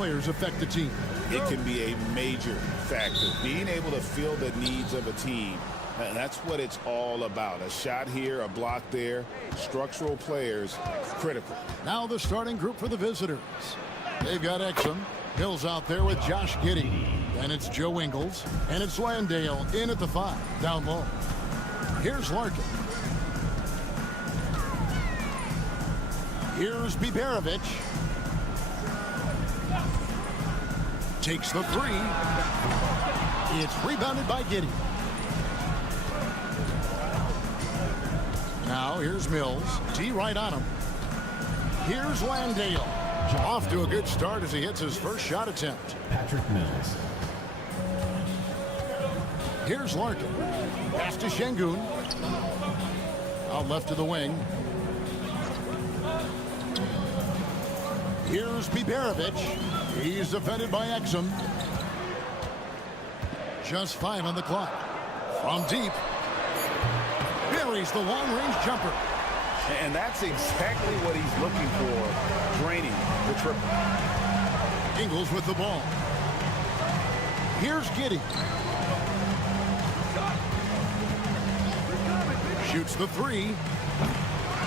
players affect the team? It can be a major factor. Being able to fill the needs of a team, and that's what it's all about. A shot here, a block there. Structural players, critical. Now the starting group for the visitors. They've got Exum. Hill's out there with Josh Giddey. And it's Joe Ingles. And it's Landale in at the 5, down low. Here's Larkin. Here's Biberovic. Takes the 3. It's rebounded by Giddey. Now here's Mills. T right on him. Here's Landale. Off to a good start as he hits his first shot attempt. Patrick Mills. Here's Larkin. Pass to Şengün. Out left to the wing. Here's Biberovic. He's defended by Exum. Just 5 on the clock. From deep. Buries the long-range jumper. And that's exactly what he's looking for, draining the triple. Ingles with the ball. Here's Giddey. Shoots the 3.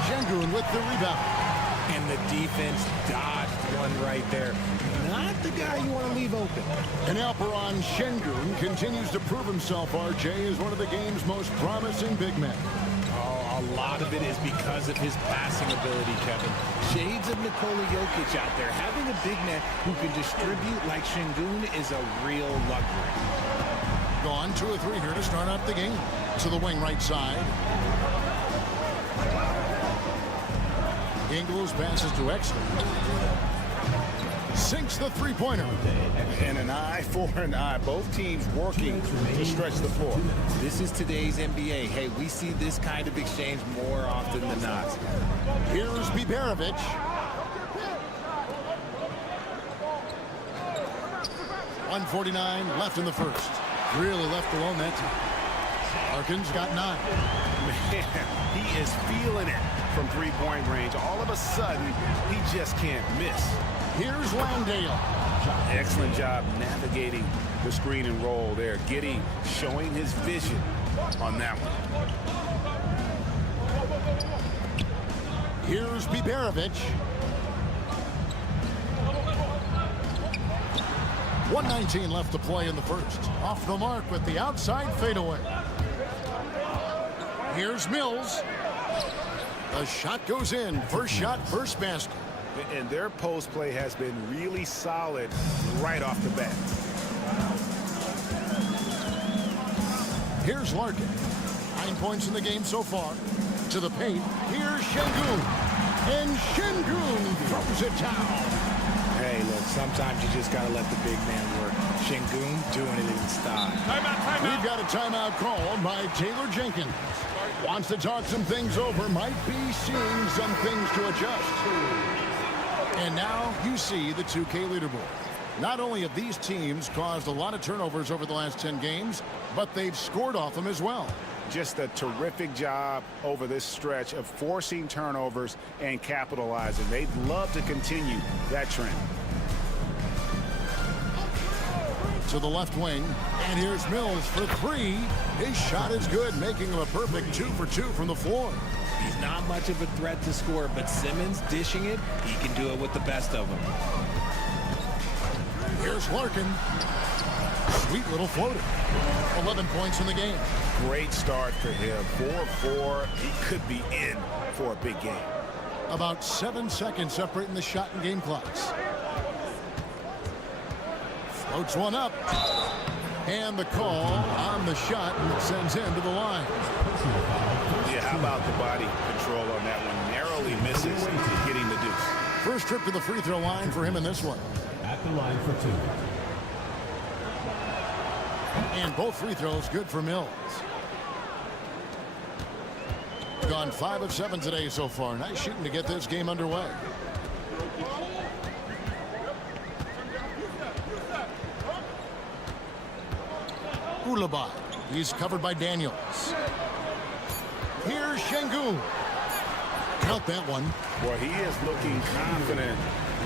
Şengün with the rebound. And the defense dodged one right there. Not the guy you want to leave open. And Alperon Şengün continues to prove himself, RJ, as one of the game's most promising big men. Oh, a lot of it is because of his passing ability, Kevin. Shades of Nikola Jokic out there. Having a big man who can distribute like Şengün is a real luxury. Gone 2 or 3 here to start out the game. To the wing right side. Ingles passes to Exum. Sinks the three-pointer. And an eye for an eye. Both teams working to stretch the floor. This is today's NBA. Hey, we see this kind of exchange more often than not. Here's Biberovic. .149 left in the first. Really left alone that time. Larkin's got 9. Man, he is feeling it from three-point range. All of a sudden, he just can't miss. Here's Landale. Excellent job navigating the screen and roll there. Giddey showing his vision on that one. Here's Biberovic. 1:19 left to play in the first. Off the mark with the outside fadeaway. Here's Mills. The shot goes in. First shot, first basket. And their post play has been really solid right off the bat. Here's Larkin. 9 points in the game so far. To the paint. Here's Şengün. And Şengün throws it down. Hey, look, sometimes you just got to let the big man work. Şengün doing it in style. Timeout. We've got a timeout called by Taylor Jenkins. Wants to talk some things over. Might be seeing some things to adjust. And now you see the 2K leaderboard. Not only have these teams caused a lot of turnovers over the last 10 games, but they've scored off them as well. Just a terrific job over this stretch of forcing turnovers and capitalizing. They'd love to continue that trend. To the left wing, and here's Mills for 3. His shot is good, making him a perfect 2 for 2 from the floor. He's not much of a threat to score, but Simmons dishing it, he can do it with the best of them. Here's Larkin. Sweet little floater. 11 points in the game. Great start for him. 4-4. He could be in for a big game. About 7 seconds separating the shot and game clocks. Floats one up. And the call on the shot sends him to the line. Yeah, how about the body control on that one? Narrowly misses getting the deuce. First trip to the free throw line for him in this one. At the line for 2. And both free throws good for Mills. Gone 5 of 7 today so far. Nice shooting to get this game underway. Ulaba. He's covered by Daniels. Here's Şengün. Count that one. Well, he is looking confident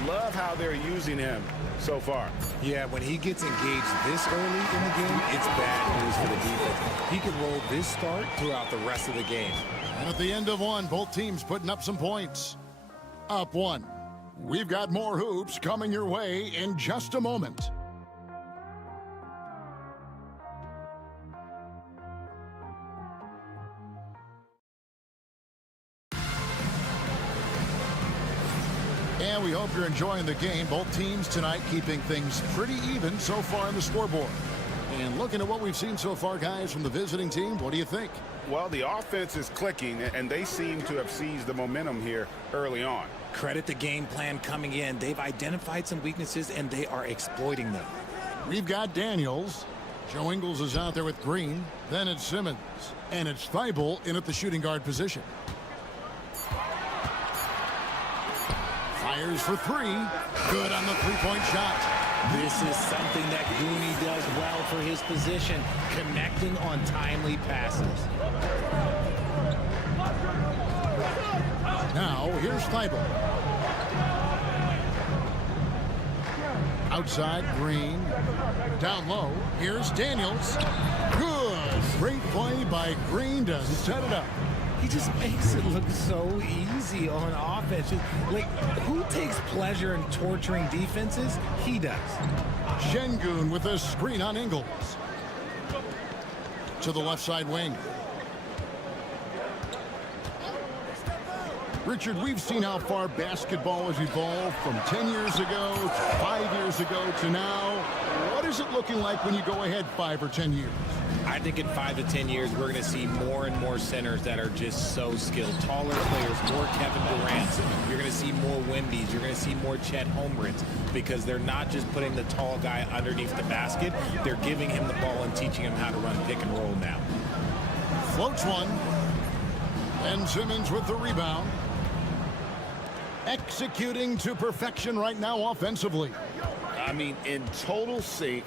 Love how they're using him so far. Yeah, when he gets engaged this early in the game, it's bad news for the defense. He can roll this start throughout the rest of the game. And at the end of one, both teams putting up some points. Up one. We've got more hoops coming your way in just a moment. And we hope you're enjoying the game. Both teams tonight keeping things pretty even so far on the scoreboard. And looking at what we've seen so far, guys, from the visiting team, what do you think? Well, the offense is clicking, and they seem to have seized the momentum here early on. Credit the game plan coming in. They've identified some weaknesses, and they are exploiting them. We've got Daniels. Joe Ingles is out there with Green. Then it's Simmons. And it's Thibault in at the shooting guard position. Fires for three. Good on the three-point shot. This is something that Gooney does well for his position, connecting on timely passes. Now, here's Thibault. Outside, Green. Down low, here's Daniels. Good. Great play by Green to set it up. He just makes it look so easy on offense. Like, who takes pleasure in torturing defenses? He does. Şengün with a screen on Ingles. To the left side wing. Richard, we've seen how far basketball has evolved from 10 years ago to 5 years ago to now. What is it looking like when you go ahead 5 or 10 years? I think in 5 to 10 years, we're going to see more and more centers that are just so skilled. Taller players, more Kevin Durant's. You're going to see more Wembys. You're going to see more Chet Holmgrens because they're not just putting the tall guy underneath the basket. They're giving him the ball and teaching him how to run pick and roll now. Floats one. Ben Simmons with the rebound. Executing to perfection right now offensively. I mean, in total sync.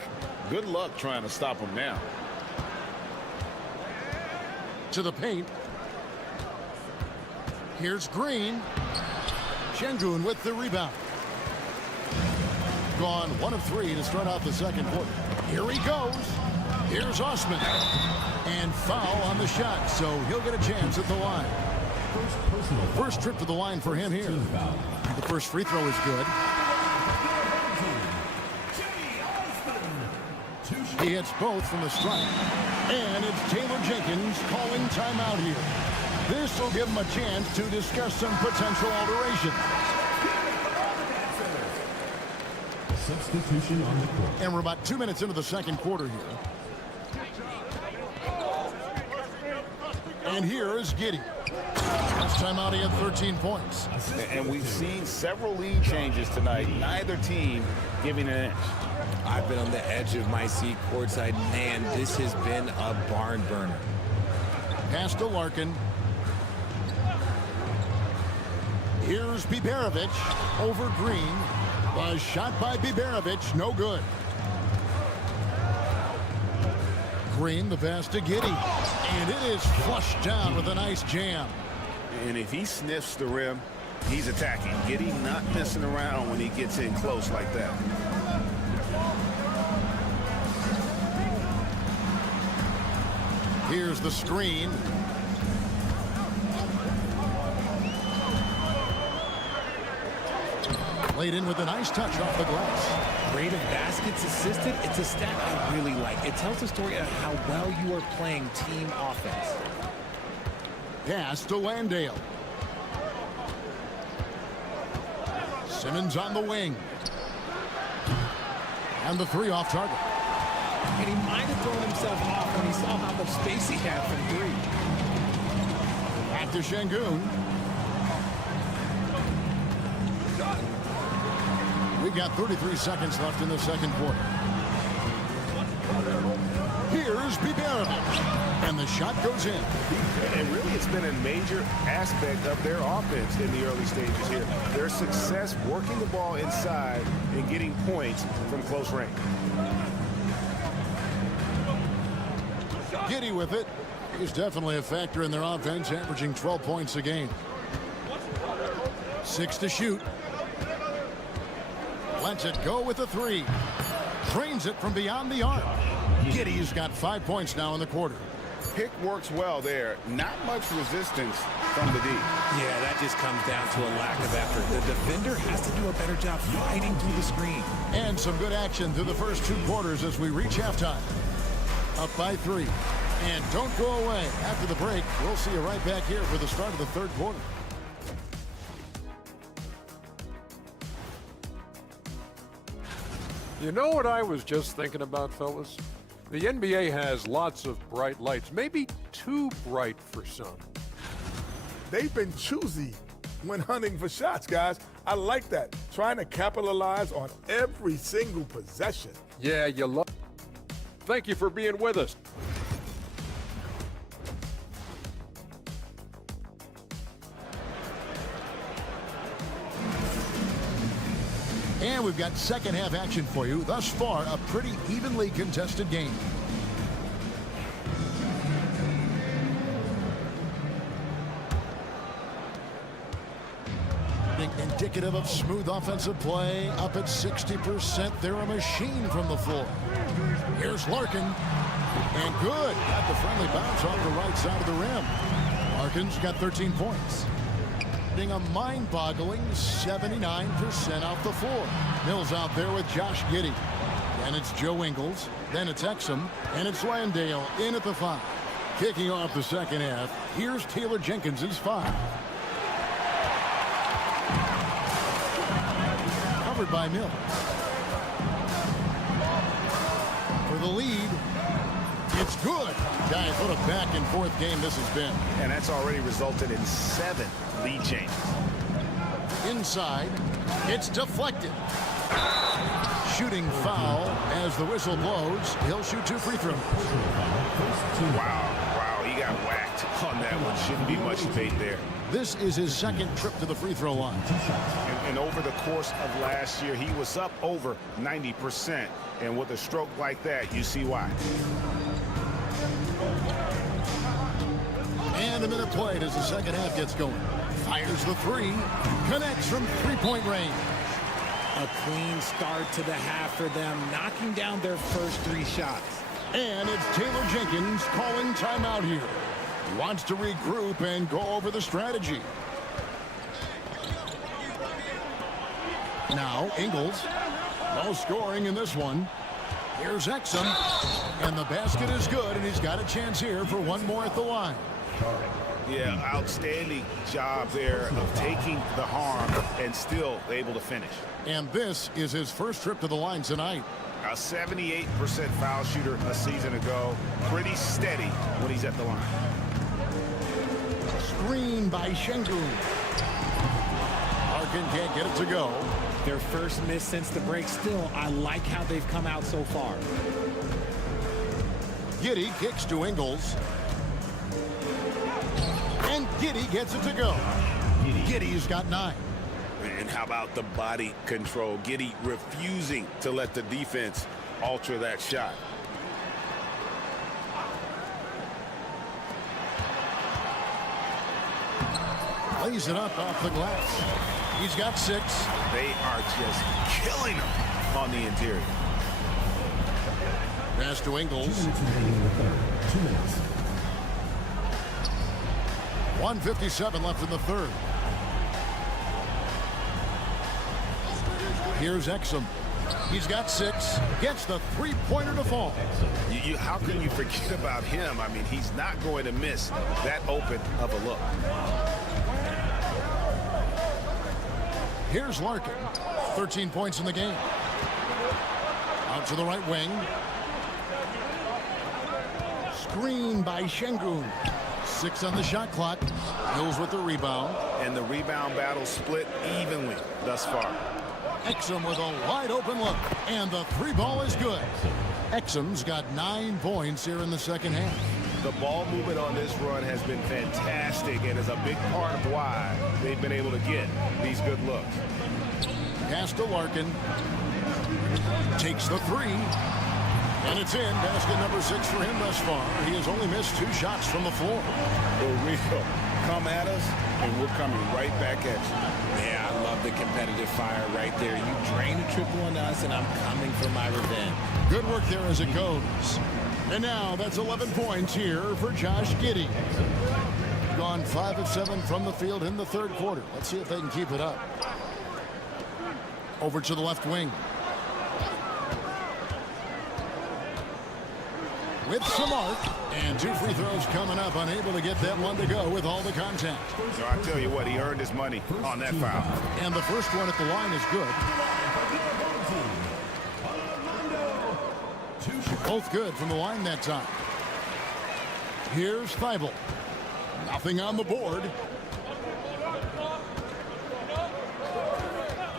Good luck trying to stop him now. To the paint. Here's Green. Şengün with the rebound. Gone 1 of 3 to start out the second quarter. Here he goes. Here's Osman. And foul on the shot, so he'll get a chance at the line. First trip to the line for him here. The first free throw is good. He hits both from the strike. And it's Taylor Jenkins calling timeout here. This will give him a chance to discuss some potential alterations. Substitution on the court. And we're about 2 minutes into the second quarter here. And here is Giddey. Last time out, he had 13 points. And we've seen several lead changes tonight. Neither team giving an inch. I've been on the edge of my seat courtside. Man, this has been a barn burner. Pass to Larkin. Here's Biberovic over Green. The shot by Biberovic, no good. Green, the pass to Giddey. And it is flushed down with a nice jam. And if he sniffs the rim, he's attacking. Giddey not messing around when he gets in close like that. Here's the screen. Laid in with a nice touch off the glass. Rate of baskets assisted, it's a stat I really like. It tells the story of how well you are playing team offense. Pass to Landale. Simmons on the wing. And the three off target. And he might have thrown himself off when he saw how much space he had from three. Back to Şengün. We've got 33 seconds left in the second quarter. Here's Biberovic. And the shot goes in. And really, it's been a major aspect of their offense in the early stages here. Their success working the ball inside and getting points from close range. Giddey with it. He's definitely a factor in their offense, averaging 12 points a game. 6 to shoot. Lets it go with the three. Drains it from beyond the arc. Giddey's got 5 points now in the quarter. Pick works well there. Not much resistance from the D. Yeah, that just comes down to a lack of effort. The defender has to do a better job fighting through the screen. And some good action through the first 2 quarters as we reach halftime. Up by 3. And don't go away. After the break, we'll see you right back here for the start of the third quarter. You know what I was just thinking about, fellas? The NBA has lots of bright lights, maybe too bright for some. They've been choosy when hunting for shots, guys. I like that. Trying to capitalize on every single possession. Yeah, you love. Thank you for being with us. And we've got second half action for you. Thus far, a pretty evenly contested game. Indicative of smooth offensive play. Up at 60%. They're a machine from the floor. Here's Larkin. And good. Got the friendly bounce off the right side of the rim. Larkin's got 13 points. A mind-boggling 79% off the floor. Mills out there with Josh Giddey. And it's Joe Ingles. Then it's Exum. And it's Landale in at the 5. Kicking off the second half, here's Taylor Jenkins' 5. Covered by Mills. For the lead. It's good. Guys, what a back-and-forth game this has been. And that's already resulted in 7 lead changes. Inside, it's deflected. Shooting foul as the whistle blows. He'll shoot 2 free throws. Wow, he got whacked on that one. Shouldn't be much debate there. This is his second trip to the free throw line. And over the course of last year, he was up over 90%. And with a stroke like that, you see why. And a minute played as the second half gets going. Fires the 3. Connects from three-point range. A clean start to the half for them, knocking down their first 3 shots. And it's Taylor Jenkins calling timeout here. He wants to regroup and go over the strategy. Now, Ingles. No scoring in this one. Here's Exum. And the basket is good, and he's got a chance here for one more at the line. Yeah, outstanding job there of taking the harm and still able to finish. And this is his first trip to the line tonight. A 78% foul shooter a season ago. Pretty steady when he's at the line. Screen by Şengün. Larkin can't get it to go. Their first miss since the break. Still, I like how they've come out so far. Giddey kicks to Ingles. And Giddey gets it to go. Giddey's got 9. And how about the body control? Giddey refusing to let the defense alter that shot. Lays it up off the glass. He's got 6. They are just killing him on the interior. Pass to Ingles. 2 minutes remaining in the third. 2 minutes. 1:57 left in the third. Here's Exum. He's got 6. Gets the three-pointer to fall. How can you forget about him? I mean, he's not going to miss that open of a look. Here's Larkin. 13 points in the game. Out to the right wing. Screen by Şengün. 6 on the shot clock. Mills with the rebound. And the rebound battle split evenly thus far. Exum with a wide open look. And the 3 ball is good. Exum's got 9 points here in the second half. The ball movement on this run has been fantastic and is a big part of why they've been able to get these good looks. Pass to Larkin. Takes the 3. And it's in. Basket number 6 for him thus far. He has only missed 2 shots from the floor. For real. Come at us, and we're coming right back at you. Yeah, I love the competitive fire right there. You drain a triple on us, and I'm coming for my revenge. Good work there as it goes. And now that's 11 points here for Josh Giddey. Gone 5 of 7 from the field in the third quarter. Let's see if they can keep it up. Over to the left wing. With some arc, and 2 free throws coming up, unable to get that one to go with all the contact. So I tell you what, he earned his money on that foul. And the first one at the line is good. Both good from the line that time. Here's Thibault. Nothing on the board.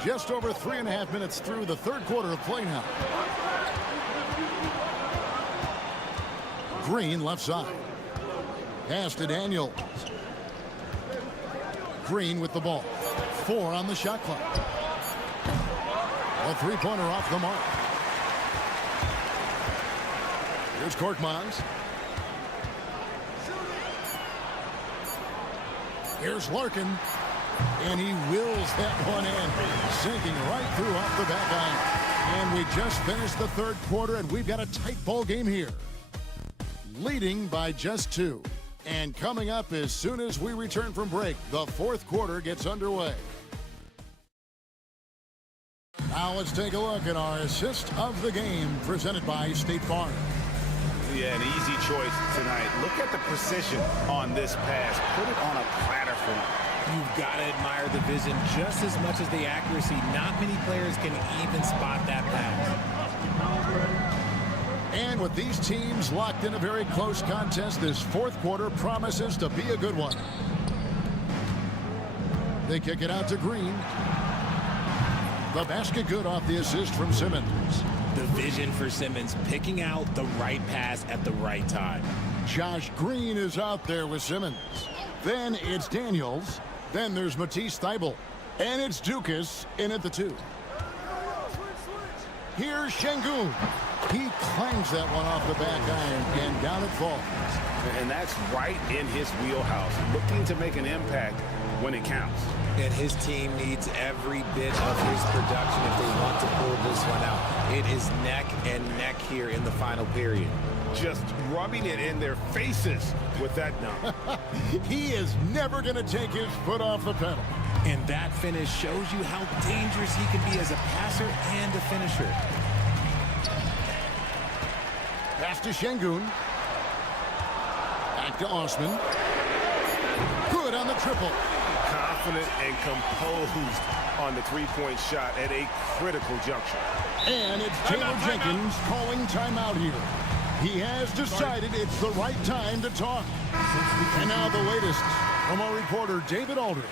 Just over 3.5 minutes through the third quarter of play now. Green left side. Pass to Daniels. Green with the ball. 4 on the shot clock. A three-pointer off the mark. Here's Korkmaz. Here's Larkin. And he wills that one in. Sinking right through off the back iron. And we just finished the third quarter, and we've got a tight ball game here. Leading by just 2. And coming up as soon as we return from break, the fourth quarter gets underway. Now let's take a look at our assist of the game presented by State Farm. Yeah, an easy choice tonight. Look at the precision on this pass. Put it on a platter for him. You've got to admire the vision just as much as the accuracy. Not many players can even spot that pass. And with these teams locked in a very close contest, this fourth quarter promises to be a good one. They kick it out to Green. The basket good off the assist from Simmons. The vision for Simmons, picking out the right pass at the right time. Josh Green is out there with Simmons. Then it's Daniels. Then there's Matisse Thybulle. And it's Dukas in at the 2. Here's Şengün. He clangs that one off the back iron, and down it falls. And that's right in his wheelhouse. Looking to make an impact when it counts. And his team needs every bit of his production if they want to pull this one out. It is neck and neck here in the final period. Just rubbing it in their faces with that dunk. He is never going to take his foot off the pedal. And that finish shows you how dangerous he can be as a passer and a finisher. Pass to Şengün. Back to Osman. Good on the triple. Confident and composed on the three-point shot at a critical juncture. And it's Taylor Jenkins calling timeout here. He has decided it's the right time to talk. And now the latest from our reporter, David Aldridge.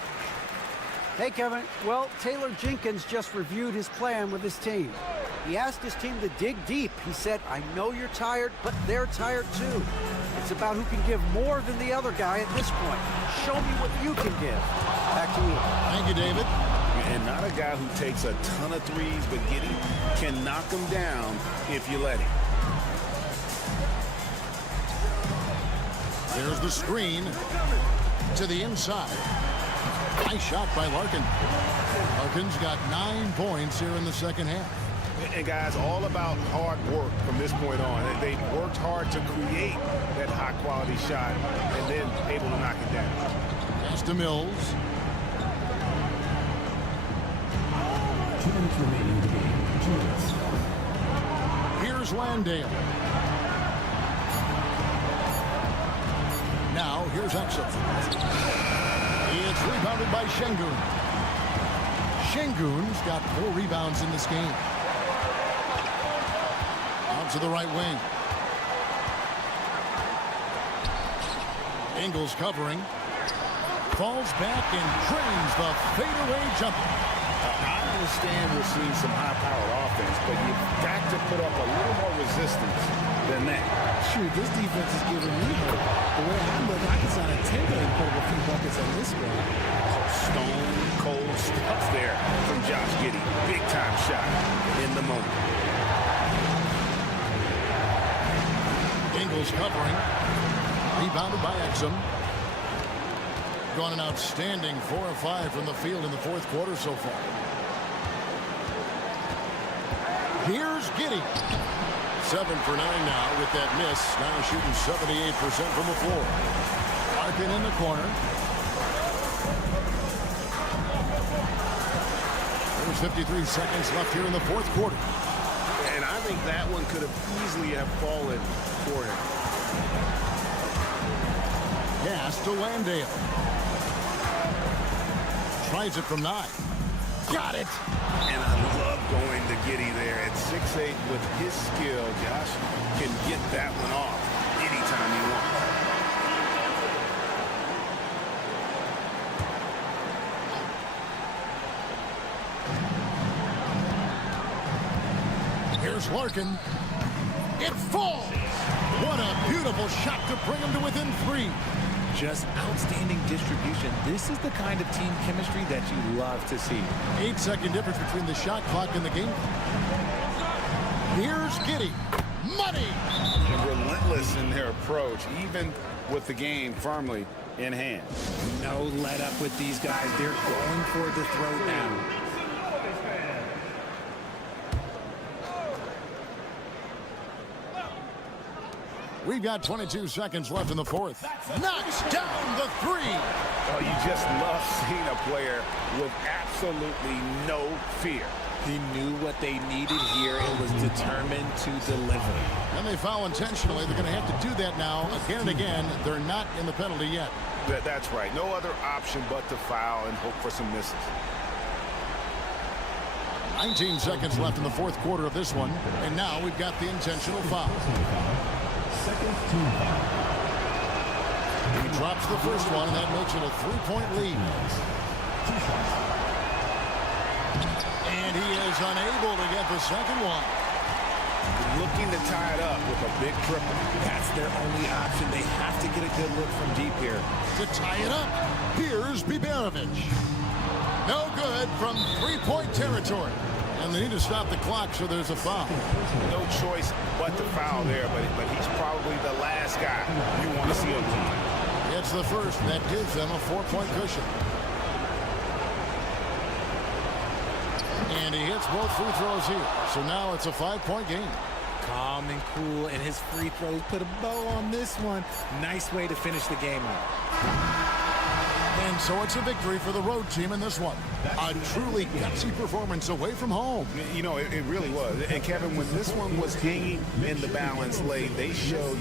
Hey, Kevin. Well, Taylor Jenkins just reviewed his plan with his team. He asked his team to dig deep. He said, I know you're tired, but they're tired too. It's about who can give more than the other guy at this point. Show me what you can give. Back to you. Thank you, David. And not a guy who takes a ton of threes, but Giddey can knock them down if you let him. There's the screen to the inside. Nice shot by Larkin. Larkin's got 9 points here in the second half. And guys, all about hard work from this point on. They worked hard to create that high-quality shot and then able to knock it down. Pass to Mills. 2 minutes remaining in the game. 2 minutes. Here's Landale. Now, here's Exum. It's rebounded by Şengün. Şengün's got 4 rebounds in this game. Out to the right wing. Ingles covering. Falls back and drains the fadeaway jumper. I understand we're seeing some high-powered offense, but you've got to put up a little more resistance than that. Shoot, this defense is giving me hope. The way I look, I can sign a 10-day and put up a few buckets on this one. Stone cold stuff there from Josh Giddey. Big time shot in the moment. Ingles covering. Rebounded by Exum. Gone an outstanding 4 of 5 from the field in the fourth quarter so far. Here's Giddey. 7 for 9 now with that miss. Now shooting 78% from the floor. Larkin in the corner. There's 53 seconds left here in the fourth quarter. And I think that one could have easily have fallen for him. Pass to Landale. Tries it from 9. Got it. And I love going to Giddey there at 6'8" with his skill. Josh can get that one off anytime he wants. Here's Larkin. It falls. What a beautiful shot to bring him to within 3. Just outstanding distribution. This is the kind of team chemistry that you love to see. 8-second difference between the shot clock and the game. Here's Giddey. Money. Relentless in their approach, even with the game firmly in hand. No let up with these guys. They're going for the throat now. We've got 22 seconds left in the fourth. Knocks down the 3. Oh, you just love seeing a player with absolutely no fear. He knew what they needed here and was determined to deliver. And they foul intentionally. They're going to have to do that now again and again. They're not in the penalty yet. That's right. No other option but to foul and hope for some misses. 19 seconds left in the fourth quarter of this one. And now we've got the intentional foul. He drops the first one, and that makes it a 3-point lead. And he is unable to get the second one. Looking to tie it up with a big triple. That's their only option. They have to get a good look from deep here. To tie it up, here's Biberovic. No good from 3-point territory. And they need to stop the clock, so there's a foul. No choice but to foul there, but he's probably the last guy you want to see on the line. It's the first, and that gives them a 4-point cushion. And he hits both free throws here. So now it's a 5-point game. Calm and cool, and his free throws put a bow on this one. Nice way to finish the game out. And so it's a victory for the road team in this one. A truly gutsy performance away from home. You know, it really was. And Kevin, when this one was hanging in the balance lane, they showed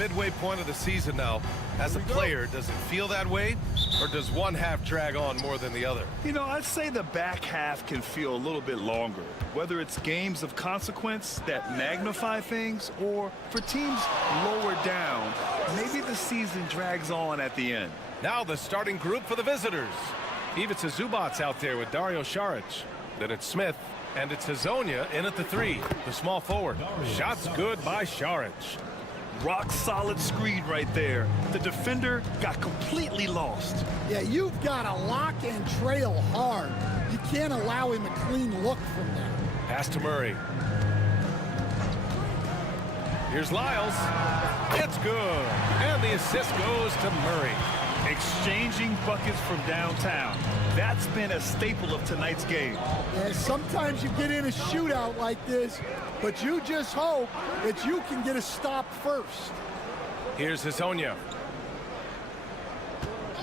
midway point of the season now. As a player, does it feel that way, or does one half drag on more than the other? You know, I'd say the back half can feel a little bit longer, whether it's games of consequence that magnify things, or for teams lower down, maybe the season drags on at the end. Now the starting group for the visitors. Ivica Zubac's out there with Dario Saric. Then it's Smith, and it's Hazonia in at the 3, the small forward. Shots good by Saric. Rock solid screen right there. The defender got completely lost. Yeah, you've got to lock and trail hard. You can't allow him a clean look from there. Pass to Murray. Here's Lyles. It's good. And the assist goes to Murray. Exchanging buckets from downtown. That's been a staple of tonight's game. And sometimes you get in a shootout like this, but you just hope that you can get a stop first. Here's Hazonia.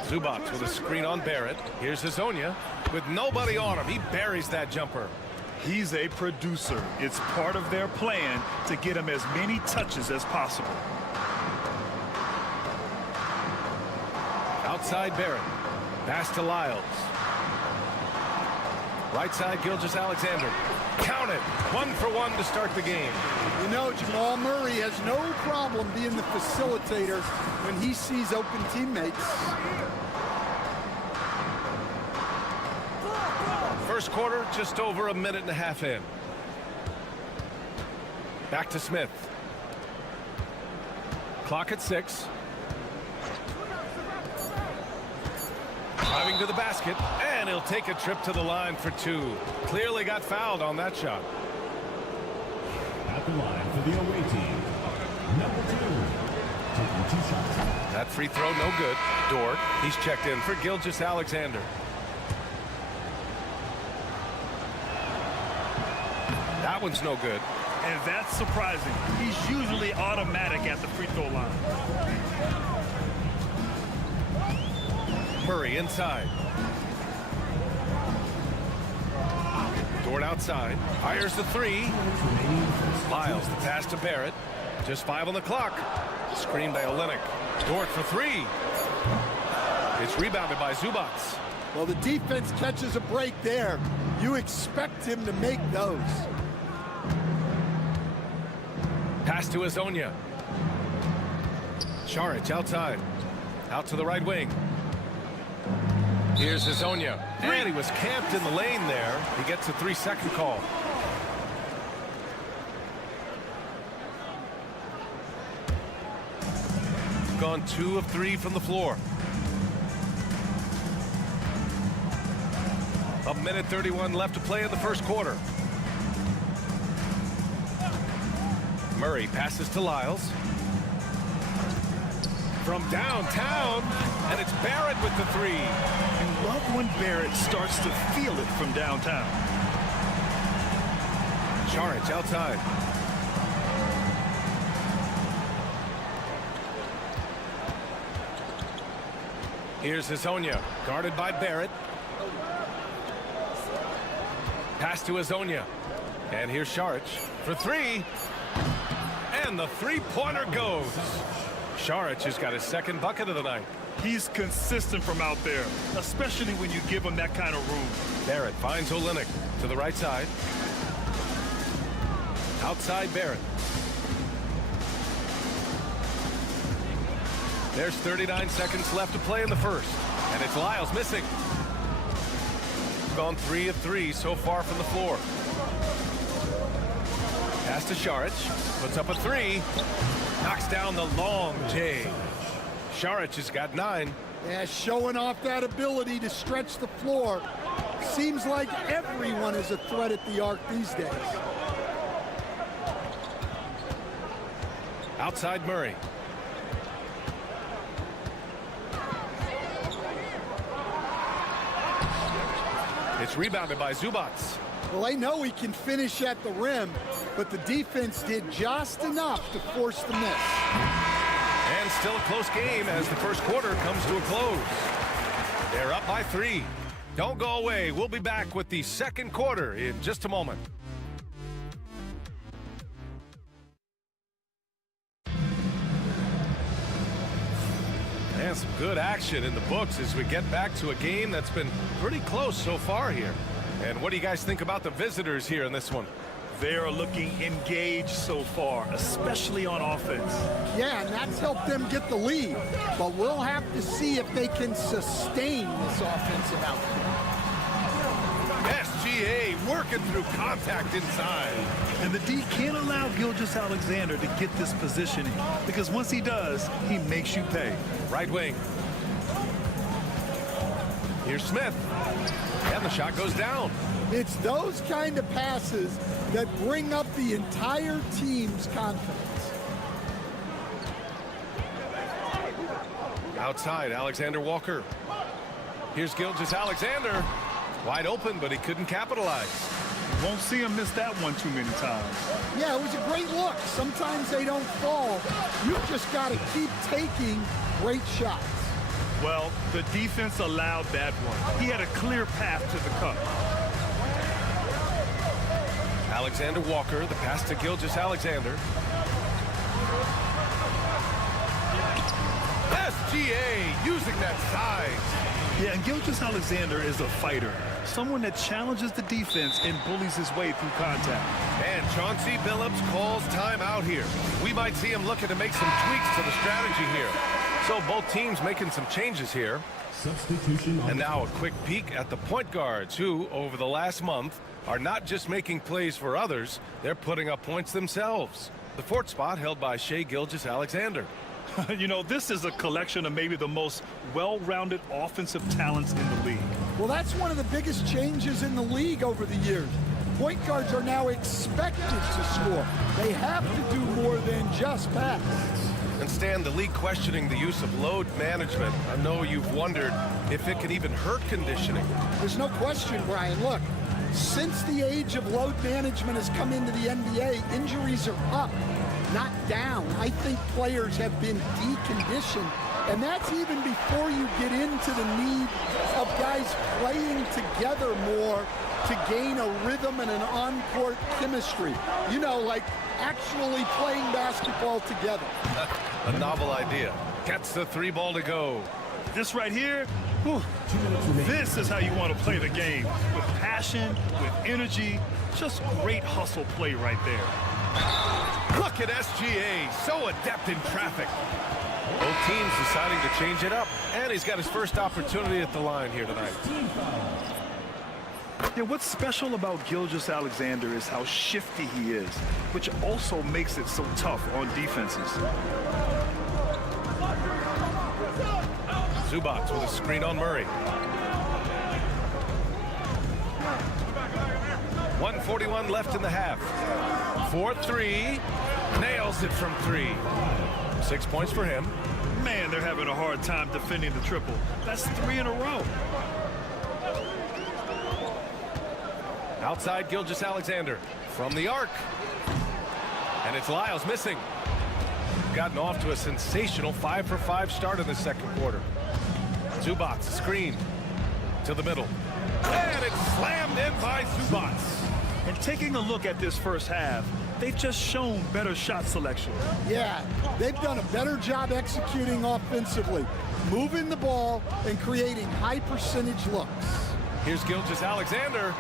Zubac with a screen on Barrett. Here's Hazonia with nobody on him. He buries that jumper. He's a producer. It's part of their plan to get him as many touches as possible. Outside Barrett. Pass to Lyles. Right side Gilgeous-Alexander. Count it. 1 for 1 to start the game. You know, Jamal Murray has no problem being the facilitator when he sees open teammates. First quarter, just over a minute and a half in. Back to Smith. Clock at 6. Driving to the basket, and he'll take a trip to the line for 2. Clearly got fouled on that shot. At the line for the away team, number 2, taking 2 shots. That free throw no good. Dort, he's checked in for Gilgeous-Alexander. That one's no good. And that's surprising. He's usually automatic at the free throw line. Murray inside. Dort outside. Fires the 3. Lyles the pass to Barrett. Just 5 on the clock. Screen by Olynyk. Dort for 3. It's rebounded by Zubac. Well, the defense catches a break there. You expect him to make those. Pass to Hazonia. Šarić outside. Out to the right wing. Here's Hazonia. And he was camped in the lane there. He gets a 3-second call. Gone 2 of 3 from the floor. A minute 31 left to play in the first quarter. Murray passes to Lyles. From downtown, and it's Barrett with the 3. You love when Barrett starts to feel it from downtown. Šarić outside. Here's Hazonia, guarded by Barrett. Pass to Hazonia. And here's Šarić for 3. And the 3-pointer goes. Šarić has got his second bucket of the night. He's consistent from out there, especially when you give him that kind of room. Barrett finds Olynyk to the right side. Outside Barrett. There's 39 seconds left to play in the first. And it's Lyles missing. Gone 3 of 3 so far from the floor. Pass to Šarić. Puts up a 3. Knocks down the long J. Šarić has got 9. Yeah, showing off that ability to stretch the floor. Seems like everyone is a threat at the arc these days. Outside Murray. It's rebounded by Zubac. Well, they know he can finish at the rim, but the defense did just enough to force the miss. And still a close game as the first quarter comes to a close. They're up by 3. Don't go away. We'll be back with the second quarter in just a moment. And some good action in the books as we get back to a game that's been pretty close so far here. And what do you guys think about the visitors here in this one? They're looking engaged so far, especially on offense. Yeah, and that's helped them get the lead. But we'll have to see if they can sustain this offensive output. SGA working through contact inside. And the D can't allow Gilgeous-Alexander to get this positioning, because once he does, he makes you pay. Right wing. Here's Smith. And the shot goes down. It's those kind of passes that bring up the entire team's confidence. Outside, Alexander Walker. Here's Gilgeous-Alexander. Wide open, but he couldn't capitalize. Won't see him miss that one too many times. Yeah, it was a great look. Sometimes they don't fall. You just got to keep taking great shots. Well, the defense allowed that one. He had a clear path to the cup. Alexander Walker, the pass to Gilgeous-Alexander. SGA using that size. Yeah, and Gilgeous-Alexander is a fighter. Someone that challenges the defense and bullies his way through contact. And Chauncey Billups calls timeout here. We might see him looking to make some tweaks to the strategy here. So both teams making some changes here. Substitution. And now a quick peek at the point guards who, over the last month, are not just making plays for others, they're putting up points themselves. The fourth spot held by Shai Gilgeous-Alexander. You know, this is a collection of maybe the most well-rounded offensive talents in the league. Well, that's one of the biggest changes in the league over the years. Point guards are now expected to score. They have to do more than just pass. And Stan, the league questioning the use of load management. I know you've wondered if it can even hurt conditioning. There's no question, Brian. Look, since the age of load management has come into the NBA, injuries are up, not down. I think players have been deconditioned, and that's even before you get into the need of guys playing together more to gain a rhythm and an on-court chemistry. You know, like actually playing basketball together. A novel idea. Gets the three ball to go. This right here, whew, this is how you want to play the game. With passion, with energy, just great hustle play right there. Look at SGA, so adept in traffic. Both teams deciding to change it up, and he's got his first opportunity at the line here tonight. Yeah, what's special about Gilgeous-Alexander is how shifty he is, which also makes it so tough on defenses. Zubac with a screen on Murray. 1:41 left in the half. 4-3. Nails it from three. 6 points for him. Man, they're having a hard time defending the triple. That's 3 in a row. Outside Gilgeous-Alexander from the arc. And it's Lyles missing. Gotten off to a sensational 5-for-5 start in the second quarter. Zubac, screen to the middle. And it's slammed in by Zubac. And taking a look at this first half, they've just shown better shot selection. Yeah, they've done a better job executing offensively, moving the ball and creating high percentage looks. Here's Gilgeous-Alexander.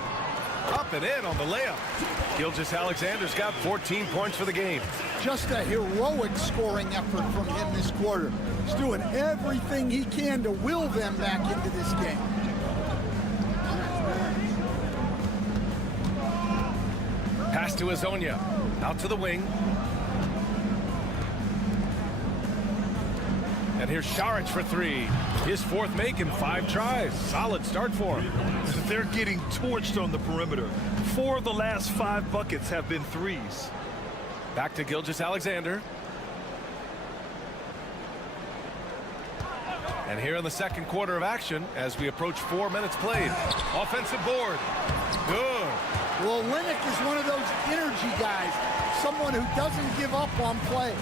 Up and in on the layup. Gilgeous-Alexander's got 14 points for the game. Just a heroic scoring effort from him this quarter. He's doing everything he can to will them back into this game. Pass to Azonia. Out to the wing. And here's Šarić for three. His fourth make in 5 tries. Solid start for him. They're getting torched on the perimeter. 4 of the last 5 buckets have been threes. Back to Gilgeous-Alexander. And here in the second quarter of action, as we approach 4 minutes played. Offensive board. Good. Well, Olynyk is one of those energy guys, someone who doesn't give up on play.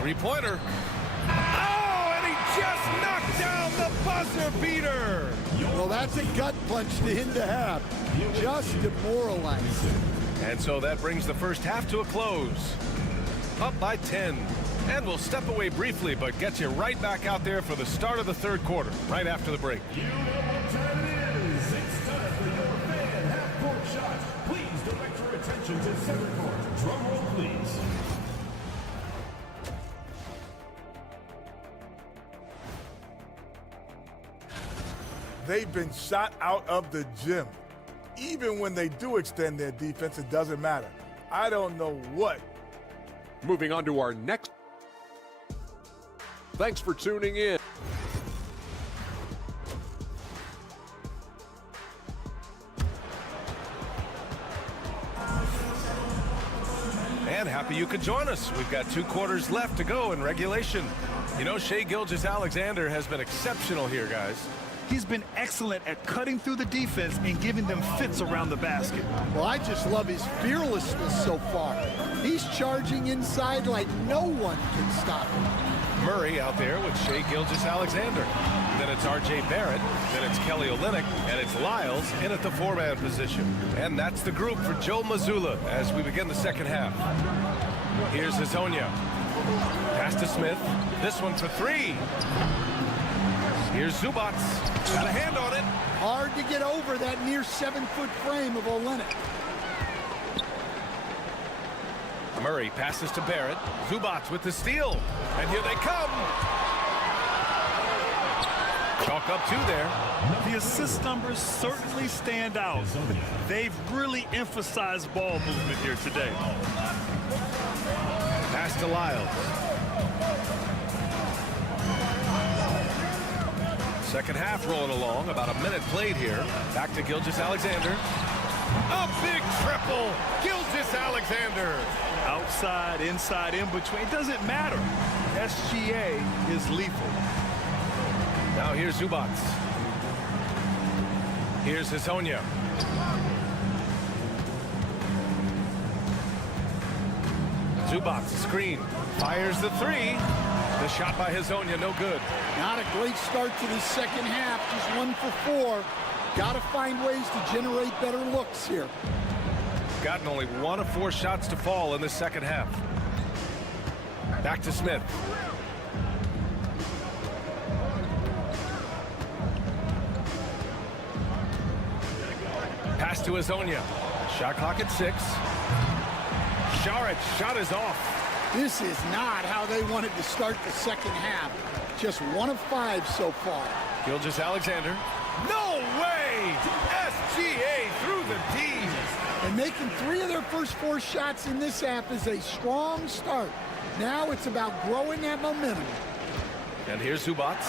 Three-pointer. Oh, and he just knocked down the buzzer beater. Well, that's a gut punch to him to have. Just demoralized. And so that brings the first half to a close. Up by 10. And we'll step away briefly, but get you right back out there for the start of the third quarter, right after the break. You know what time it is. It's time for your fan half-court shots. Please direct your attention to center court. Drum roll, please. They've been shot out of the gym. Even when they do extend their defense, it doesn't matter. I don't know what. Moving on to our next. Thanks for tuning in. And happy you could join us. We've got 2 quarters left to go in regulation. You know, Shai Gilgeous-Alexander has been exceptional here, guys. He's been excellent at cutting through the defense and giving them fits around the basket. Well, I just love his fearlessness so far. He's charging inside like no one can stop him. Murray out there with Shai Gilgeous-Alexander. Then it's R.J. Barrett. Then it's Kelly Olynyk. And it's Lyles in at the 4-man position. And that's the group for Joe Mazzulla as we begin the second half. Here's Hezonja. Pass to Smith. This one for 3. Here's Zubac. Got a hand on it. Hard to get over that near 7-foot frame of Olynyk. Murray passes to Barrett. Zubac with the steal. And here they come. Chalk up 2 there. The assist numbers certainly stand out. They've really emphasized ball movement here today. Pass to Lyles. Second half rolling along. About a minute played here. Back to Gilgeous-Alexander. A big triple. Gilgeous-Alexander. Outside, inside, in between. It doesn't matter. SGA is lethal. Now here's Zubac. Here's Hezonja. Zubac, screen. Fires the 3. The shot by Hezonja, no good. Not a great start to the second half. Just 1 for 4. Got to find ways to generate better looks here. Gotten only 1 of 4 shots to fall in the second half. Back to Smith. Pass to Hezonja. Shot clock at 6. Saric, shot is off. This is not how they wanted to start the second half. Just 1 of 5 so far. Gilgeous-Alexander. No way! SGA through the D. And making 3 of their first 4 shots in this half is a strong start. Now it's about growing that momentum. And here's Zubac.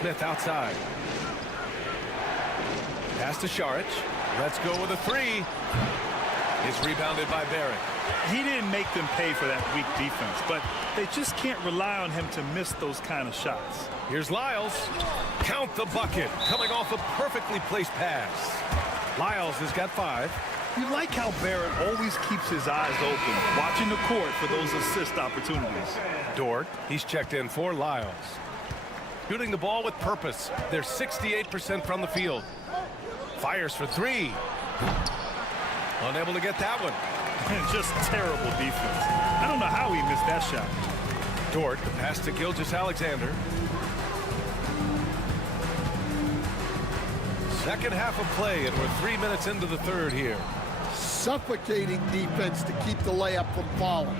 Smith outside. Pass to Saric. Let's go with a 3. It's rebounded by Barrett. He didn't make them pay for that weak defense, but they just can't rely on him to miss those kind of shots. Here's Lyles. Count the bucket. Coming off a perfectly placed pass. Lyles has got 5. You like how Barrett always keeps his eyes open, watching the court for those assist opportunities. Dort, he's checked in for Lyles. Shooting the ball with purpose. They're 68% from the field. Fires for 3. Unable to get that one. Just terrible defense. I don't know how he missed that shot. Dort, the pass to Gilgeous-Alexander. Second half of play, and we're 3 minutes into the third here. Suffocating defense to keep the layup from falling.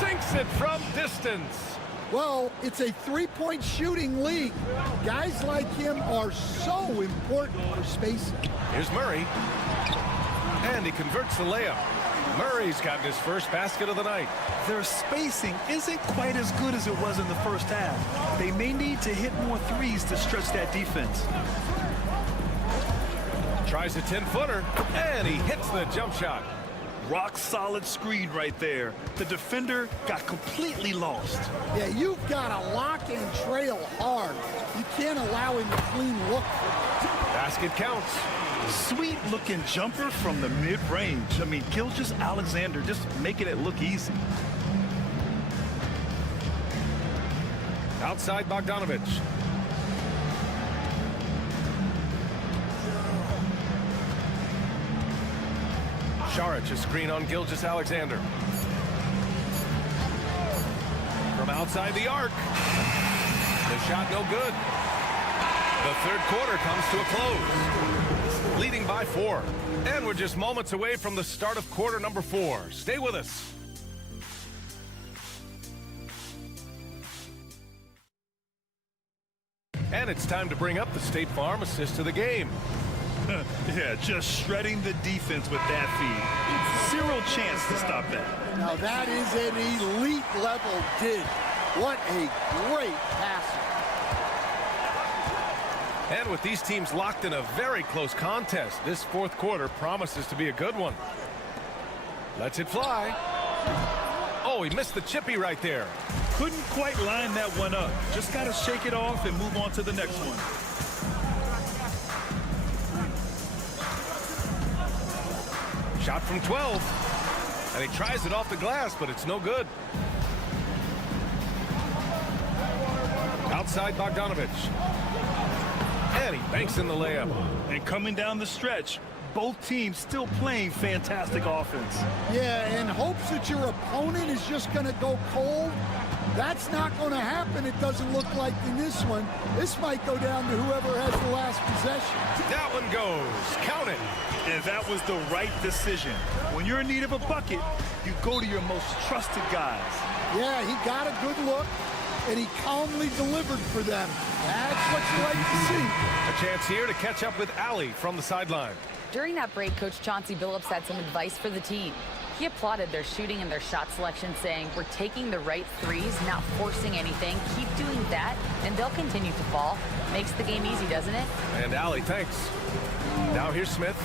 Sinks it from distance. Well, it's a 3-point shooting league. Guys like him are so important for spacing. Here's Murray. And he converts the layup. Murray's gotten his first basket of the night. Their spacing isn't quite as good as it was in the first half. They may need to hit more 3s to stretch that defense. Tries a 10-footer, and he hits the jump shot. Rock solid screen right there. The defender got completely lost. Yeah, you've got to lock and trail hard. You can't allow him to clean look. Basket counts. Sweet looking jumper from the mid-range. I mean, Gilgeous-Alexander just making it look easy. Outside Bogdanovic. Saric, a screen on Gilgeous-Alexander. From outside the arc. The shot no good. The third quarter comes to a close. Leading by 4. And we're just moments away from the start of quarter number 4. Stay with us. And it's time to bring up the State Farm assist of the game. Yeah, just shredding the defense with that feed. Zero chance to stop that. Now that is an elite level dig. What a great passer. And with these teams locked in a very close contest, this fourth quarter promises to be a good one. Lets it fly. Oh, he missed the chippy right there. Couldn't quite line that one up. Just got to shake it off and move on to the next one. Shot from 12. And he tries it off the glass, but it's no good. Outside Bogdanovich. And he banks in the layup. And coming down the stretch, both teams still playing fantastic offense. Yeah, and hopes that your opponent is just going to go cold. That's not going to happen, it doesn't look like in this one. This might go down to whoever has the last possession. That one goes. Count it. And that was the right decision. When you're in need of a bucket, you go to your most trusted guys. Yeah, he got a good look, and he calmly delivered for them. That's what you like to see. A chance here to catch up with Allie from the sideline. During that break, Coach Chauncey Billups had some advice for the team. He applauded their shooting and their shot selection, saying, we're taking the right threes, not forcing anything. Keep doing that, and they'll continue to fall. Makes the game easy, doesn't it? And Allie, thanks. Now here's Smith.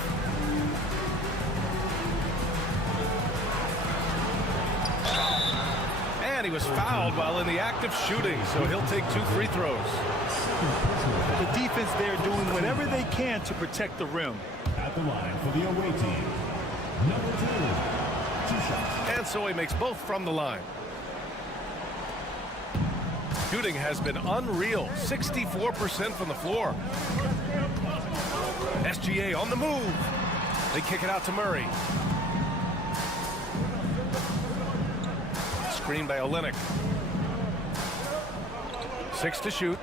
And he was fouled while in the act of shooting, so he'll take 2 free throws. The defense there doing whatever they can to protect the rim. At the line for the away team, number 2, 2 shots. And so he makes both from the line. Shooting has been unreal, 64% from the floor. SGA on the move. They kick it out to Murray. Screen by Olenek. 6 to shoot.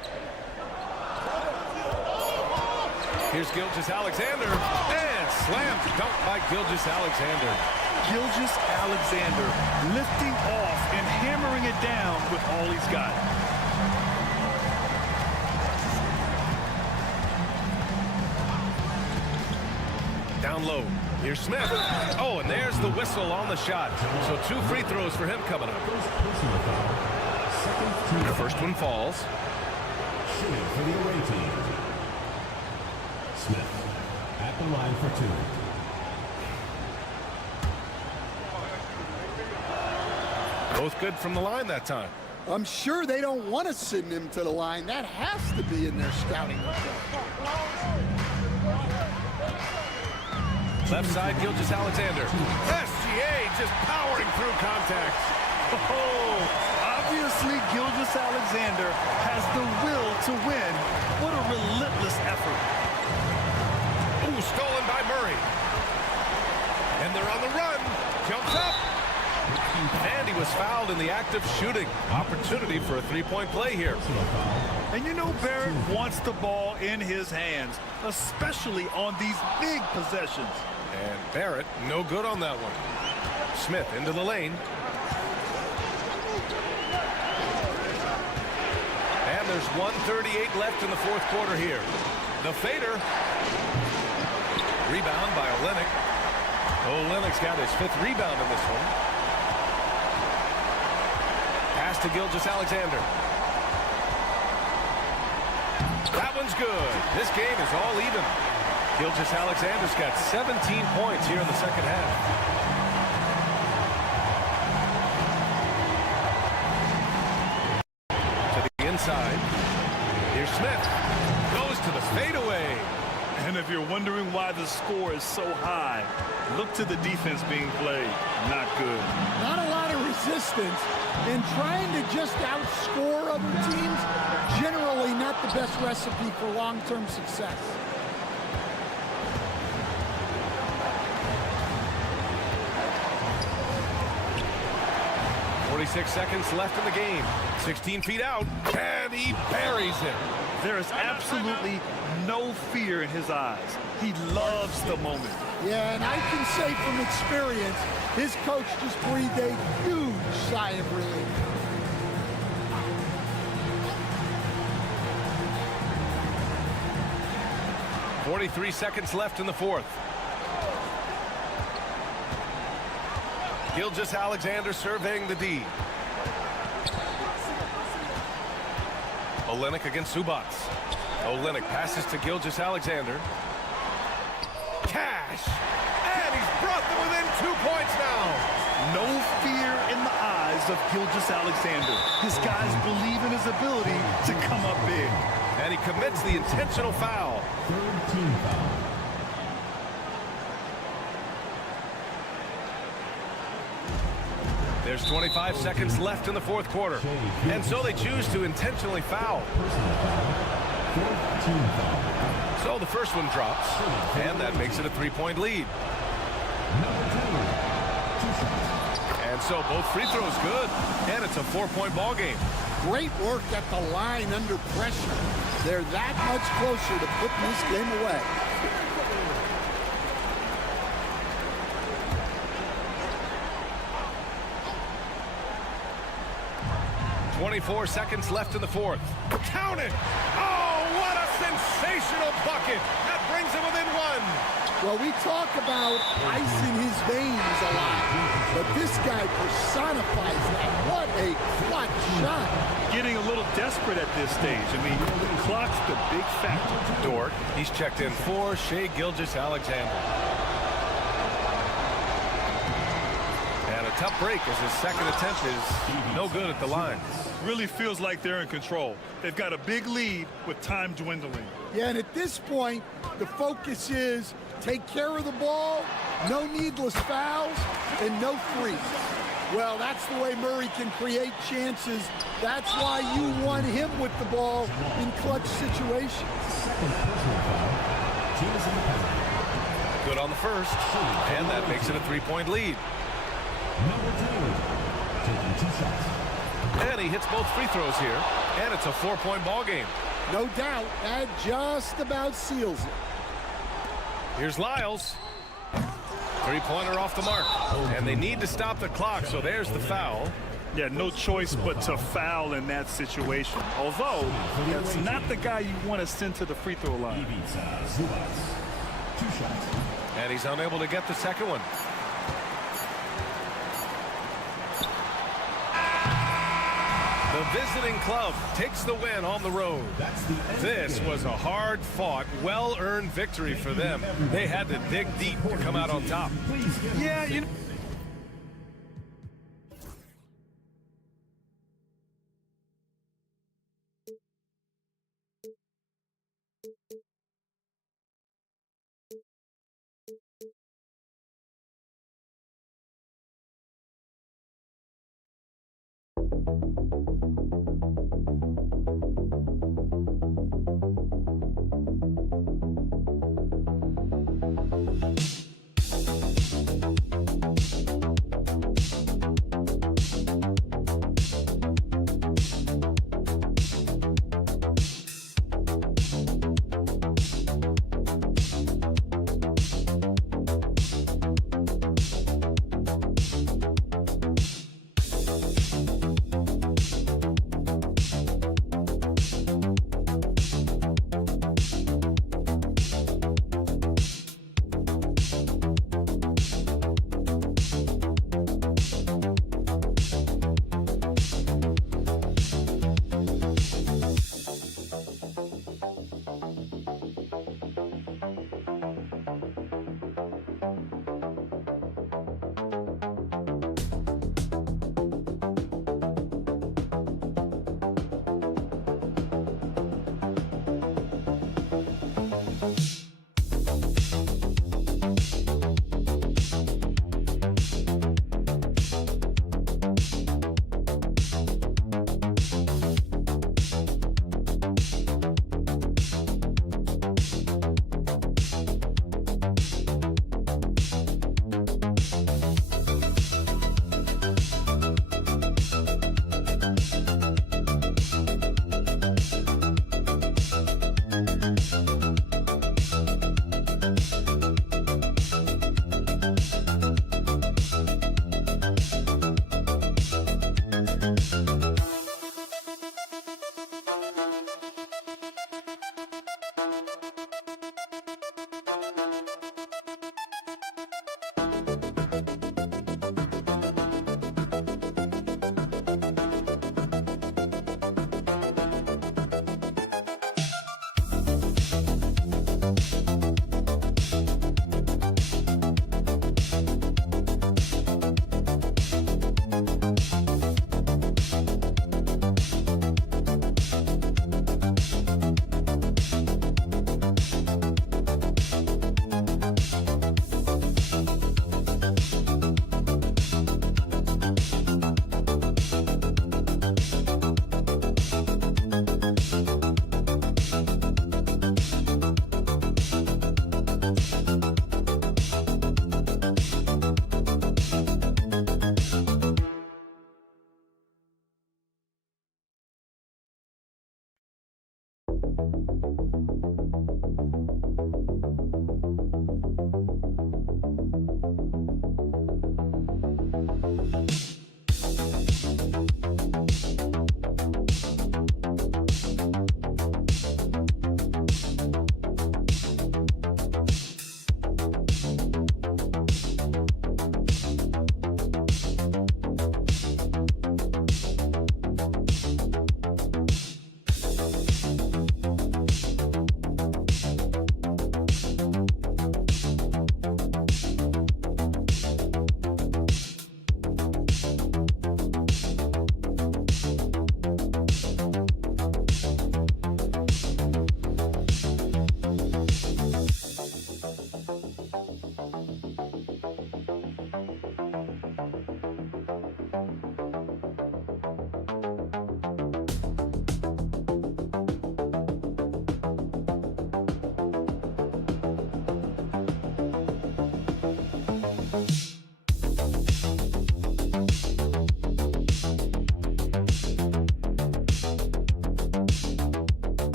Here's Gilgeous-Alexander. And slam dunk by Gilgeous-Alexander. Gilgeous-Alexander lifting off and hammering it down with all he's got. Down low. Here's Smith. Oh, and there's the whistle on the shot. So 2 free throws for him coming up. The first one falls. Shooting for the away team, Smith at the line for 2. Both good from the line that time. I'm sure they don't want to send him to the line. That has to be in their scouting report. Left side, Gilgeous-Alexander. SGA just powering through contact. Oh, obviously Gilgeous-Alexander has the will to win. What a relentless effort. Ooh, stolen by Murray. And they're on the run. Jumps up. And he was fouled in the act of shooting. Opportunity for a 3-point play here. And you know Barrett wants the ball in his hands, especially on these big possessions. And Barrett, no good on that one. Smith into the lane. And there's 1:38 left in the fourth quarter here. The fader. Rebound by Olenek. Olenek's got his 5th rebound in this one. Pass to Gilgeous-Alexander. That one's good. This game is all even. Gilgeous-Alexander's got 17 points here in the second half. To the inside. Here's Smith. Goes to the fadeaway. And if you're wondering why the score is so high, look to the defense being played. Not good. Not a lot of resistance, and trying to just outscore other teams, generally not the best recipe for long-term success. 46 seconds left in the game. 16 feet out, and he buries it. There is absolutely no fear in his eyes. He loves the moment. Yeah, and I can say from experience, his coach just breathed a huge sigh of relief. .43 seconds left in the fourth. Gilgeous-Alexander surveying the D. Olenek against Zubac. Olynyk passes to Gilgeous-Alexander. Cash! And he's brought them within 2 points now. No fear in the eyes of Gilgeous-Alexander. This guy's believe in his ability to come up big. And he commits the intentional foul. Third team foul. There's 25 seconds left in the fourth quarter. And so they choose to intentionally foul. Fourth team foul. So the first one drops, and that makes it a 3-point lead. Number 2. 2 shots. And so both free throws good, and it's a 4-point ball game. Great work at the line under pressure. They're that much closer to putting this game away. 24 seconds left in the fourth. Count it! Oh, what a sensational bucket! That brings him within 1. Well, we talk about ice in his veins a lot, but this guy personifies that. What a clutch shot. Getting a little desperate at this stage. I mean, the clock's the big factor. Dort, he's checked in for Shai Gilgeous-Alexander. And a tough break as his second attempt is no good at the line. Really feels like they're in control. They've got a big lead with time dwindling. Yeah, and at this point, the focus is take care of the ball, no needless fouls, and no threes. Well, that's the way Murray can create chances. That's why you want him with the ball in clutch situations. Second personal foul. Team is in the penalty. Good on the first, and that makes it a 3-point lead. Number 2. Taking 2 shots. And he hits both free throws here, and it's a 4-point ball game. No doubt, that just about seals it. Here's Lyles. Three-pointer off the mark, and they need to stop the clock, so there's the foul. Yeah, no choice but to foul in that situation. Although, that's not the guy you want to send to the free throw line. 2 shots. And he's unable to get the second one. The visiting club takes the win on the road. This was a hard-fought, well-earned victory for them. They had to dig deep to come out on top. Yeah, you know.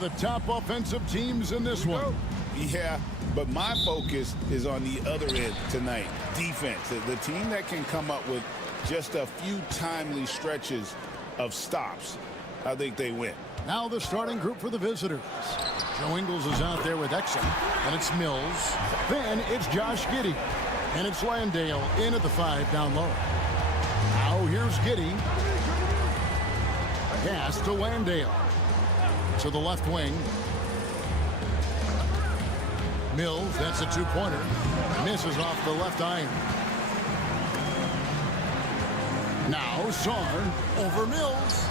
The top offensive teams in this one. Yeah, but my focus is on the other end tonight. Defense. The team that can come up with just a few timely stretches of stops, I think they win. Now the starting group for the visitors. Joe Ingles is out there with Exum. And it's Mills. Then it's Josh Giddey. And it's Landale in at the 5 down low. Now here's Giddey. Pass to Landale. To the left wing. Mills, that's a two-pointer. Misses off the left iron. Now Sarr over Mills.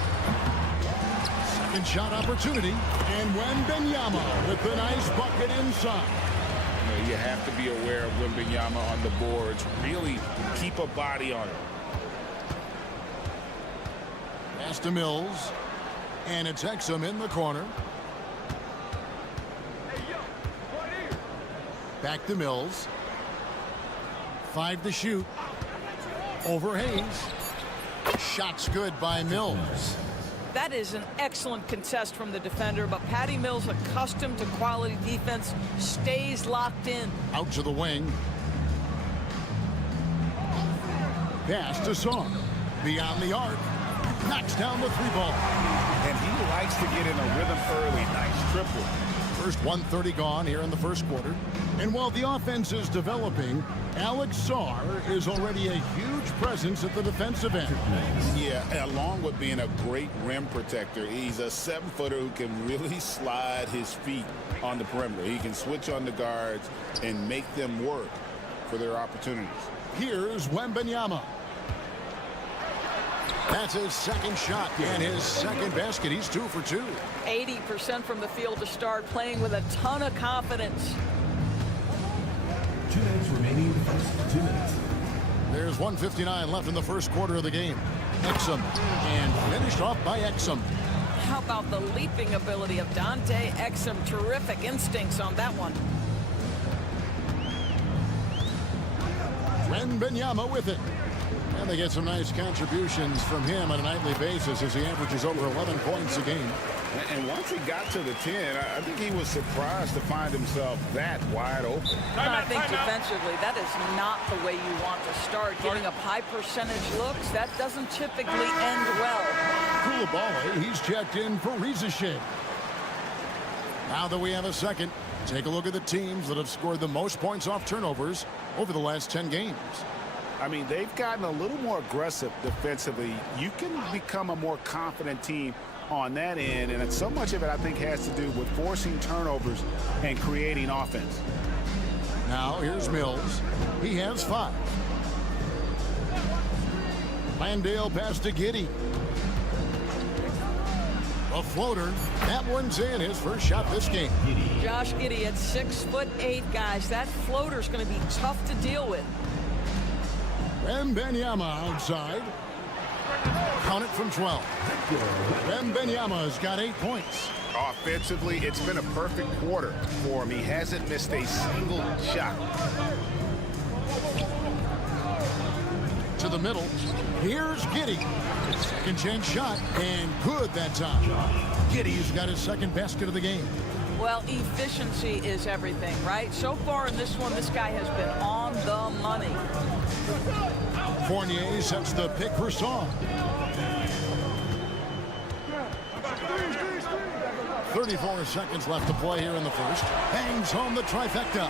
Second shot opportunity. And Wembanyama with the nice bucket inside. You have to be aware of Wembanyama on the boards. Really keep a body on it. Pass to Mills. And it's Exum in the corner. Back to Mills. 5 to shoot. Over Hayes. Shot's good by Mills. That is an excellent contest from the defender, but Patty Mills, accustomed to quality defense, stays locked in. Out to the wing. Pass to Sarr. Beyond the arc. Knocks down the 3-ball. And he likes to get in a rhythm early. Nice triple. First 1:30 gone here in the first quarter. And while the offense is developing, Alex Sarr is already a huge presence at the defensive end. Yeah, along with being a great rim protector, he's a 7-footer who can really slide his feet on the perimeter. He can switch on the guards and make them work for their opportunities. Here's Wembanyama. That's his second shot and his second basket. He's 2 for 2. 80% from the field to start, playing with a ton of confidence. 2 minutes remaining. 2 minutes. There's 1:59 left in the first quarter of the game. Exum, and finished off by Exum. How about the leaping ability of Dante Exum? Terrific instincts on that one. Wembanyama with it. And they get some nice contributions from him on a nightly basis as he averages over 11 points a game. And once he got to the 10, I think he was surprised to find himself that wide open. I think defensively, that is not the way you want to start. Giving up high percentage looks, that doesn't typically end well. Koulibaly, he's checked in for Rizashane. Now that we have a second, take a look at the teams that have scored the most points off turnovers over the last 10 games. I mean, they've gotten a little more aggressive defensively. You can become a more confident team on that end, and so much of it, I think, has to do with forcing turnovers and creating offense. Now, here's Mills. He has 5. Landale pass to Giddey. A floater. That one's in. His first shot this game. Josh Giddey at 6'8", guys. That floater's going to be tough to deal with. Wembanyama outside. Count it from 12. Wembanyama's got 8 points. Offensively, it's been a perfect quarter for him. He hasn't missed a single shot. To the middle. Here's Giddey. Second chance shot, and good that time. Giddey's got his second basket of the game. Well, efficiency is everything, right? So far in this one, this guy has been on the money. Fournier sets the pick for Song. 34 seconds left to play here in the first. Hangs home the trifecta.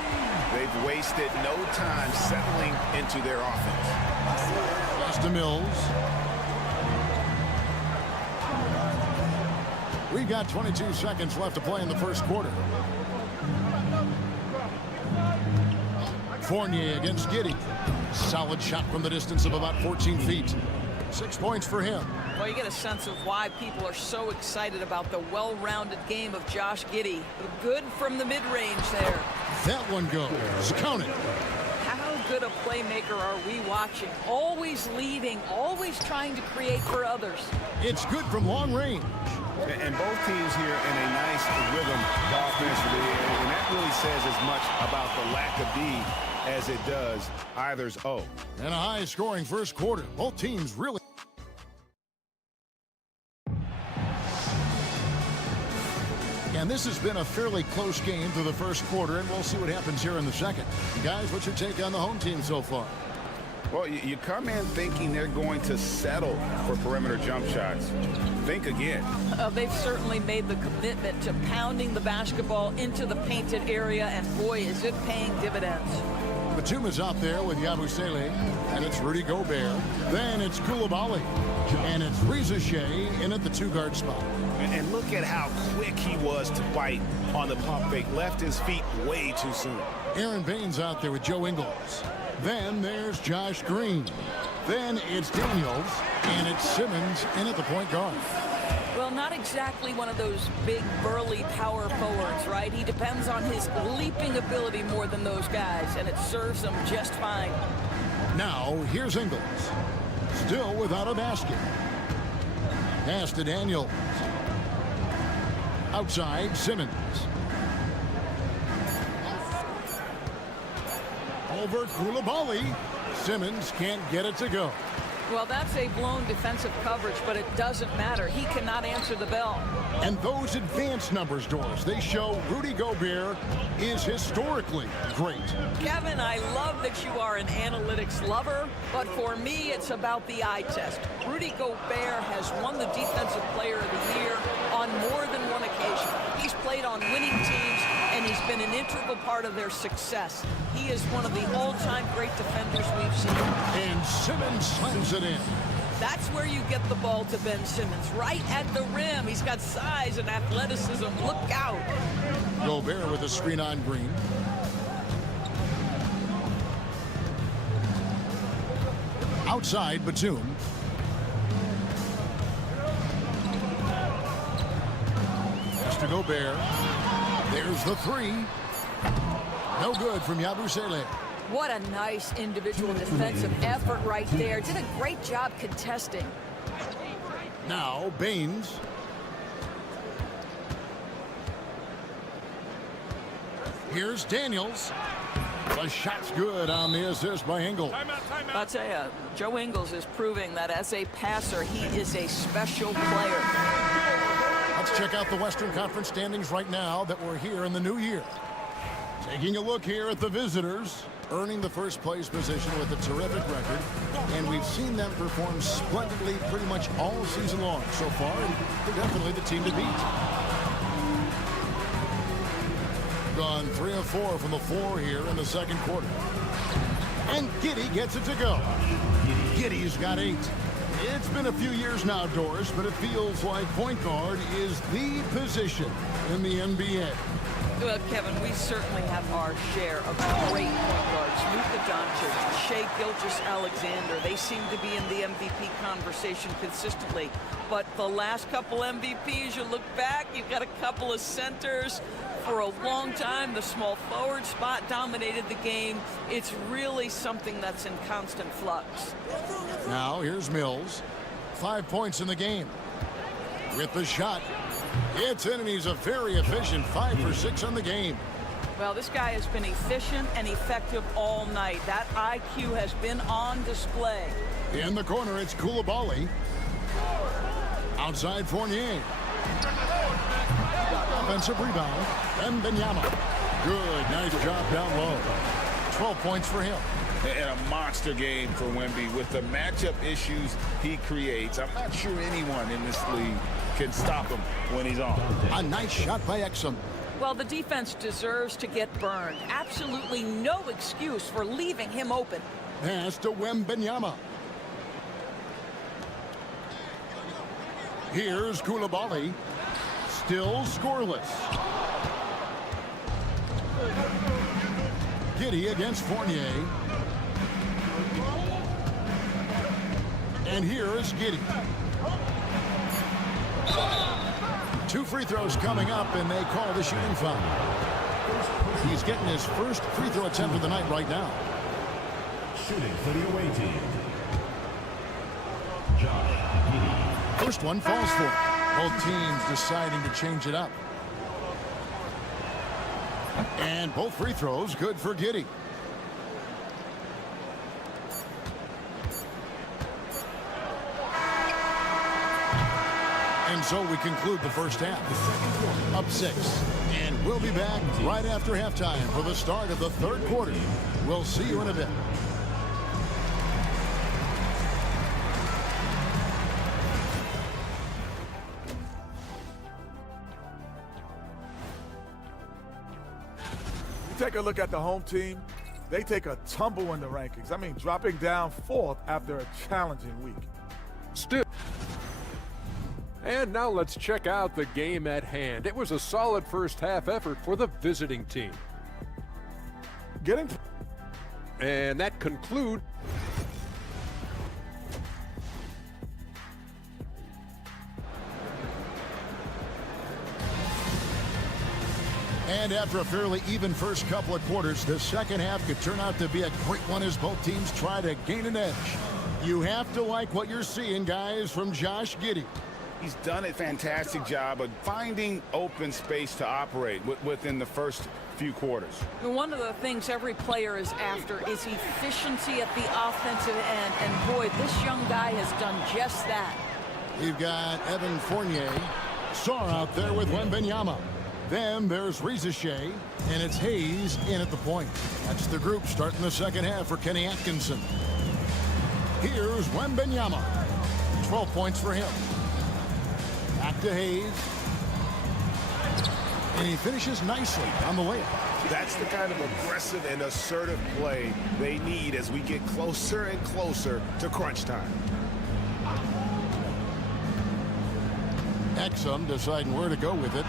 They've wasted no time settling into their offense. Pass to Mills. We've got 22 seconds left to play in the first quarter. Fournier against Giddey. Solid shot from the distance of about 14 feet. 6 points for him. Well, you get a sense of why people are so excited about the well-rounded game of Josh Giddey. Good from the mid-range there. That one goes. Count it. How good a playmaker are we watching? Always leading, always trying to create for others. It's good from long range. And both teams here in a nice rhythm offensively, and that really says as much about the lack of D as it does either's O. And a high-scoring first quarter. Both teams really... And this has been a fairly close game through the first quarter, and we'll see what happens here in the second. Guys, what's your take on the home team so far? Well, you come in thinking they're going to settle for perimeter jump shots. Think again. They've certainly made the commitment to pounding the basketball into the painted area, and boy, is it paying dividends. Batuma's out there with Yabusele, and it's Rudy Gobert. Then it's Koulibaly, and it's Rizashane in at the 2-guard spot. And look at how quick he was to bite on the pump fake. Left his feet way too soon. Aaron Baines out there with Joe Ingles. Then there's Josh Green. Then it's Daniels, and it's Simmons in at the point guard. Well, not exactly one of those big, burly power forwards, right? He depends on his leaping ability more than those guys, and it serves him just fine. Now, here's Ingles. Still without a basket. Pass to Daniels. Outside, Simmons. Over Koulibaly. Simmons can't get it to go. Well, that's a blown defensive coverage, but it doesn't matter. He cannot answer the bell. And those advanced numbers, Doris, they show Rudy Gobert is historically great. Kevin, I love that you are an analytics lover, but for me, it's about the eye test. Rudy Gobert has won the Defensive Player of the Year on more than one occasion. He's played on winning teams, and he's been an integral part of their success. He is one of the all-time great defenders we've seen. And Simmons slams it in. That's where you get the ball to Ben Simmons, right at the rim. He's got size and athleticism. Look out. Gobert with a screen on Green. Outside, Batum. Pass to Gobert. There's the three. No good from Yabusele. What a nice individual defensive effort right there. Did a great job contesting. Now, Baines. Here's Daniels. The shot's good on the assist by Ingles. I'll tell you, Joe Ingles is proving that as a passer, he is a special player. Let's check out the Western Conference standings right now that we're here in the new year. Taking a look here at the visitors, earning the first place position with a terrific record, and we've seen them perform splendidly pretty much all season long so far, and they're definitely the team to beat. Gone 3 of 4 from the floor here in the second quarter. And Giddey gets it to go. Giddey's got 8. It's been a few years now, Doris, but it feels like point guard is the position in the NBA. Well, Kevin, we certainly have our share of great point guards. Luka Doncic, Shai Gilgeous-Alexander, they seem to be in the MVP conversation consistently. But the last couple MVPs, you look back, you've got a couple of centers. For a long time, the small forward spot dominated the game. It's really something that's in constant flux. Now, here's Mills. 5 points in the game. With the shot. It's in, and he's a very efficient 5 for 6 on the game. Well, this guy has been efficient and effective all night. That IQ has been on display. In the corner, it's Koulibaly. Outside Fournier. Offensive rebound. Wembanyama. Good, nice job down low. 12 points for him. And a monster game for Wemby with the matchup issues he creates. I'm not sure anyone in this league can stop him when he's on. A nice shot by Exum. Well, the defense deserves to get burned. Absolutely no excuse for leaving him open. Pass to Wembanyama. Here's Koulibaly. Still scoreless. Giddey against Fournier. And here is Giddey. 2 free throws coming up, and they call the shooting foul. He's getting his first free throw attempt of the night right now. Shooting for the away team. Josh Giddey. First one falls for him. Both teams deciding to change it up. And both free throws good for Giddey. And so we conclude the first half. Up 6. And we'll be back right after halftime for the start of the third quarter. We'll see you in a bit. Take a look at the home team. They take a tumble in the rankings. I mean, dropping down 4th after a challenging week. Still. And now let's check out the game at hand. It was a solid first half effort for the visiting team. And that concludes. And after a fairly even first couple of quarters, the second half could turn out to be a great one as both teams try to gain an edge. You have to like what you're seeing, guys, from Josh Giddey. He's done a fantastic job of finding open space to operate within the first few quarters. One of the things every player is after is efficiency at the offensive end. And boy, this young guy has done just that. You've got Evan Fournier. Saar out there with Wembanyama. Then there's Reza Shea, and it's Hayes in at the point. That's the group starting the second half for Kenny Atkinson. Here's Wembanyama. 12 points for him. Back to Hayes. And he finishes nicely on the layup. That's the kind of aggressive and assertive play they need as we get closer and closer to crunch time. Exum deciding where to go with it.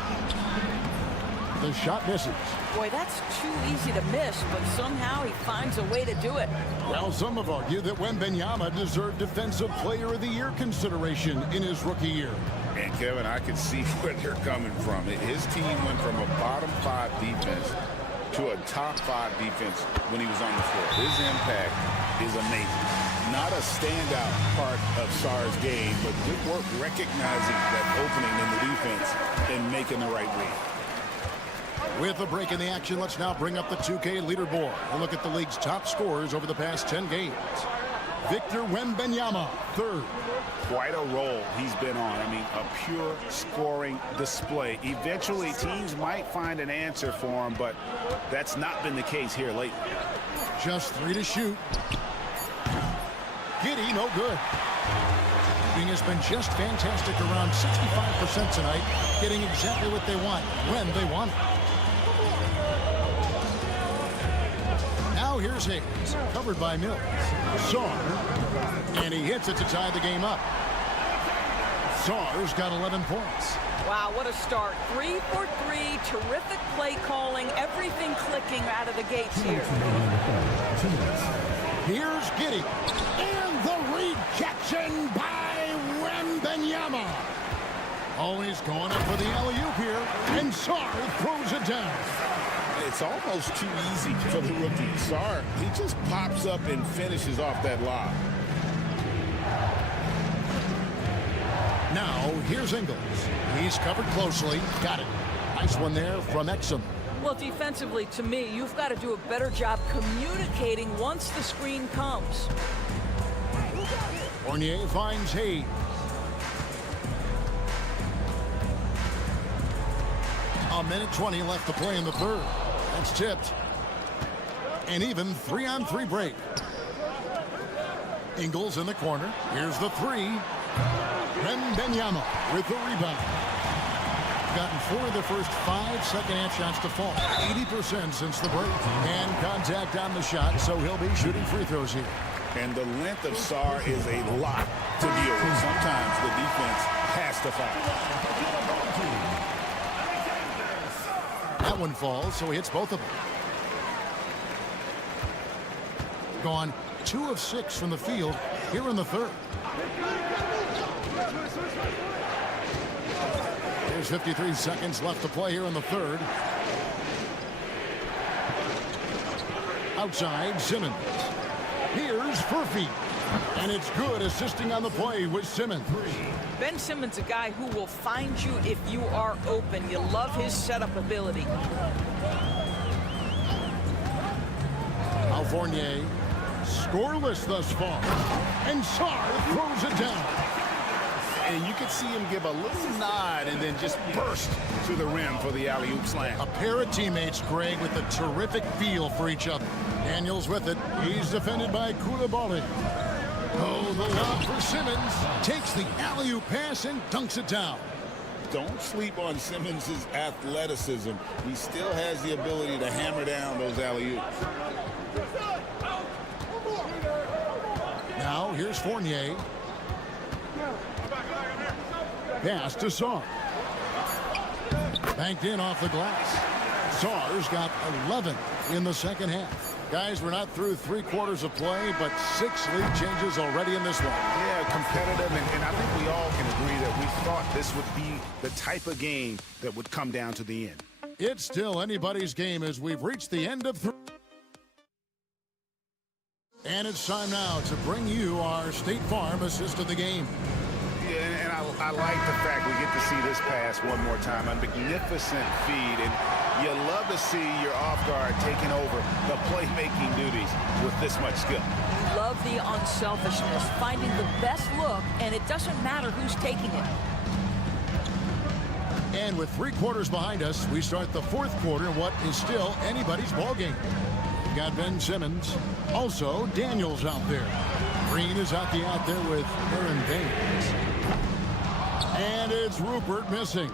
The shot misses. Boy, that's too easy to miss, but somehow he finds a way to do it. Well, some have argued that Wembanyama deserved Defensive Player of the Year consideration in his rookie year. And Kevin, I can see where they're coming from. His team went from a bottom 5 defense to a top 5 defense when he was on the floor. His impact is amazing. Not a standout part of Sarr's game, but good work recognizing that opening in the defense and making the right read. With a break in the action, let's now bring up the 2K leaderboard and look at the league's top scorers over the past 10 games. Victor Wembanyama, third. Quite a role he's been on. I mean, a pure scoring display. Eventually, teams might find an answer for him, but that's not been the case here lately. Just 3 to shoot. Giddy, no good. Shooting has been just fantastic, around 65% tonight, getting exactly what they want, when they want it. Now here's Hayes, covered by Mills. Sarr, and he hits it to tie the game up. Sarr's got 11 points. Wow, what a start. 3 for 3, terrific play calling, everything clicking out of the gates here. Here's Giddy, and the rejection by Wembanyama. Always going up for the alley-oop here, and Sarr throws it down. It's almost too easy for the rookie. Sarr, he just pops up and finishes off that lob. Now, here's Ingles. He's covered closely. Got it. Nice one there from Exum. Well, defensively, to me, you've got to do a better job communicating once the screen comes. Fournier finds Hayes. A minute 20 left to play in the third. That's tipped. An even 3-on-3 break. Ingles in the corner. Here's the 3. Wembanyama with the rebound. Gotten 4 of the first 5 second-half shots to fall. 80% since the break. And contact on the shot, so he'll be shooting free throws here. And the length of Sarr is a lot to deal with. Sometimes the defense has to foul. That one falls, so he hits both of them. Gone 2 of 6 from the field here in the third. There's 53 seconds left to play here in the third. Outside, Simmons. Here's Furphy. And it's good, assisting on the play with Simmons. Ben Simmons, a guy who will find you if you are open. You love his setup ability. Now Fournier, scoreless thus far. And Sarr throws it down. And you could see him give a little nod and then just burst to the rim for the alley-oop slam. A pair of teammates, Greg, with a terrific feel for each other. Daniels with it. He's defended by Koulibaly. Oh, the lob for Simmons. Takes the alley-oop pass and dunks it down. Don't sleep on Simmons' athleticism. He still has the ability to hammer down those alley-oops. Now, here's Fournier. Pass to Sarr. Banked in off the glass. Sarr's got 11 in the second half. Guys, we're not through 3 quarters of play, but 6 lead changes already in this one. Yeah, competitive, and I think we all can agree that we thought this would be the type of game that would come down to the end. It's still anybody's game as we've reached the end of 3. And it's time now to bring you our State Farm assist of the game. Yeah, and I like the fact we get to see this pass one more time. A magnificent feed, and you love to see your off guard taking over the playmaking duties with this much skill. You love the unselfishness, finding the best look, and it doesn't matter who's taking it. And with 3 quarters behind us, we start the 4th quarter in what is still anybody's ball game. We've got Ben Simmons. Also, Daniels out there. Green is out there with Aaron Baines. And it's Rupert missing.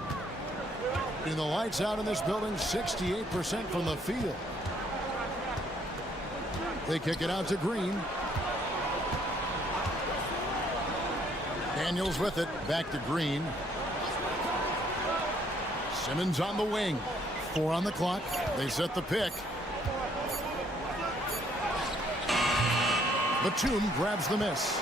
And the lights out in this building, 68% from the field. They kick it out to Green. Daniels with it, back to Green. Simmons on the wing. 4 on the clock. They set the pick. Batum grabs the miss.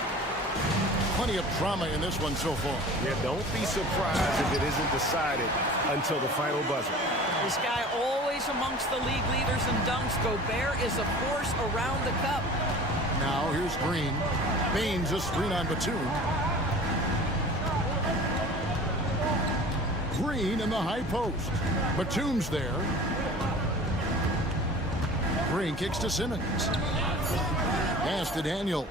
Plenty of drama in this one so far. Yeah, don't be surprised if it isn't decided until the final buzzer. This guy always amongst the league leaders in dunks. Gobert is a force around the cup. Now here's Green. Baines a screen on Batum. Green in the high post. Batum's there. Green kicks to Simmons. Pass to Daniels.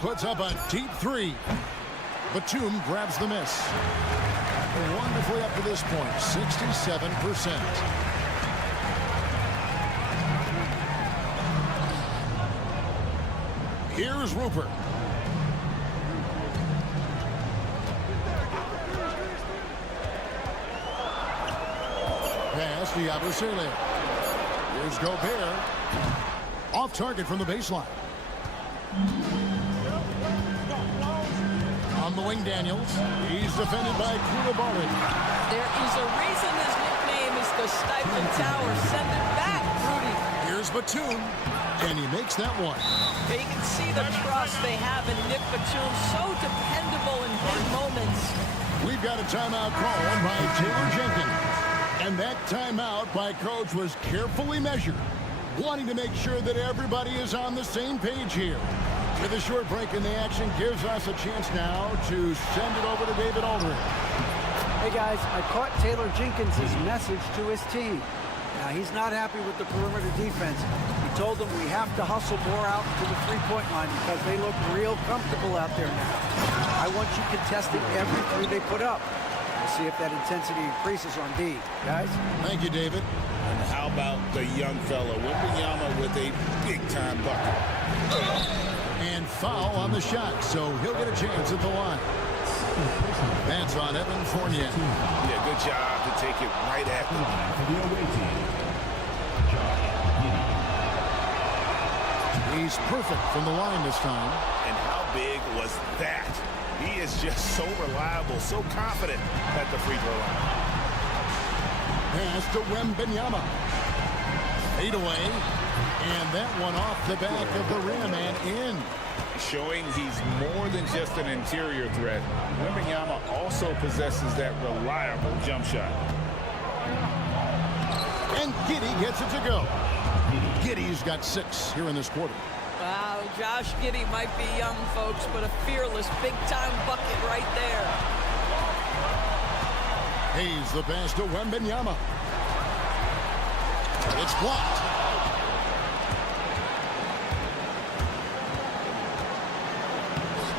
Puts up a deep 3. Batum grabs the miss. Wonderfully up to this point, 67%. Here's Rupert. Pass to Yabusele. Here's Gobert. Off target from the baseline. On the wing, Daniels. He's defended by Koulibaly. There is a reason his nickname is the Stifle Tower. Send it back, Rudy. Here's Batum, and he makes that one. Yeah, you can see the trust they have in Nick Batum. So dependable in big moments. We've got a timeout called by Taylor Jenkins. And that timeout by Coach was carefully measured, wanting to make sure that everybody is on the same page here. With a short break in the action gives us a chance now to send it over to David Aldridge. Hey guys, I caught Taylor Jenkins' message to his team. Now he's not happy with the perimeter defense. He told them we have to hustle more out to the three-point line because they look real comfortable out there now. I want you contesting every three they put up. We'll see if that intensity increases on D. Guys? Thank you, David. And how about the young fella, Wembanyama, with a big-time bucket. And foul on the shot, so he'll get a chance at the line. That's on Evan Fournier. Yeah, good job to take it right at the line. He's perfect from the line this time. And how big was that? He is just so reliable, so confident at the free throw line. Pass to Wembanyama. 8 away. And that one off the back of the rim and in. Showing he's more than just an interior threat. Wembanyama also possesses that reliable jump shot. And Giddey gets it to go. Giddey's got 6 here in this quarter. Wow, Josh Giddey might be young, folks, but a fearless big-time bucket right there. Hayes the pass to Wembanyama. It's blocked.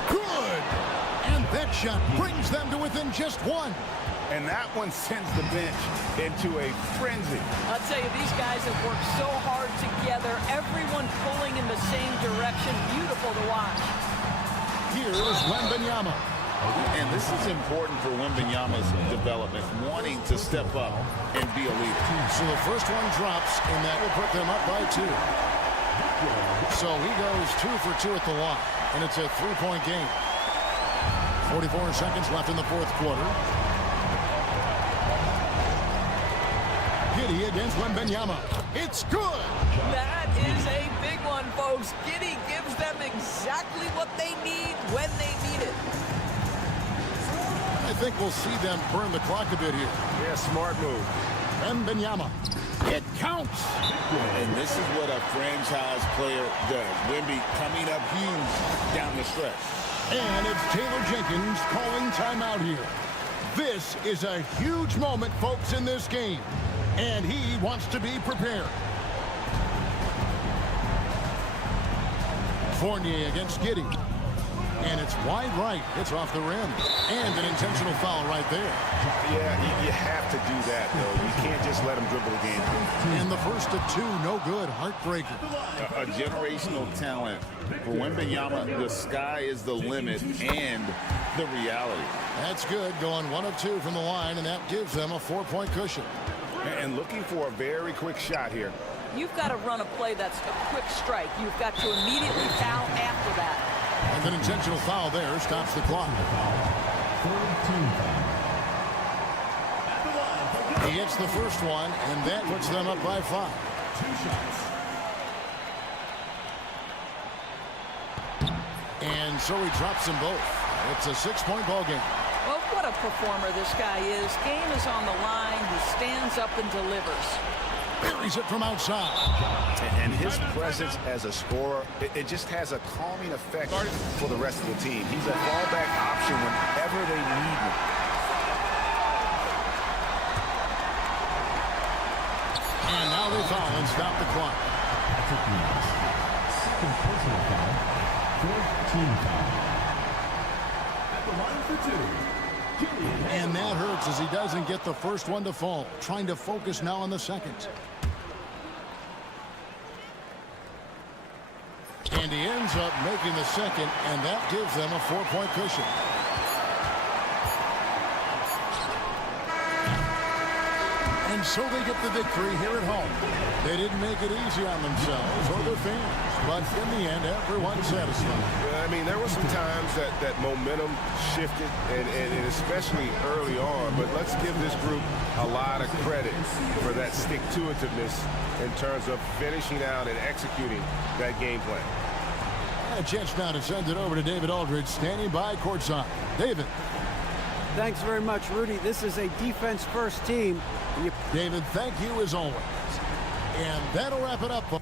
Good! And that shot brings them to within just 1. And that one sends the bench into a frenzy. I'll tell you, these guys have worked so hard together. Everyone pulling in the same direction. Beautiful to watch. Here is Wembanyama. And this is important for Wembanyama's development, wanting to step up and be a leader. So the first one drops, and that will put them up by 2. So he goes 2 for 2 at the line, and it's a 3-point game. 44 seconds left in the fourth quarter. Giddey against Wembanyama. It's good. That is a big one, folks. Giddey gives them exactly what they need when they need it. I think we'll see them burn the clock a bit here. Yeah, smart move. Wembanyama. It counts. And this is what a franchise player does. Wemby coming up huge down the stretch. And it's Taylor Jenkins calling timeout here. This is a huge moment, folks, in this game. And he wants to be prepared. Fournier against Giddey. And it's wide right. It's off the rim. And an intentional foul right there. Yeah, you have to do that, though. You can't just let him dribble again. And the first of two, no good. Heartbreaker. A generational talent. For Wembanyama, the sky is the limit and the reality. That's good. Going 1 of 2 from the line, and that gives them a 4-point cushion. And looking for a very quick shot here. You've got to run a play that's a quick strike. You've got to immediately foul after that. And an intentional foul there stops the clock. He gets the first one, and that puts them up by 5. 2 shots. And so he drops them both. It's a 6-point ball game. Well, what a performer this guy is. Game is on the line. He stands up and delivers. Buries it from outside. And his presence as a scorer, it just has a calming effect for the rest of the team. He's a fallback option whenever they need him. And now they foul and stop the clock. Second personal foul. 4th team foul. At the line for 2. And that hurts as he doesn't get the first one to fall. Trying to focus now on the second. And he ends up making the second, and that gives them a 4-point cushion. And so they get the victory here at home. They didn't make it easy on themselves or their fans, but in the end, everyone's satisfied. I mean, there were some times that momentum shifted, and especially early on, but let's give this group a lot of credit for that stick-to-itiveness in terms of finishing out and executing that game plan. And a chance now to send it over to David Aldridge, standing by courtside. David. Thanks very much, Rudy. This is a defense-first team. David, thank you as always. And that'll wrap it up.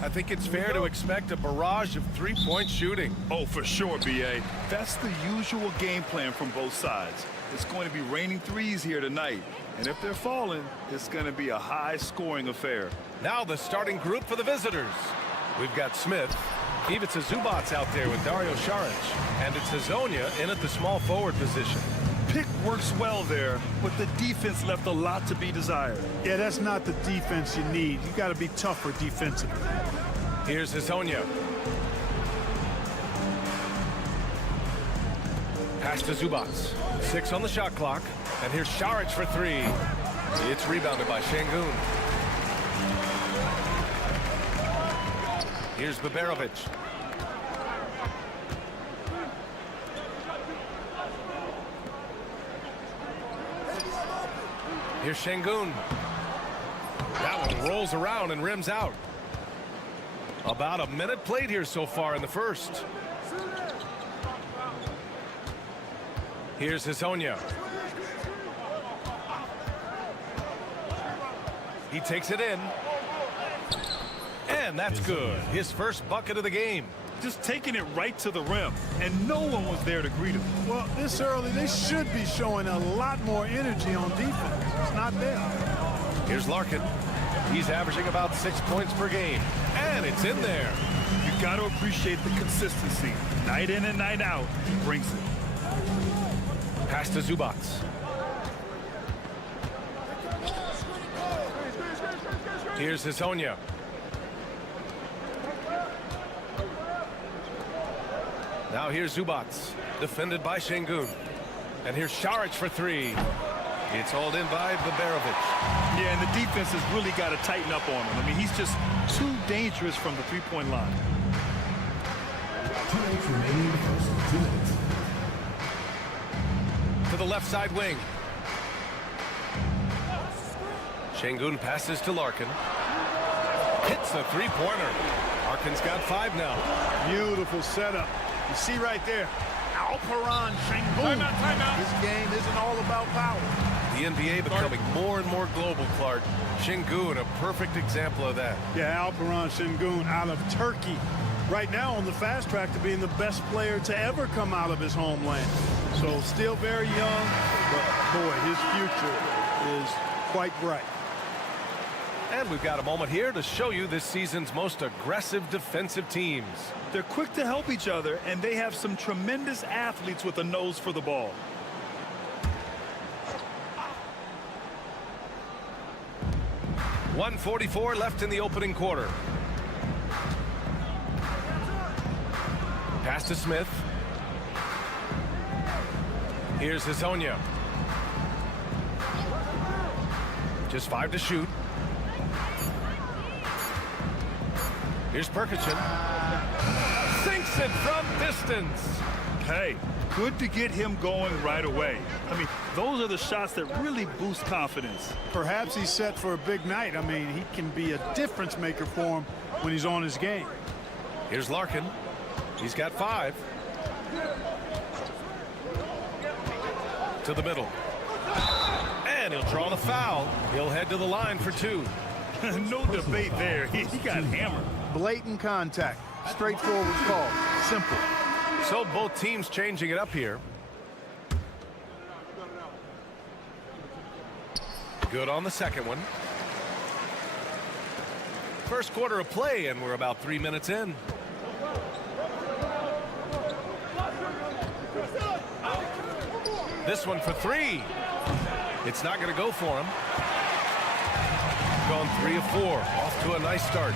I think it's fair to expect a barrage of three-point shooting. Oh, for sure, B.A. That's the usual game plan from both sides. It's going to be raining threes here tonight. And if they're falling, it's going to be a high-scoring affair. Now the starting group for the visitors. We've got Smith. Ivica Zubac's out there with Dario Saric. And it's Hazonia in at the small forward position. Pick works well there, but the defense left a lot to be desired. Yeah, that's not the defense you need. You got to be tougher defensively. Here's Hazonia. Pass to Zubac. 6 on the shot clock. And here's Saric for 3. It's rebounded by Şengün. Here's Baberovic. Here's Şengün. That one rolls around and rims out. About a minute played here so far in the first. Here's Hazonia. He takes it in. And that's good. His first bucket of the game. Just taking it right to the rim, and no one was there to greet him. Well, this early, they should be showing a lot more energy on defense. It's not there. Here's Larkin. He's averaging about 6 points per game. And it's in there. You got to appreciate the consistency. Night in and night out, he brings it. Pass to Zubac. Here's Hazonia. Now here's Zubac, defended by Şengün. And here's Saric for 3. It's hauled in by Baberovic. Yeah, and the defense has really got to tighten up on him. I mean, he's just too dangerous from the three-point line. 2 minutes remaining in the first. 2 minutes. To the left side wing. Şengün passes to Larkin. Hits the three-pointer. Larkin's got 5 now. Beautiful setup. You see right there, Alperon Şengün. Timeout. This game isn't all about power. The NBA becoming more and more global, Clark. Şengün, a perfect example of that. Yeah, Alperon Şengün out of Turkey. Right now on the fast track to being the best player to ever come out of his homeland. So still very young, but boy, his future is quite bright. And we've got a moment here to show you this season's most aggressive defensive teams. They're quick to help each other, and they have some tremendous athletes with a nose for the ball. .144 left in the opening quarter. Pass to Smith. Here's Hazonia. Just 5 to shoot. Here's Perkichin. Sinks it from distance. Hey, good to get him going right away. I mean, those are the shots that really boost confidence. Perhaps he's set for a big night. I mean, he can be a difference maker for him when he's on his game. Here's Larkin. He's got 5. To the middle. And he'll draw the foul. He'll head to the line for 2. No debate there. He got hammered. Blatant contact. Straightforward call. Simple. So both teams changing it up here. Good on the second one. First quarter of play, and we're about 3 minutes in. This one for 3. It's not going to go for him. Gone 3 of 4. Off to a nice start.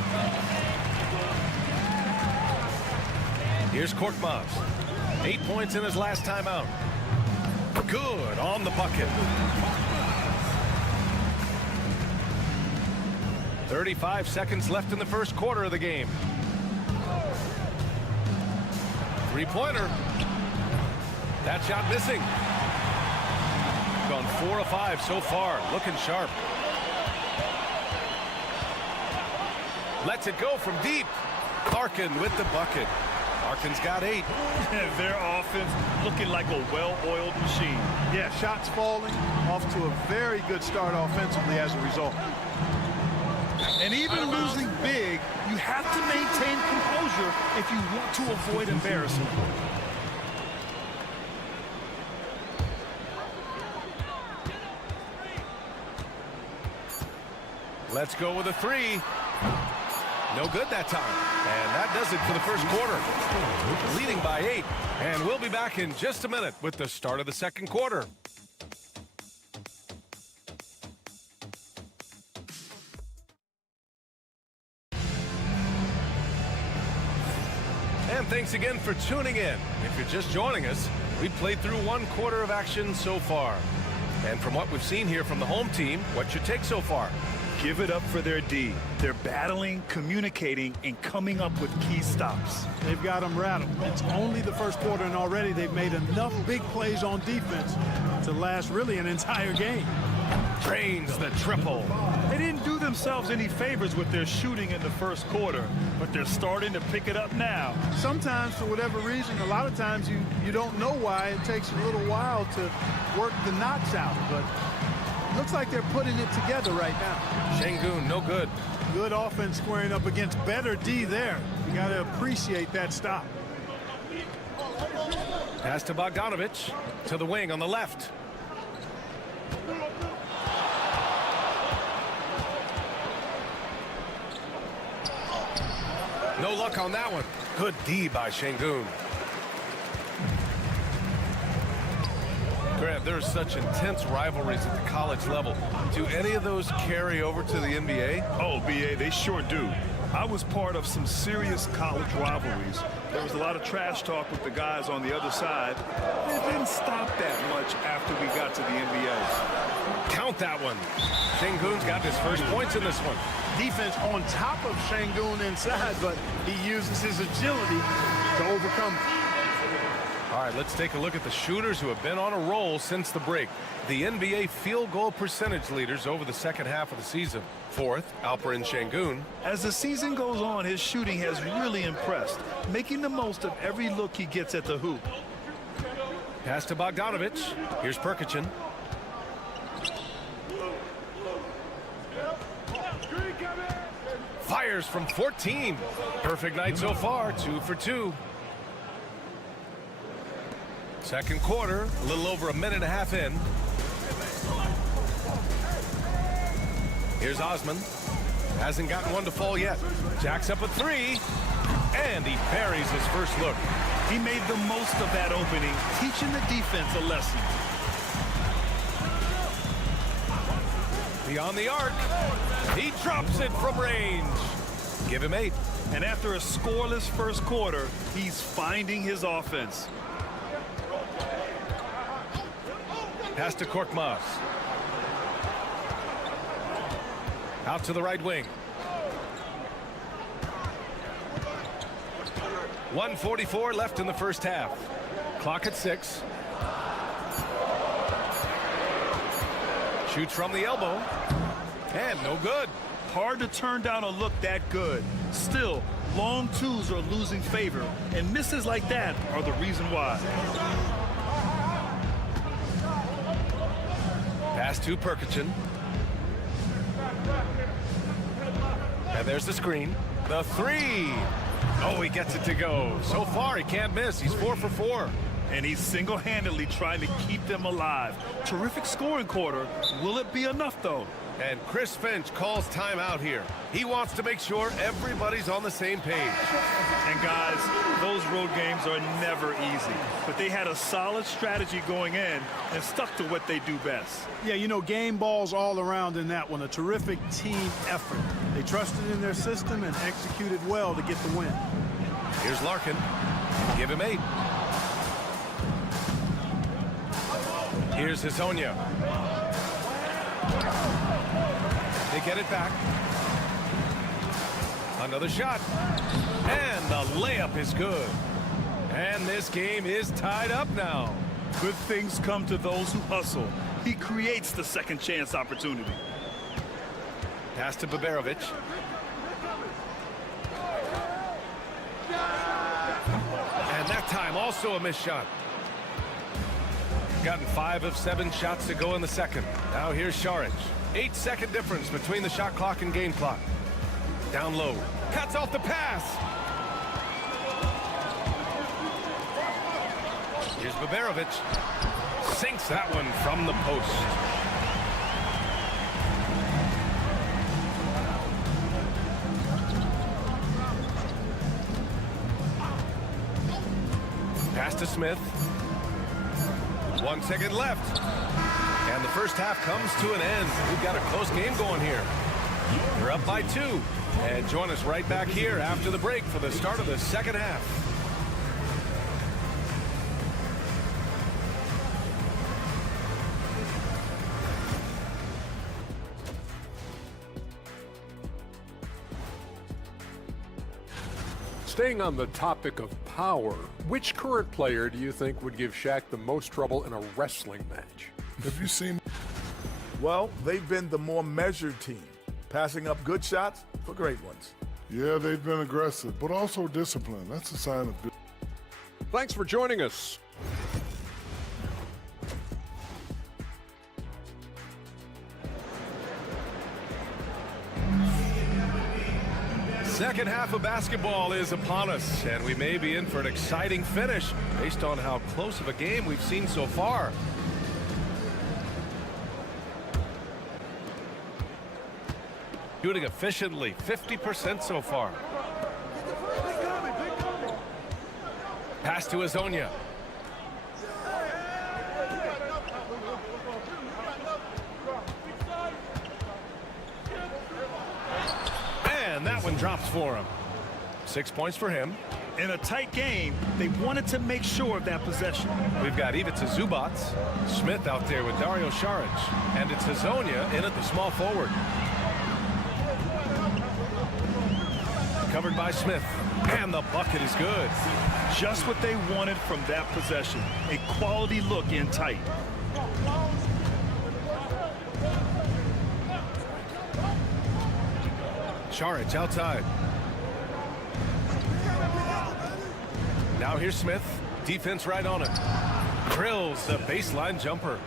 Here's Korkmaz. 8 points in his last time out. Good on the bucket. 35 seconds left in the first quarter of the game. 3-pointer. That shot missing. Gone 4 of 5 so far. Looking sharp. Lets it go from deep. Larkin with the bucket. Larkin's got 8. Their offense looking like a well-oiled machine. Yeah, shots falling. Off to a very good start offensively as a result. And even losing big, you have to maintain composure if you want to avoid embarrassment. Let's go with a 3. No good that time. And that does it for the first quarter. Leading by 8. And we'll be back in just a minute with the start of the second quarter. And thanks again for tuning in. If you're just joining us, we've played through 1 quarter of action so far. And from what we've seen here from the home team, what's your take so far? Give it up for their D. They're battling, communicating, and coming up with key stops. They've got them rattled. It's only the first quarter, and already they've made enough big plays on defense to last really an entire game. Drains the triple. They didn't do themselves any favors with their shooting in the first quarter, but they're starting to pick it up now. Sometimes, for whatever reason, a lot of times you don't know why. It takes a little while to work the knots out, but looks like they're putting it together right now. Şengün, no good. Good offense squaring up against better D there. You got to appreciate that stop. Pass to Bogdanović. To the wing on the left. No luck on that one. Good D by Şengün. Grant, there's such intense rivalries at the college level. Do any of those carry over to the NBA? Oh, BA, they sure do. I was part of some serious college rivalries. There was a lot of trash talk with the guys on the other side. It didn't stop that much after we got to the NBA. Count that one. Şengün's got his first points in this one. Defense on top of Şengün inside, but he uses his agility to overcome it. All right, let's take a look at the shooters who have been on a roll since the break. The NBA field goal percentage leaders over the second half of the season. 4th, Alperen Şengün. As the season goes on, his shooting has really impressed, making the most of every look he gets at the hoop. Pass to Bogdanović. Here's Perkichin. Fires from 14. Perfect night so far, 2 for 2. Second quarter, a little over a minute and a half in. Here's Osman. Hasn't gotten one to fall yet. Jacks up a 3, and he buries his first look. He made the most of that opening, teaching the defense a lesson. Beyond the arc, he drops it from range. Give him 8. And after a scoreless first quarter, he's finding his offense. Pass to Korkmaz. Out to the right wing. 1:44 left in the first half. Clock at 6. Shoots from the elbow. And no good. Hard to turn down a look that good. Still, long twos are losing favor, and misses like that are the reason why. Pass to Perkichin. And there's the screen. The 3. Oh, he gets it to go. So far, he can't miss. He's 4 for 4. And he's single-handedly trying to keep them alive. Terrific scoring quarter. Will it be enough, though? And Chris Finch calls timeout here. He wants to make sure everybody's on the same page. And guys, those road games are never easy. But they had a solid strategy going in and stuck to what they do best. Yeah, you know, game balls all around in that one. A terrific team effort. They trusted in their system and executed well to get the win. Here's Larkin. Give him 8. Here's Hazonia. They get it back. Another shot. And the layup is good. And this game is tied up now. Good things come to those who hustle. He creates the second chance opportunity. Pass to Baberovic. And that time also a missed shot. Gotten 5 of 7 shots to go in the second. Now here's Šarić. 8-second difference between the shot clock and game clock. Down low. Cuts off the pass. Here's Baberovic. Sinks that one from the post. Pass to Smith. 1 second left. And the first half comes to an end. We've got a close game going here. We're up by 2. And join us right back here after the break for the start of the second half. Staying on the topic of power, which current player do you think would give Shaq the most trouble in a wrestling match? Have you seen? Well, they've been the more measured team, passing up good shots for great ones. Yeah, they've been aggressive, but also disciplined. That's a sign of good. Thanks for joining us. Second half of basketball is upon us, and we may be in for an exciting finish based on how close of a game we've seen so far. Shooting efficiently, 50% so far. Pass to Hazonia. And that one drops for him. 6 points for him. In a tight game, they wanted to make sure of that possession. We've got Ivica Zubac, Smith out there with Dario Šarić, and it's Hazonia in at the small forward. Covered by Smith, and the bucket is good. Just what they wanted from that possession. A quality look in tight. Šarić outside. Now here's Smith. Defense right on him. Drills the baseline jumper.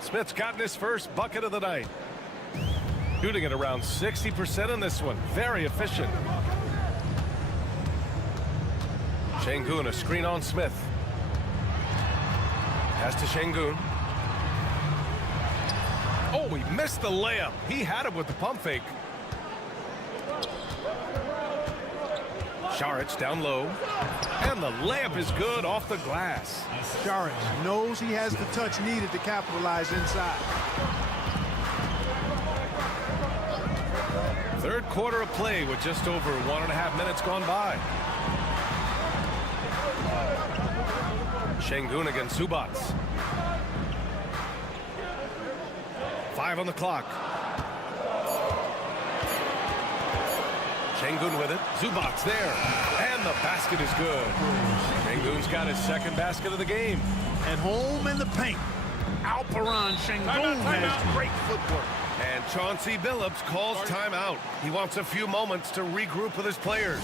Smith's gotten his first bucket of the night. Shooting at around 60% in this one. Very efficient. Şengün, a screen on Smith. Pass to Şengün. Oh, he missed the layup. He had it with the pump fake. Šarić down low. And the layup is good off the glass. Šarić knows he has the touch needed to capitalize inside. Third quarter of play with just over 1.5 minutes gone by. Şengün against Zubac. 5 on the clock. Şengün with it. Zubac's there. And the basket is good. Şengün's got his second basket of the game. At home in the paint. Alperen Şengün has great footwork. And Chauncey Billups calls timeout. He wants a few moments to regroup with his players.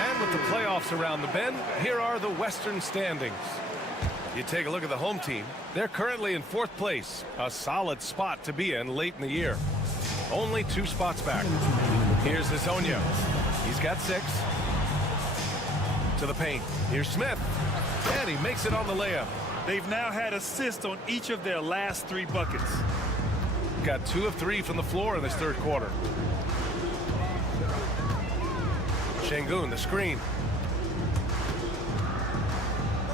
And with the playoffs around the bend, here are the Western standings. You take a look at the home team. They're currently in 4th place, a solid spot to be in late in the year. Only 2 spots back. Here's Hezonja. He's got 6. To the paint. Here's Smith. And he makes it on the layup. They've now had assists on each of their last 3 buckets. Got 2 of 3 from the floor in this 3rd quarter. Şengün, the screen.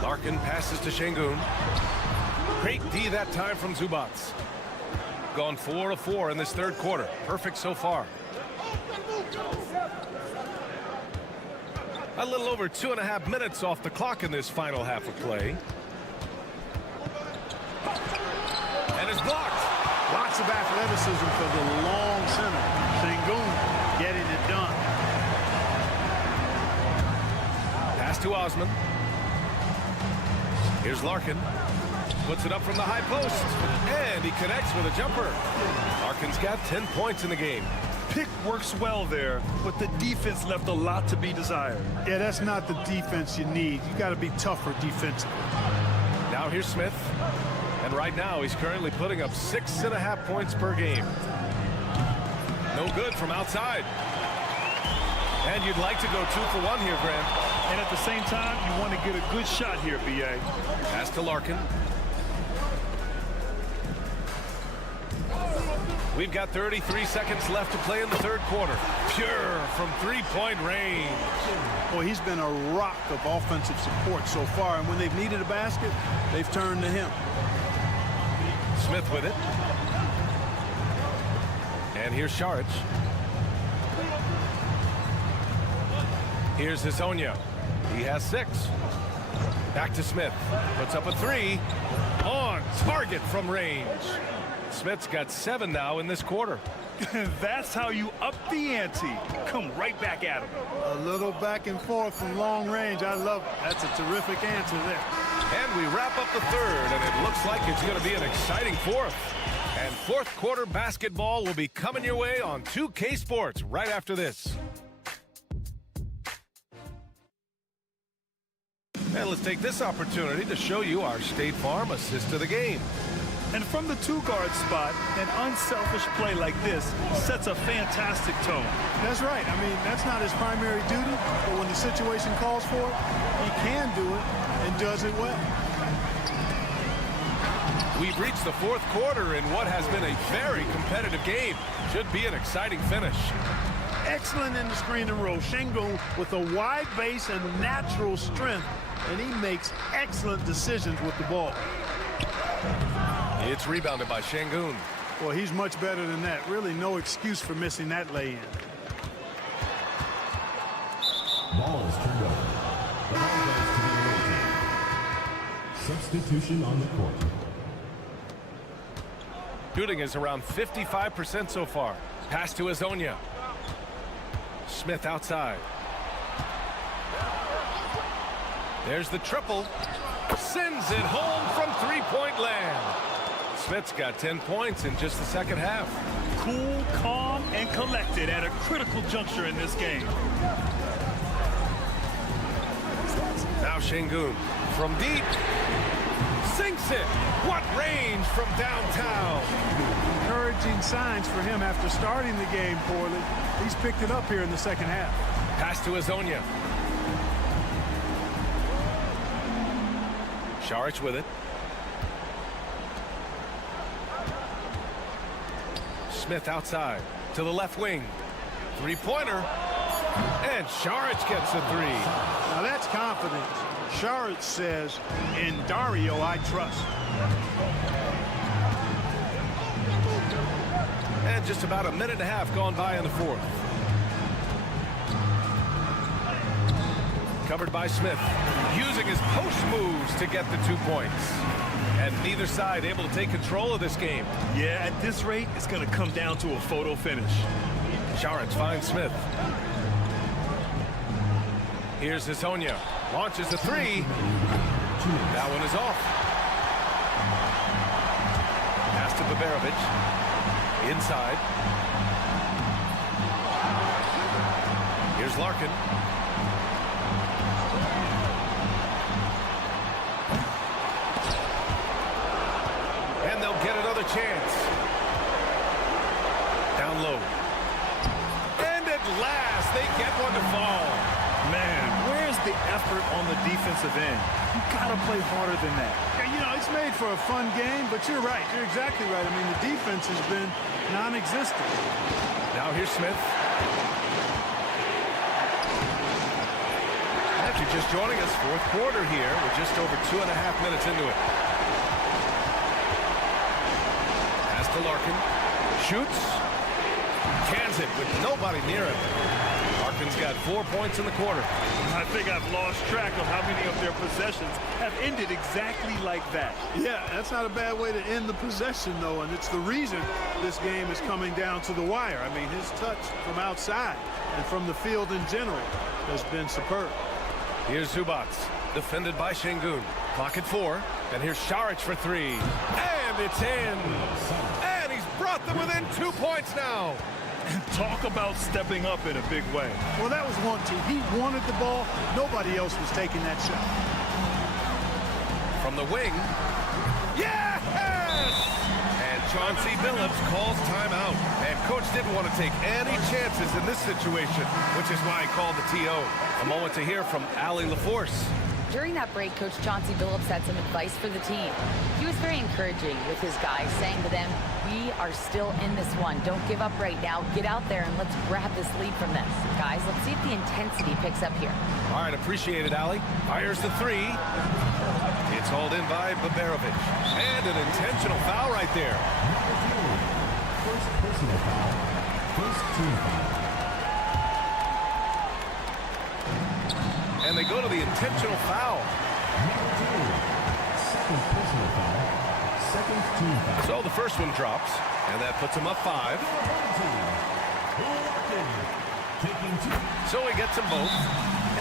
Larkin passes to Şengün. Great D that time from Zubac. Gone 4 of 4 in this 3rd quarter. Perfect so far. A little over 2.5 minutes off the clock in this final half of play. And it's blocked. Lots of athleticism for the long center. Şengün getting it done. Pass to Osman. Here's Larkin. Puts it up from the high post. And he connects with a jumper. Larkin's got 10 points in the game. Pick works well there, but the defense left a lot to be desired. Yeah, that's not the defense you need. You got to be tougher defensively. Now here's Smith. And right now he's currently putting up 6.5 points per game. No good from outside. And you'd like to go 2 for 1 here, Grant. And at the same time, you want to get a good shot here, B.A. Pass to Larkin. We've got 33 seconds left to play in the 3rd quarter. Pure from 3-point range. Well, he's been a rock of offensive support so far, and when they've needed a basket, they've turned to him. Smith with it. And here's Šarić. Here's Hezonja. He has 6. Back to Smith. Puts up a 3. On target from range. Smith's got 7 now in this quarter. That's how you up the ante. Come right back at him. A little back and forth from long range. I love it. That's a terrific answer there. And we wrap up the 3rd, and it looks like it's going to be an exciting 4th. And 4th quarter basketball will be coming your way on 2K Sports right after this. And let's take this opportunity to show you our State Farm assist to the game. And from the 2-guard spot, an unselfish play like this sets a fantastic tone. That's right. I mean, that's not his primary duty, but when the situation calls for it, he can do it and does it well. We've reached the 4th quarter in what has been a very competitive game. Should be an exciting finish. Excellent in the screen and roll. Şengün with a wide base and natural strength, and he makes excellent decisions with the ball. It's rebounded by Şengün. Well, he's much better than that. Really no excuse for missing that lay-in. Ball is turned over. The ball goes to the away team. Substitution on the court. Shooting is around 55% so far. Pass to Hezonja. Smith outside. There's the triple. Sends it home from 3-point land. Smith's got 10 points in just the 2nd half. Cool, calm, and collected at a critical juncture in this game. Now Şengün from deep. Sinks it. What range from downtown. Encouraging signs for him after starting the game poorly. He's picked it up here in the 2nd half. Pass to Hezonja. Šarić with it. Smith outside to the left wing. 3-pointer. And Šarić gets a 3. Now that's confidence. Šarić says, in Dario I trust. And just about a minute and a half gone by in the 4th. Covered by Smith, using his post moves to get the 2 points. And neither side able to take control of this game. Yeah, at this rate, it's going to come down to a photo finish. Saric finds Smith. Here's Hezonja. Launches the three. That one is off. Pass to Baberovic. Inside. Here's Larkin. And they'll get another chance. Down low. And at last, they get one to fall. Man, where's the effort on the defensive end? You gotta play harder than that. Yeah, you know, it's made for a fun game, but you're right. You're exactly right. I mean, the defense has been non-existent. Now here's Smith. If you're just joining us, fourth quarter here. We're just over 2.5 minutes into it. Pass to Larkin. Shoots. Cans it with nobody near him. Larkin's got 4 points in the quarter. I think I've lost track of how many of their possessions have ended exactly like that. Yeah, that's not a bad way to end the possession, though, and it's the reason this game is coming down to the wire. I mean, his touch from outside and from the field in general has been superb. Here's Zubac, defended by Şengün. Clock at 4, and here's Saric for 3. And it's in! And he's brought them within 2 points now! And talk about stepping up in a big way. Well, that was 1-2. He wanted the ball. Nobody else was taking that shot. From the wing. Yes! And Chauncey Billups calls timeout. And coach didn't want to take any chances in this situation, which is why he called the TO. A moment to hear from Ali LaForce. During that break, Coach Chauncey Billups had some advice for the team. He was very encouraging with his guys, saying to them, we are still in this one. Don't give up right now. Get out there and let's grab this lead from them. Guys, let's see if the intensity picks up here. All right, appreciate it, Ali. Fires the 3. It's hauled in by Baberovic. And an intentional foul right there. First personal foul. First team foul. And they go to the intentional foul. Second personal foul. Second team foul. So the first one drops, and that puts him up 5. So he gets them both,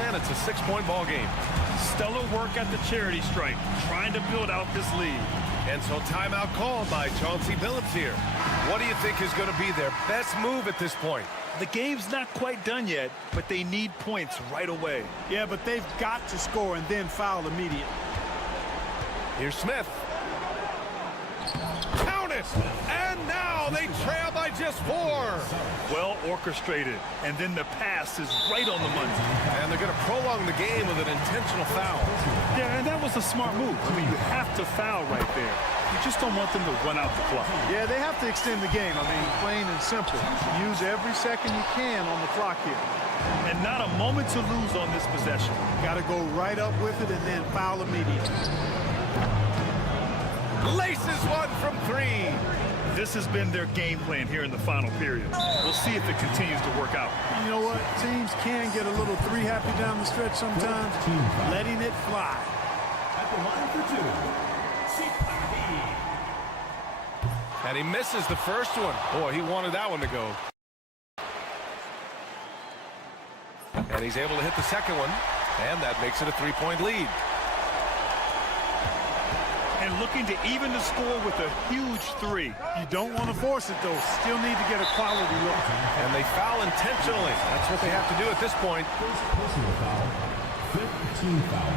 and it's a 6-point ball game. Stellar work at the charity stripe, trying to build out this lead. And so timeout called by Chauncey Billups here. What do you think is going to be their best move at this point? The game's not quite done yet, but they need points right away. Yeah, but they've got to score and then foul immediately. Here's Smith. Count it! And now they trail by just 4. Well orchestrated, and then the pass is right on the money. And they're going to prolong the game with an intentional foul. Yeah, and that was a smart move. I mean, you have to foul right there. You just don't want them to run out the clock. Yeah, they have to extend the game. I mean, plain and simple. Use every second you can on the clock here. And not a moment to lose on this possession. Got to go right up with it and then foul immediately. Laces one from 3. This has been their game plan here in the final period. We'll see if it continues to work out. You know what? Teams can get a little 3-happy down the stretch sometimes. Letting it fly. At the line for 2. And he misses the first one. Boy, he wanted that one to go. And he's able to hit the second one. And that makes it a 3-point lead. And looking to even the score with a huge 3. You don't want to force it, though. Still need to get a quality look. And they foul intentionally. That's what they have to do at this point. First personal foul. Fifth team foul.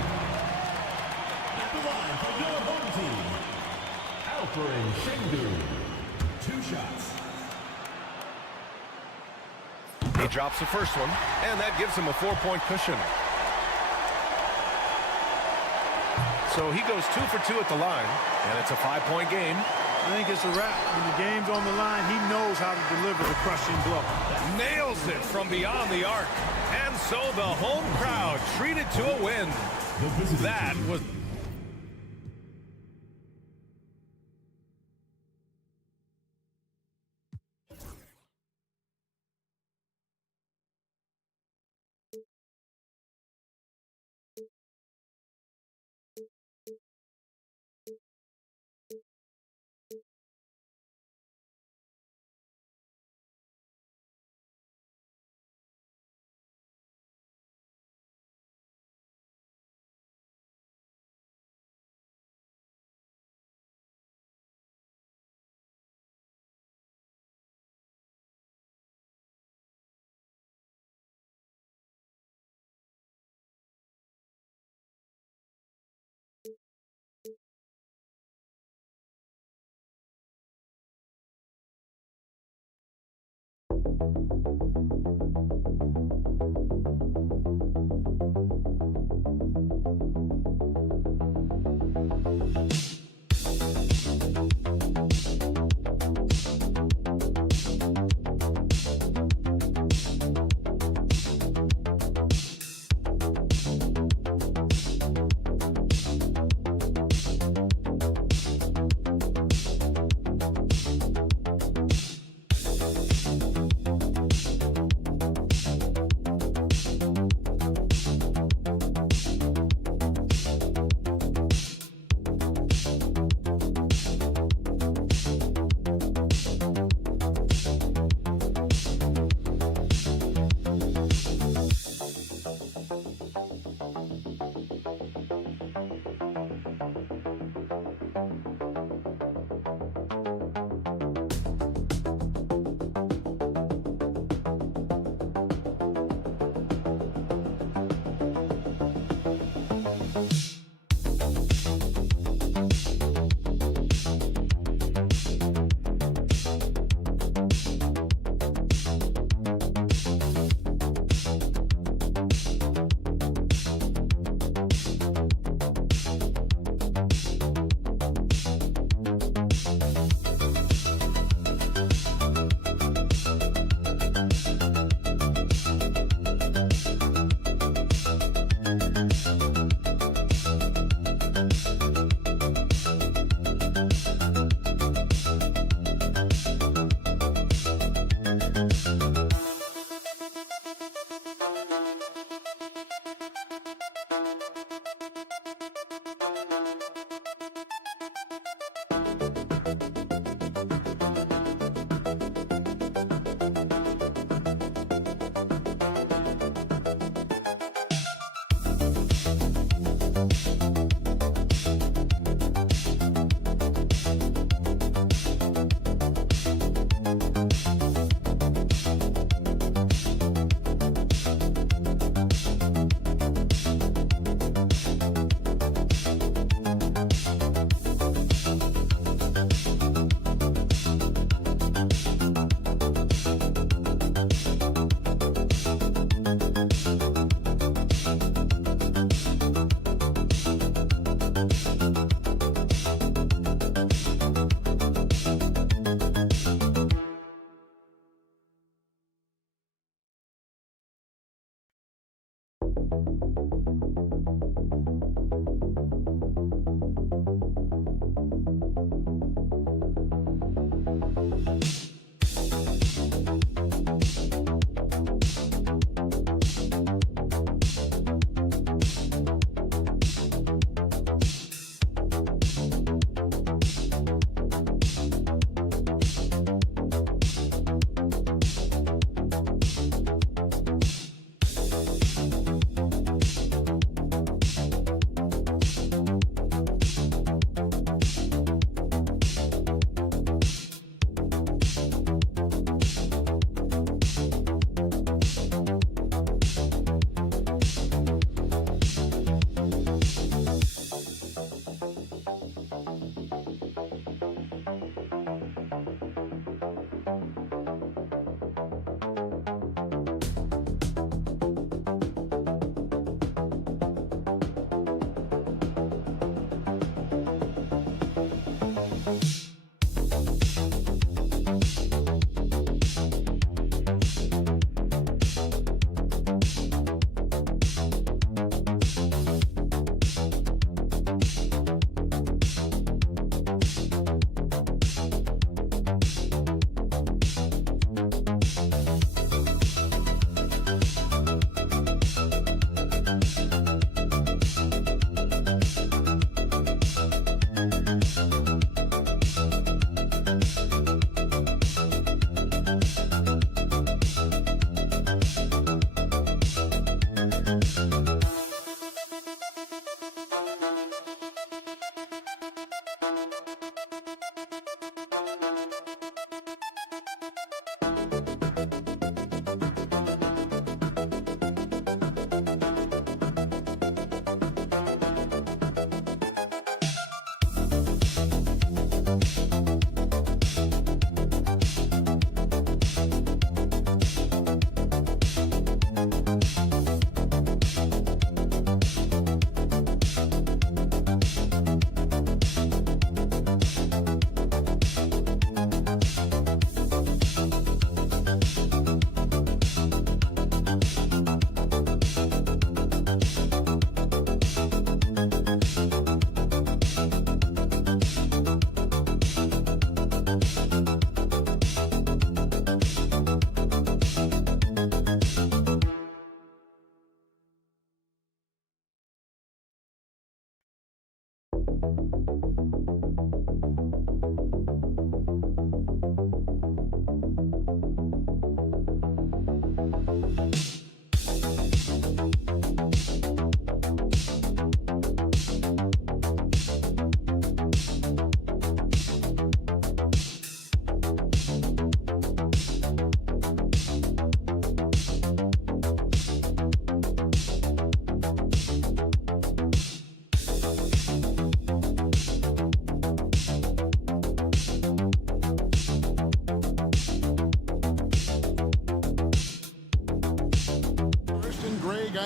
At the line for your home team. Alfred Şengün. 2 shots. He drops the first one, and that gives him a 4-point cushion. So he goes 2 for 2 at the line, and it's a 5-point game. I think it's a wrap. When the game's on the line, he knows how to deliver the crushing blow. Nails it from beyond the arc. And so the home crowd treated to a win. That was...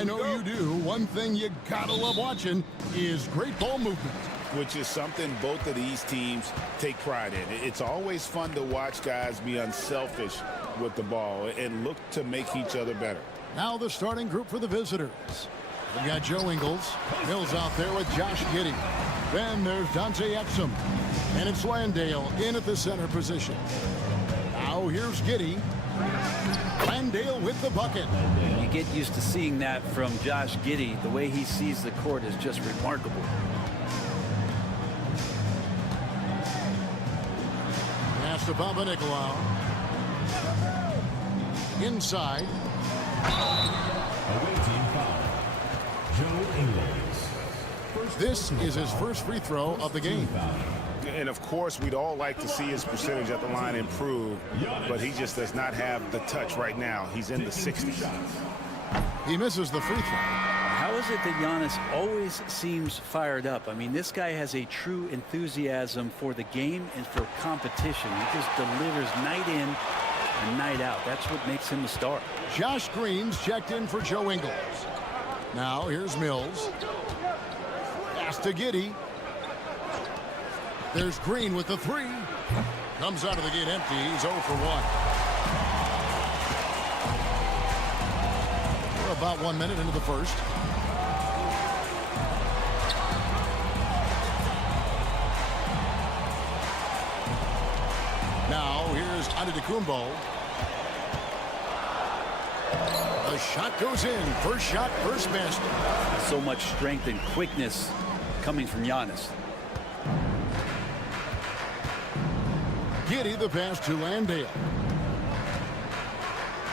I know you do. One thing you gotta love watching is great ball movement. Which is something both of these teams take pride in. It's always fun to watch guys be unselfish with the ball and look to make each other better. Now the starting group for the visitors. We've got Joe Ingles. Mills out there with Josh Giddey. Then there's Dante Exum. And it's Landale in at the center position. Now here's Giddey. Landale with the bucket. You get used to seeing that from Josh Giddey. The way he sees the court is just remarkable. Pass to Papanikolaou. Inside. Awaiting foul. Joe Ingles. This is his first free throw of the game. And of course, we'd all like to see his percentage at the line improve, but he just does not have the touch right now. He's in the 60s. He misses the free throw. How is it that Giannis always seems fired up? I mean, this guy has a true enthusiasm for the game and for competition. He just delivers night in and night out. That's what makes him a star. Josh Green's checked in for Joe Ingles. Now here's Mills. Pass to Giddey. There's Green with the three. Comes out of the gate empty. He's 0 for 1. About 1 minute into the first. Now here's Antetokounmpo. The shot goes in. First shot, first best. So much strength and quickness coming from Giannis. Giddey the pass to Landale.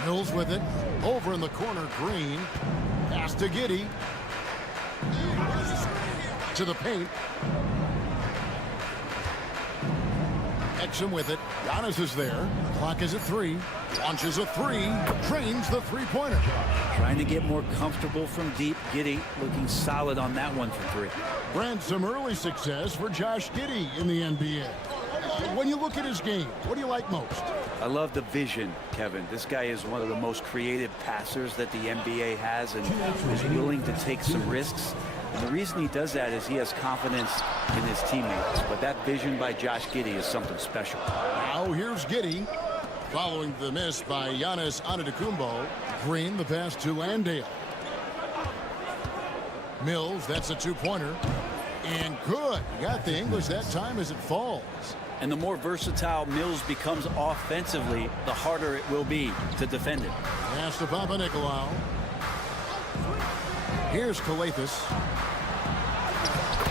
Mills with it. Over in the corner, Green. Pass to Giddey. To the paint. Exum with it. Giannis is there. Clock is at 3. Launches a 3. Drains the three-pointer. Trying to get more comfortable from deep. Giddey looking solid on that one for 3. Brent, some early success for Josh Giddey in the NBA. When you look at his game, what do you like most? I love the vision, Kevin. This guy is one of the most creative passers that the NBA has and is willing to take some risks. And the reason he does that is he has confidence in his teammates. But that vision by Josh Giddey is something special. Now here's Giddey. Following the miss by Giannis Antetokounmpo. Green the pass to Landale. Mills, that's a two-pointer. And good. Got the English that time as it falls. And the more versatile Mills becomes offensively, the harder it will be to defend it. Pass to Papanikolaou. Here's Kalathis.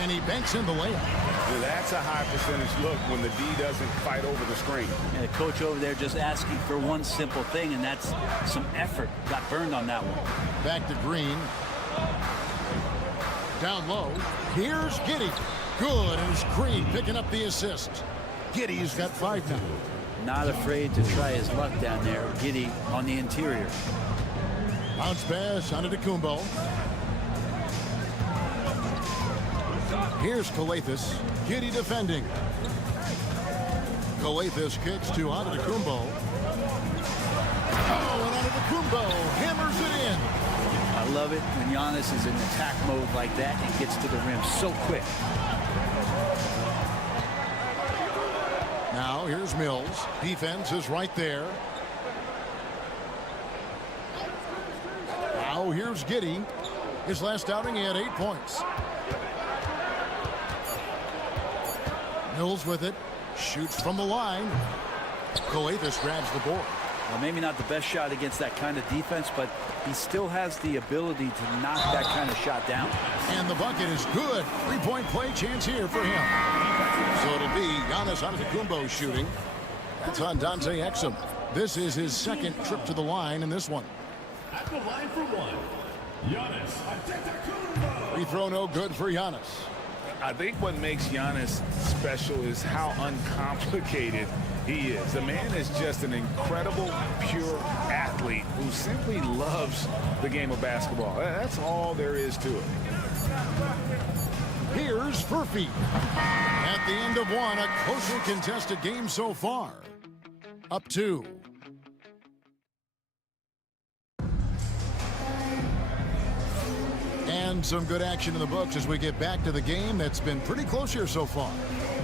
And he banks in the layup. That's a high percentage look when the D doesn't fight over the screen. And the coach over there just asking for one simple thing, and that's some effort. Got burned on that one. Back to Green. Down low. Here's Giddey. Good, and it's Green picking up the assist. Giddey's got 5 now. Not afraid to try his luck down there. Giddey on the interior. Bounce pass onto Antetokounmpo. Here's Kalathis. Giddey defending. Kalathis kicks to Antetokounmpo. Oh, and Antetokounmpo hammers it in. I love it when Giannis is in attack mode like that and gets to the rim so quick. Now here's Mills. Defense is right there. Now here's Giddey. His last outing he had 8 points. Mills with it. Shoots from the line. Kalathis grabs the board. Well, maybe not the best shot against that kind of defense, but he still has the ability to knock that kind of shot down. And the bucket is good. 3-point play chance here for him. So it'll be Giannis Antetokounmpo shooting. That's on Dante Exum. This is his second trip to the line in this one. At the line for one, Giannis Antetokounmpo. Free throw no good for Giannis. I think what makes Giannis special is how uncomplicated he is. The man is just an incredible, pure athlete who simply loves the game of basketball. That's all there is to it. Here's Furphy. At the end of one, a closely contested game so far. Up 2. And some good action in the books as we get back to the game that's been pretty close here so far.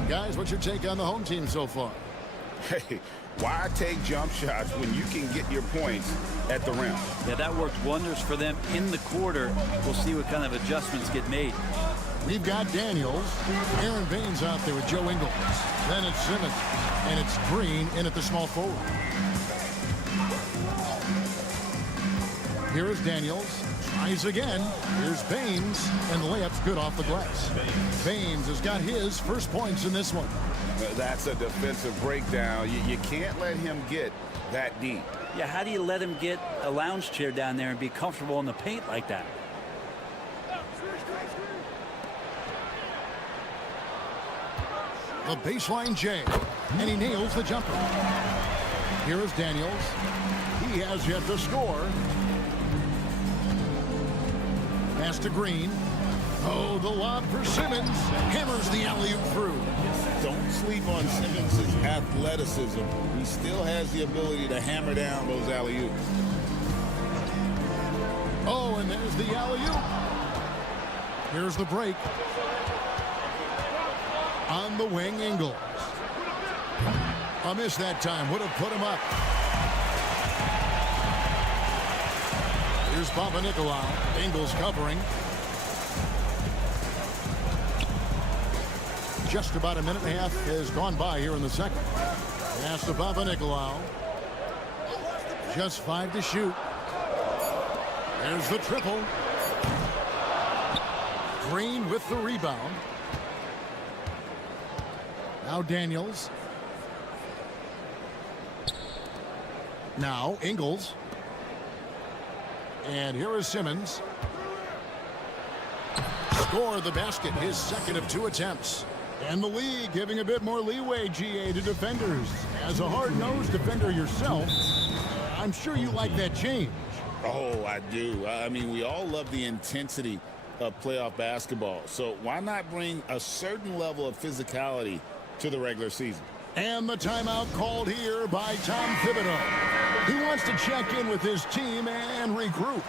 Guys, what's your take on the home team so far? Hey, why take jump shots when you can get your points at the rim? Yeah, that worked wonders for them in the quarter. We'll see what kind of adjustments get made. We've got Daniels, Aaron Baines out there with Joe Ingles. Then it's Simmons, and it's Green in at the small forward. Here is Daniels. Tries again. Here's Baines, and the layup's good off the glass. Baines has got his first points in this one. That's a defensive breakdown. You can't let him get that deep. Yeah, how do you let him get a lounge chair down there and be comfortable in the paint like that? The baseline J, and he nails the jumper. Here is Daniels. He has yet to score. Pass to Green. Oh, the lob for Simmons. Hammers the alley-oop through. Don't sleep on Simmons' athleticism. He still has the ability to hammer down those alley-oops. Oh, and there's the alley-oop. Here's the break. On the wing, Ingles. A miss that time would have put him up. Here's Papanikolaou. Ingles covering. Just about a minute and a half has gone by here in the second. Pass to Papanikolaou. Just 5 to shoot. There's the triple. Green with the rebound. Now Daniels. Now Ingles. And here is Simmons. Score the basket, his second of 2 attempts. And the league giving a bit more leeway, GA, to defenders. As a hard-nosed defender yourself, I'm sure you like that change. Oh, I do. I mean, we all love the intensity of playoff basketball. So why not bring a certain level of physicality to the regular season? And the timeout called here by Tom Thibodeau. He wants to check in with his team and regroup.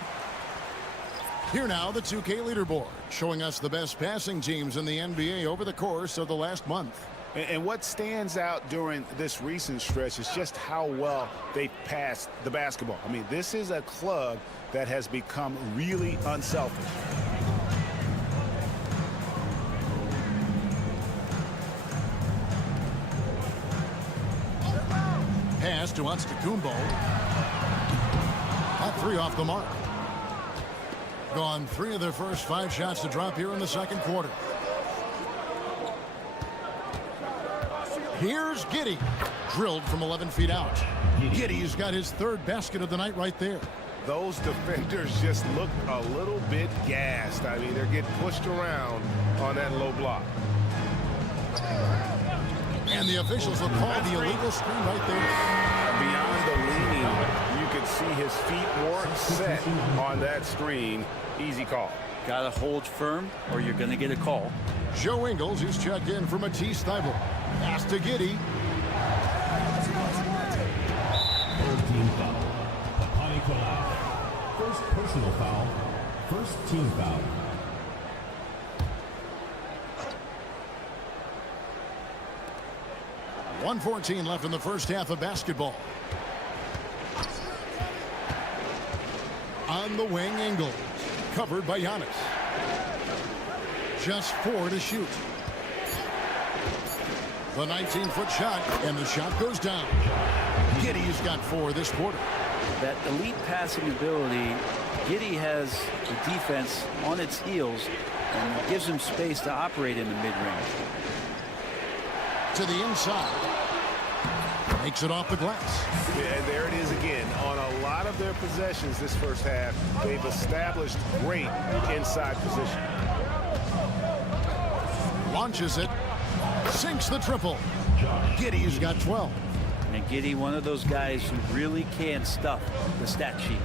Here now, the 2K leaderboard, showing us the best passing teams in the NBA over the course of the last month. And what stands out during this recent stretch is just how well they passed the basketball. I mean, this is a club that has become really unselfish. Pass to Antetokounmpo. That 3 off the mark. Gone 3 of their first 5 shots to drop here in the second quarter. Here's Giddey. Drilled from 11 feet out. Giddey's got his 3rd basket of the night right there. Those defenders just look a little bit gassed. I mean, they're getting pushed around on that low block. And the officials will call the illegal screen right there. Beyond the leaning, you could see his feet weren't set on that screen. Easy call. Got to hold firm or you're going to get a call. Joe Ingles, who's checked in for Matisse Thybulle. Pass to Giddey. 13 foul. Papanikolaou. First personal foul. First team foul. .114 left in the first half of basketball. On the wing, Ingles. Covered by Giannis. Just 4 to shoot. The 19-foot shot, and the shot goes down. Giddey's got 4 this quarter. That elite passing ability, Giddey has the defense on its heels and gives him space to operate in the mid-range. To the inside. Makes it off the glass. Yeah, there it is again. On a lot of their possessions this first half, they've established great inside position. Launches it. Sinks the triple. Giddey's got 12. And Giddey, one of those guys who really can stuff the stat sheet.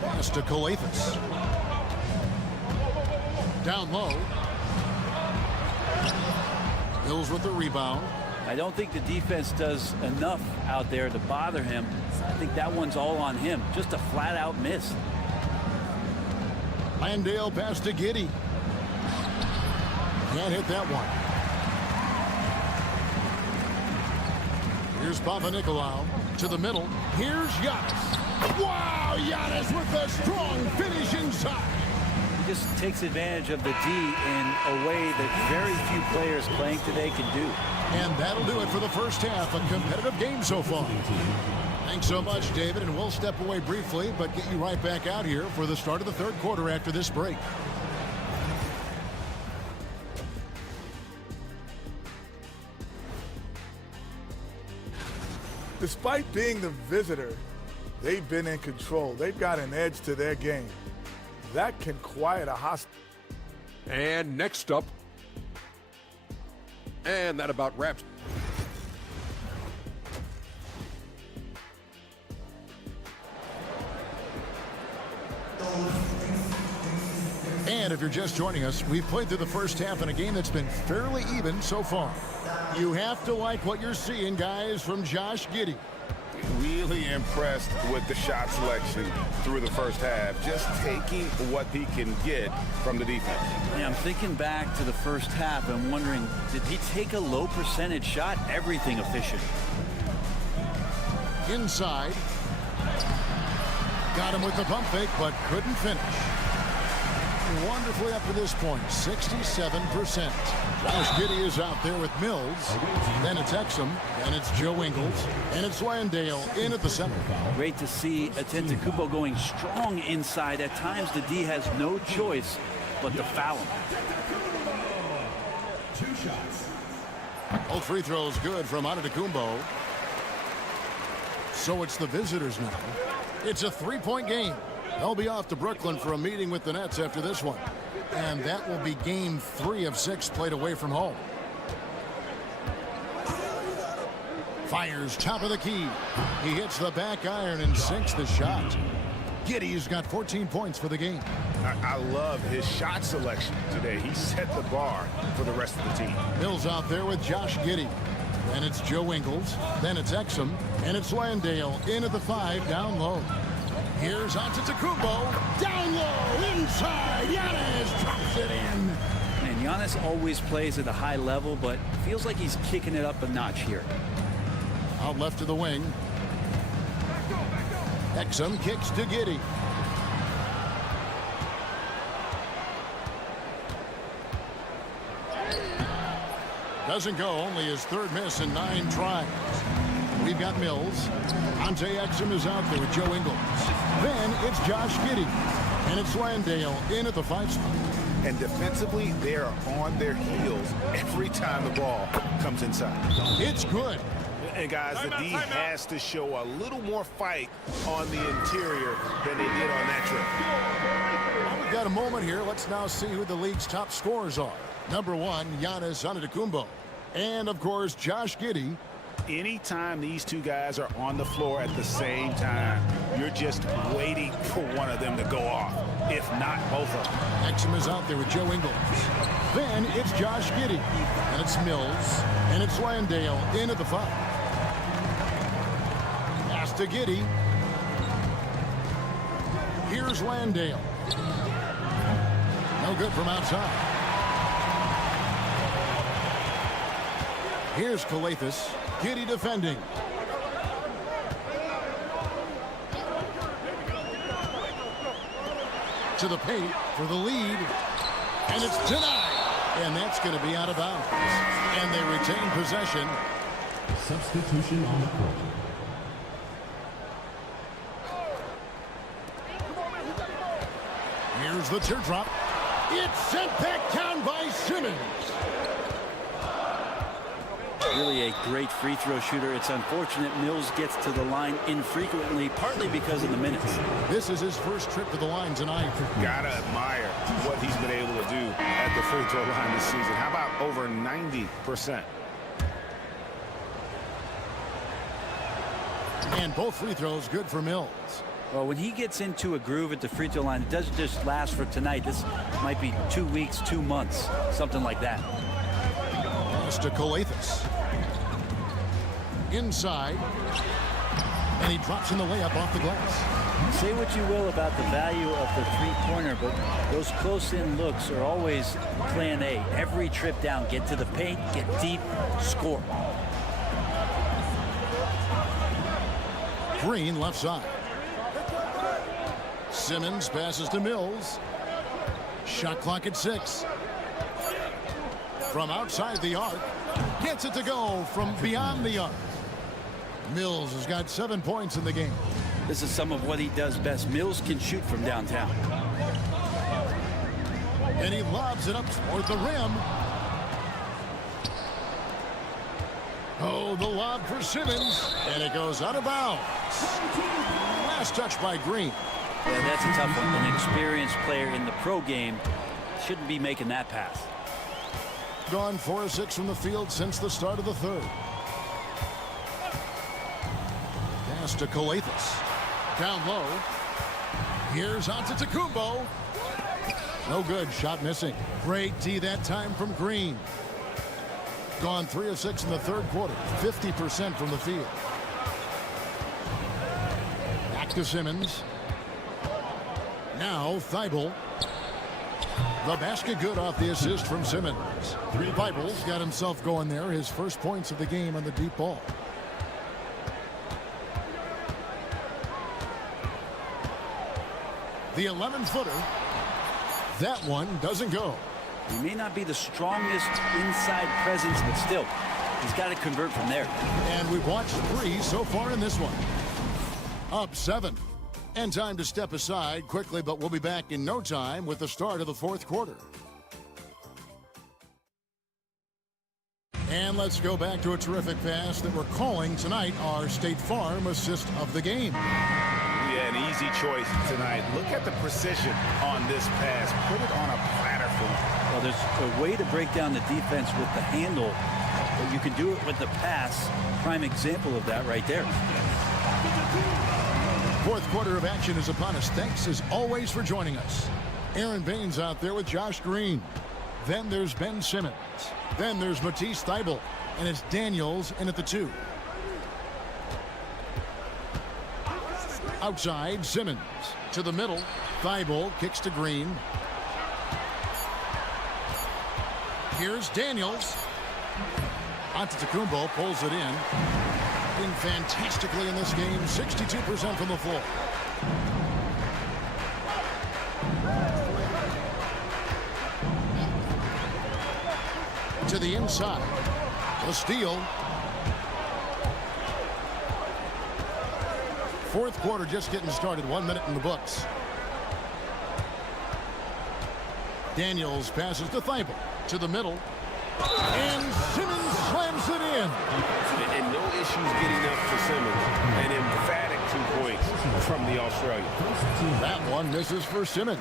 Pass to Calathis. Down low. Hills with the rebound. I don't think the defense does enough out there to bother him. I think that one's all on him. Just a flat-out miss. Landale pass to Giddey. Can't hit that one. Here's Papanikolaou to the middle. Here's Giannis. Wow, Giannis with a strong finish inside. He just takes advantage of the D in a way that very few players playing today can do. And that'll do it for the first half. A competitive game so far. Thanks so much, David, and we'll step away briefly, but get you right back out here for the start of the third quarter after this break. Despite being the visitor, they've been in control. They've got an edge to their game. That can quiet a hostile. And next up, and that about wraps. And if you're just joining us, we've played through the first half in a game that's been fairly even so far. You have to like what you're seeing, guys, from Josh Giddey. Really impressed with the shot selection through the first half. Just taking what he can get from the defense. Yeah, I'm thinking back to the first half. I'm wondering, did he take a low percentage shot? Everything efficient. Inside. Got him with the pump fake, but couldn't finish. Wonderfully up to this point, 67%. Josh Giddey is out there with Mills. Then it's Exum. Then it's Joe Ingles. And it's Landale in at the center. Great to see Antetokounmpo going strong inside. At times, the D has no choice but to foul him. 2 shots. Both free throws good from Antetokounmpo. So it's the visitors now. It's a 3-point game. They'll be off to Brooklyn for a meeting with the Nets after this one. And that will be game 3 of 6 played away from home. Fires top of the key. He hits the back iron and sinks the shot. Giddey's got 14 points for the game. I love his shot selection today. He set the bar for the rest of the team. Mills out there with Josh Giddey. Then it's Joe Ingles. Then it's Exum. And it's Landale in at the 5 down low. Here's Antetokounmpo. Down low. Inside. Giannis drops it in. And Giannis always plays at a high level, but feels like he's kicking it up a notch here. Out left to the wing. Exum kicks to Giddey. Doesn't go, only his 3rd miss in 9 tries. We've got Mills. Ante Exum is out there with Joe Ingles. Then it's Josh Giddey. And it's Landale in at the 5 spot. And defensively, they are on their heels every time the ball comes inside. It's good. And guys, the D has to show a little more fight on the interior than they did on that trip. Well, we've got a moment here. Let's now see who the league's top scorers are. Number 1, Giannis Antetokounmpo. And, of course, Josh Giddey. Anytime these two guys are on the floor at the same time, you're just waiting for one of them to go off, if not both of them. Exum is out there with Joe Ingles. Then it's Josh Giddey. And it's Mills. And it's Landale in at the 5. Pass to Giddey. Here's Landale. No good from outside. Here's Calathis. Giddey defending. To the paint for the lead. And it's denied. And that's going to be out of bounds. And they retain possession. Substitution on the court. Here's the teardrop. It's sent back down by Simmons. Really a great free throw shooter. It's unfortunate Mills gets to the line infrequently, partly because of the minutes. This is his first trip to the line tonight. Gotta admire what he's been able to do at the free throw line this season. How about over 90%? And both free throws good for Mills. Well, when he gets into a groove at the free throw line, it doesn't just last for tonight. This might be 2 weeks, 2 months, something like that. Pass to Calathis. Inside. And he drops in the layup off the glass. Say what you will about the value of the three-pointer, but those close-in looks are always plan A. Every trip down, get to the paint, get deep, score. Green left side. Simmons passes to Mills. Shot clock at 6. From outside the arc. Gets it to go from beyond the arc. Mills has got 7 points in the game. This is some of what he does best. Mills can shoot from downtown. And he lobs it up toward the rim. Oh, the lob for Simmons. And it goes out of bounds. Last touch by Green. Yeah, that's a tough one. An experienced player in the pro game shouldn't be making that pass. Gone 4 of 6 from the field since the start of the third. Pass to Calathis. Down low. Here's Antetokounmpo. No good. Shot missing. Great D that time from Green. Gone 3 of 6 in the third quarter. 50% from the field. Back to Simmons. Now Thibault. The basket good off the assist from Simmons. Thibault's got himself going there. His first points of the game on the deep ball. The 11-footer. That one doesn't go. He may not be the strongest inside presence, but still, he's got to convert from there. And we've watched 3 so far in this one. Up 7. And time to step aside quickly, but we'll be back in no time with the start of the 4th quarter. And let's go back to a terrific pass that we're calling tonight our State Farm assist of the game. Yeah, an easy choice tonight. Look at the precision on this pass. Put it on a platter for him. Well, there's a way to break down the defense with the handle, but you can do it with the pass. Prime example of that right there. 4th quarter of action is upon us. Thanks as always for joining us. Aaron Baines out there with Josh Green. Then there's Ben Simmons. Then there's Matisse Thybulle. And it's Daniels in at the 2. Outside, Simmons. To the middle. Thybulle kicks to Green. Here's Daniels. Antetokounmpo pulls it in. Doing fantastically in this game. 62% from the floor. To the inside. The steal. 4th quarter just getting started. 1 minute in the books. Daniels passes to Thybulle. To the middle. And Simmons slams it in. And no issues getting up for Simmons. An emphatic 2 points from the Australian. That one misses for Simmons.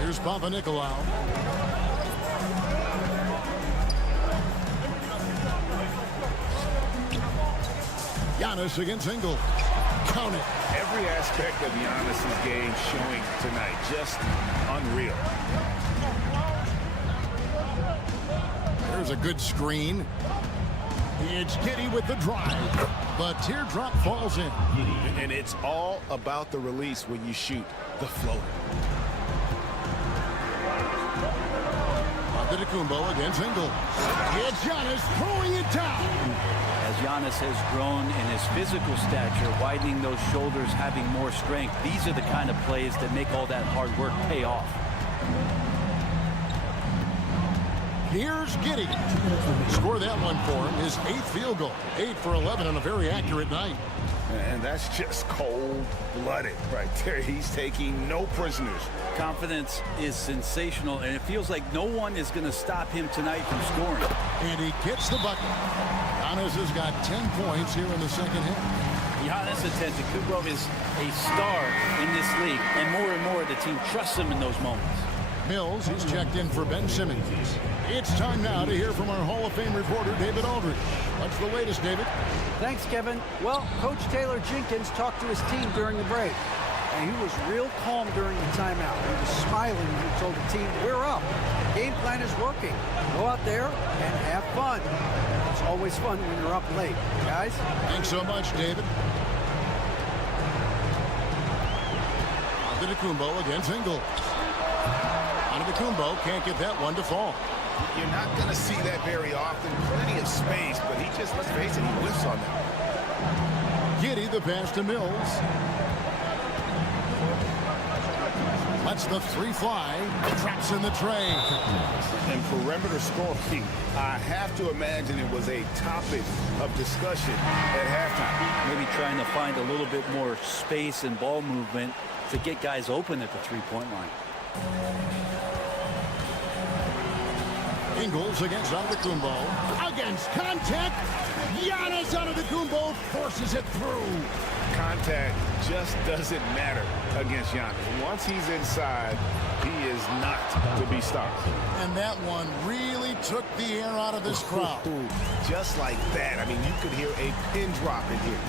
Here's Papanikolaou. Giannis against Ingles. Count it. Every aspect of Giannis's game showing tonight. Just unreal. There's a good screen. It's Giddey with the drive. But teardrop falls in. And it's all about the release when you shoot the floater. Antetokounmpo against Ingles. It's Giannis throwing it down. As Giannis has grown in his physical stature, widening those shoulders, having more strength, these are the kind of plays that make all that hard work pay off. Here's Giddey. Score that one for him. His 8th field goal. 8 for 11 on a very accurate night. And that's just cold-blooded right there. He's taking no prisoners. Confidence is sensational, and it feels like no one is going to stop him tonight from scoring. And he gets the bucket. Giannis has got 10 points here in the second half. Giannis Antetokounmpo is a star in this league, and more the team trusts him in those moments. Mills, he's checked in for Ben Simmons. It's time now to hear from our Hall of Fame reporter, David Aldridge. What's the latest, David? Thanks, Kevin. Well, Coach Taylor Jenkins talked to his team during the break, and he was real calm during the timeout. He was smiling when he told the team, we're up. The game plan is working. Go out there and have fun. It's always fun when you're up late, guys. Thanks so much, David. Antetokounmpo against Ingles. Antetokounmpo can't get that one to fall. You're not going to see that very often. Plenty of space, but he just, let's face it, he whiffs on that. Giddey, the pass to Mills. Lets the 3 fly. Traps in the tray. And perimeter scoring, I have to imagine it was a topic of discussion at halftime. Maybe trying to find a little bit more space and ball movement to get guys open at the 3-point line. Ingles against Antetokounmpo. Against contact. Giannis Antetokounmpo forces it through. Contact just doesn't matter against Giannis. Once he's inside, he is not to be stopped. And that one really took the air out of this crowd. Just like that. I mean, you could hear a pin drop in here.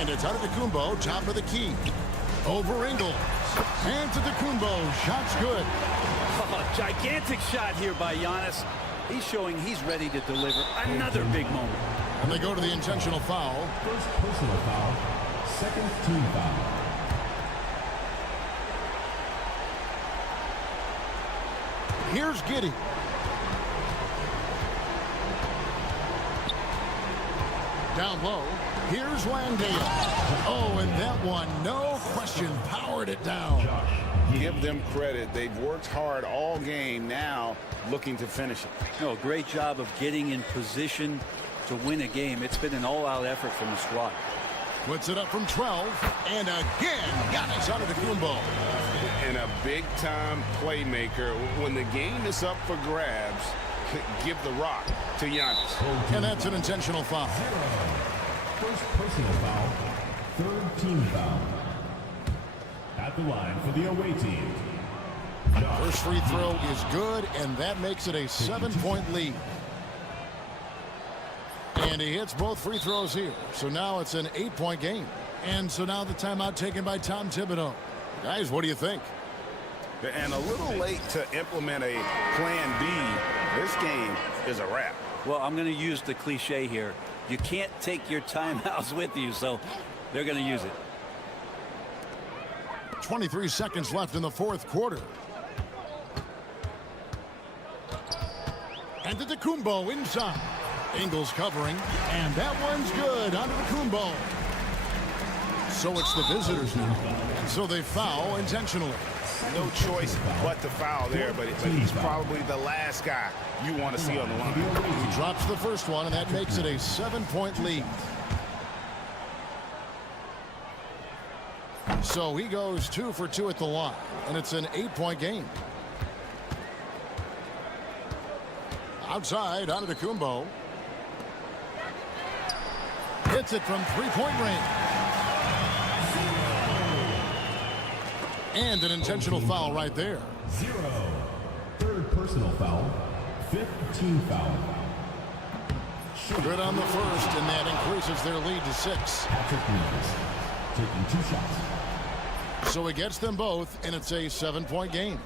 And it's Antetokounmpo, top of the key. Over Ingles. Antetokounmpo, shot's good. Oh, gigantic shot here by Giannis. He's showing he's ready to deliver another big moment. And they go to the intentional foul. First personal foul, second team foul. Here's Giddey. Down low, here's Landale. Oh, and that one, no question, powered it down. Give them credit. They've worked hard all game, now looking to finish it. No, great job of getting in position to win a game. It's been an all-out effort from the squad. Puts it up from 12, and again, Giannis Antetokounmpo. And a big-time playmaker. When the game is up for grabs, give the rock to Giannis. And that's an intentional foul. First personal foul, third team foul. At the line for the away team. First free throw is good, and that makes it a 7-point lead. And he hits both free throws here. So now it's an 8-point game. And so now the timeout taken by Tom Thibodeau. Guys, what do you think? And a little late to implement a plan B. This game is a wrap. Well, I'm going to use the cliche here. You can't take your timeouts with you, so they're going to use it. 23 seconds left in the fourth quarter. And Antetokounmpo inside. Ingles covering, and that one's good. Antetokounmpo. So it's the visitors now. And so they foul intentionally. No choice but to foul there, but he's probably the last guy you want to see on the line. He drops the first one, and that makes it a 7-point lead. So he goes 2 for 2 at the line, and it's an 8-point game. Outside, Antetokounmpo. Hits it from three-point range. And an intentional foul right there. 0. Third personal foul. Fifth team foul. Good on the first, and that increases their lead to 6. Patrick Williams taking 2 shots. So he gets them both, and it's a 7-point game.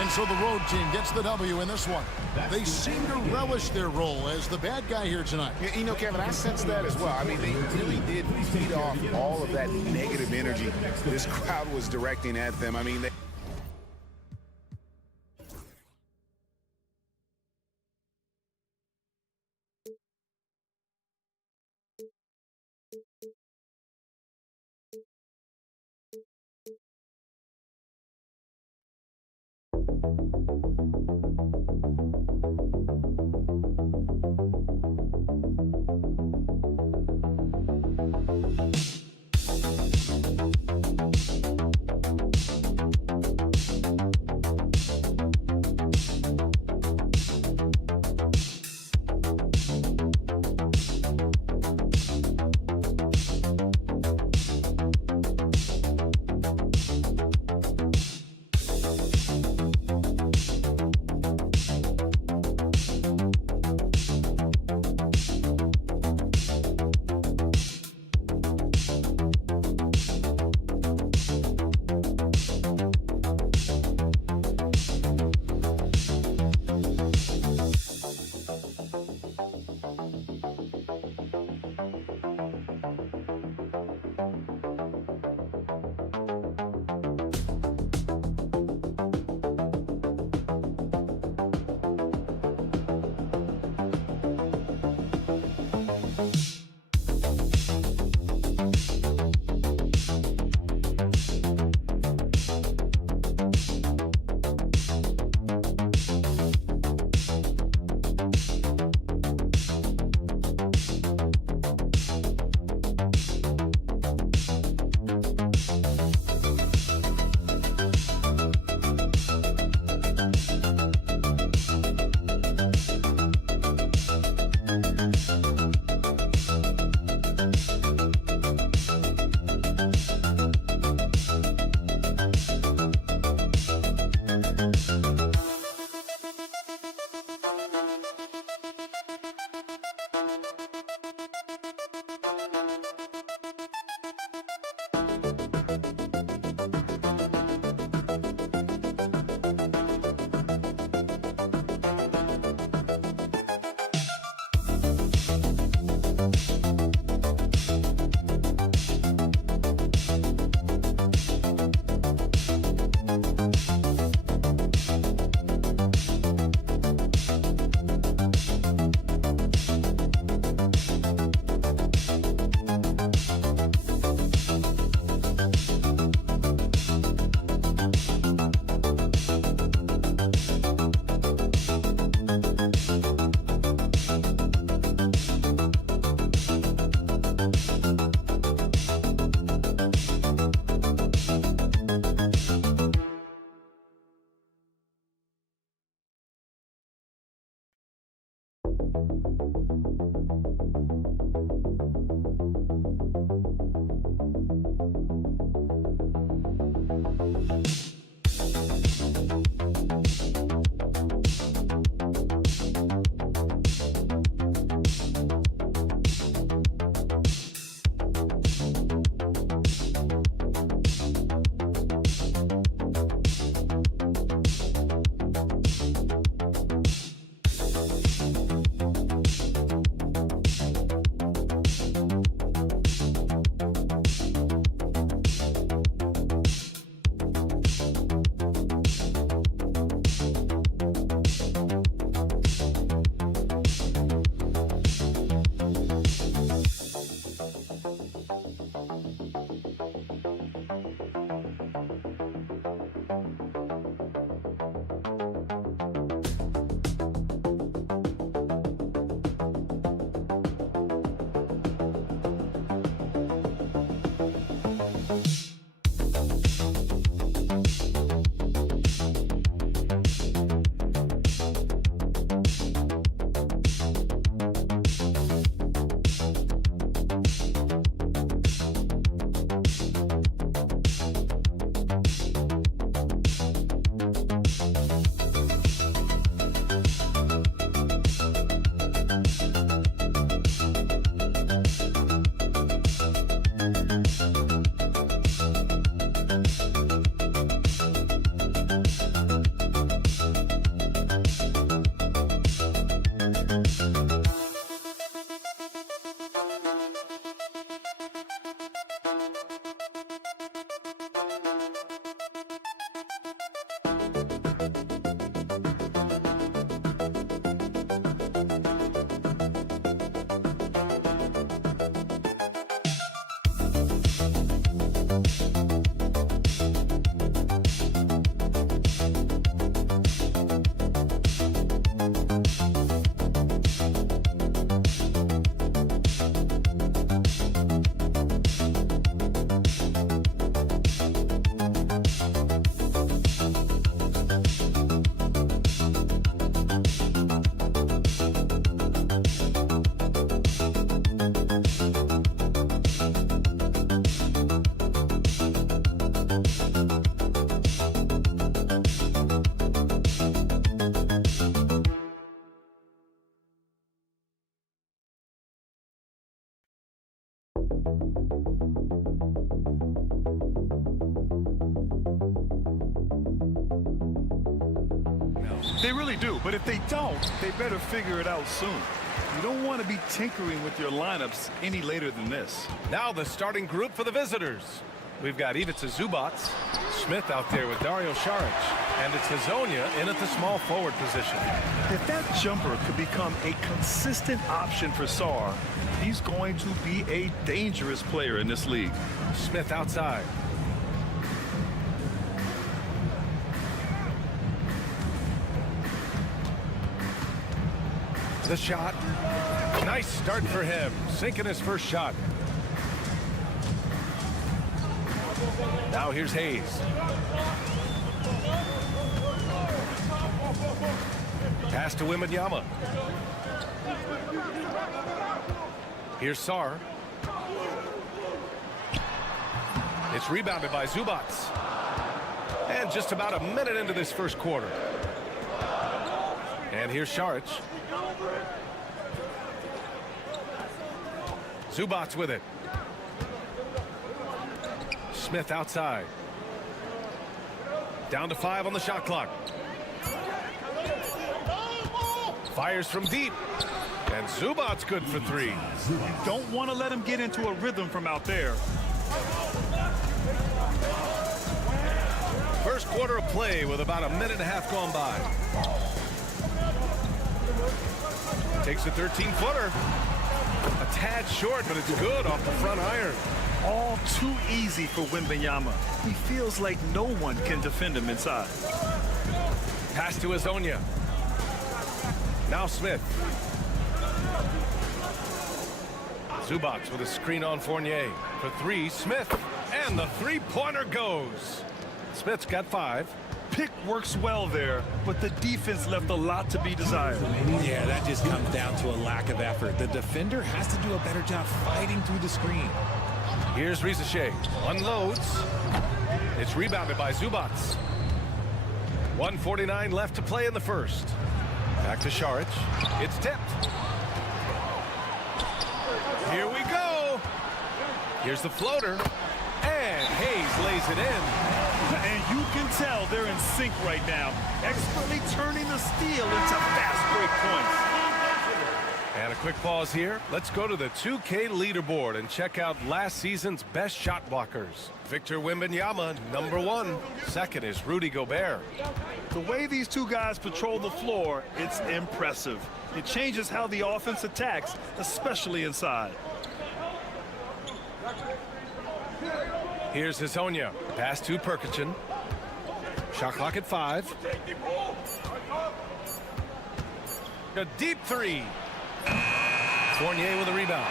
And so the road team gets the W in this one. They seem to relish their role as the bad guy here tonight. You know, Kevin, I sense that as well. I mean, they really did feed off all of that negative energy this crowd was directing at them. I mean, they They really do, but if they don't, they better figure it out soon. You don't want to be tinkering with your lineups any later than this. Now the starting group for the visitors. We've got Ivica Zubats, Smith out there with Dario Saric, and it's Hazonia in at the small forward position. If that jumper could become a consistent option for Sar, he's going to be a dangerous player in this league. Smith outside. The shot. Nice start for him, sinking his first shot. Now here's Hayes. Pass to Wembanyama. Here's Sar. It's rebounded by Zubats. And just about a minute into this first quarter. And here's Saric. Zubats with it. Smith outside. Down to 5 on the shot clock. Fires from deep. And Zubats good for 3. You don't want to let him get into a rhythm from out there. First quarter of play with about a minute and a half gone by. Takes a 13-footer. A tad short, but it's good off the front iron. All too easy for Wembanyama. He feels like no one can defend him inside. Pass to Hazonia. Now Smith. Zubats with a screen on Fournier. For 3, Smith. And the three-pointer goes. Smith's got 5. Pick works well there, but the defense left a lot to be desired. Yeah, that just comes down to a lack of effort. The defender has to do a better job fighting through the screen. Here's Rizachet. Unloads. It's rebounded by Zubats. 1:49 left to play in the first. Back to Saric. It's tipped. Here we go. Here's the floater. And Hayes lays it in. And you can tell they're in sync right now, expertly turning the steal into fast break points. And a quick pause here. Let's go to the 2K leaderboard and check out last season's best shot blockers. Victor Wembanyama, number 1. Second is Rudy Gobert. The way these two guys patrol the floor, it's impressive. It changes how the offense attacks, especially inside. Here's Hazonia. Pass to Perkichin. Shot clock at 5. A deep 3. Fournier with a rebound.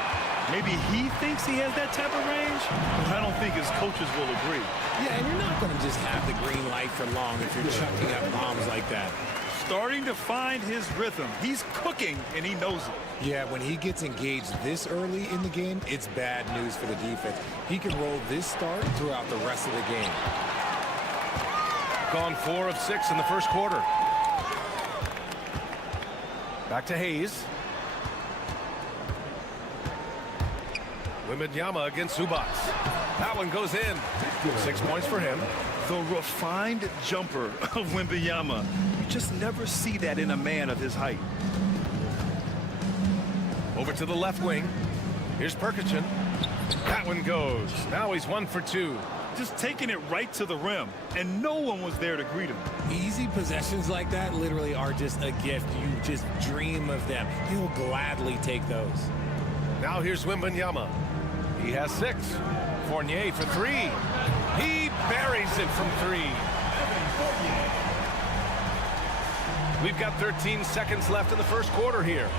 Maybe he thinks he has that type of range, but I don't think his coaches will agree. Yeah, and you're not going to just have the green light for long if you're chucking up bombs like that. Starting to find his rhythm. He's cooking, and he knows it. Yeah, when he gets engaged this early in the game, it's bad news for the defense. He can roll this start throughout the rest of the game. Gone 4 of 6 in the first quarter. Back to Hayes. Wembanyama against Zubats. That one goes in. 6 points for him. The refined jumper of Wembanyama. You just never see that in a man of his height. Over to the left wing. Here's Perkichin. That one goes. Now he's 1 for 2. Just taking it right to the rim, and no one was there to greet him. Easy possessions like that literally are just a gift. You just dream of them. He'll gladly take those. Now here's Wembanyama. He has 6. Fournier for 3. He buries it from 3. We've got 13 seconds left in the first quarter here.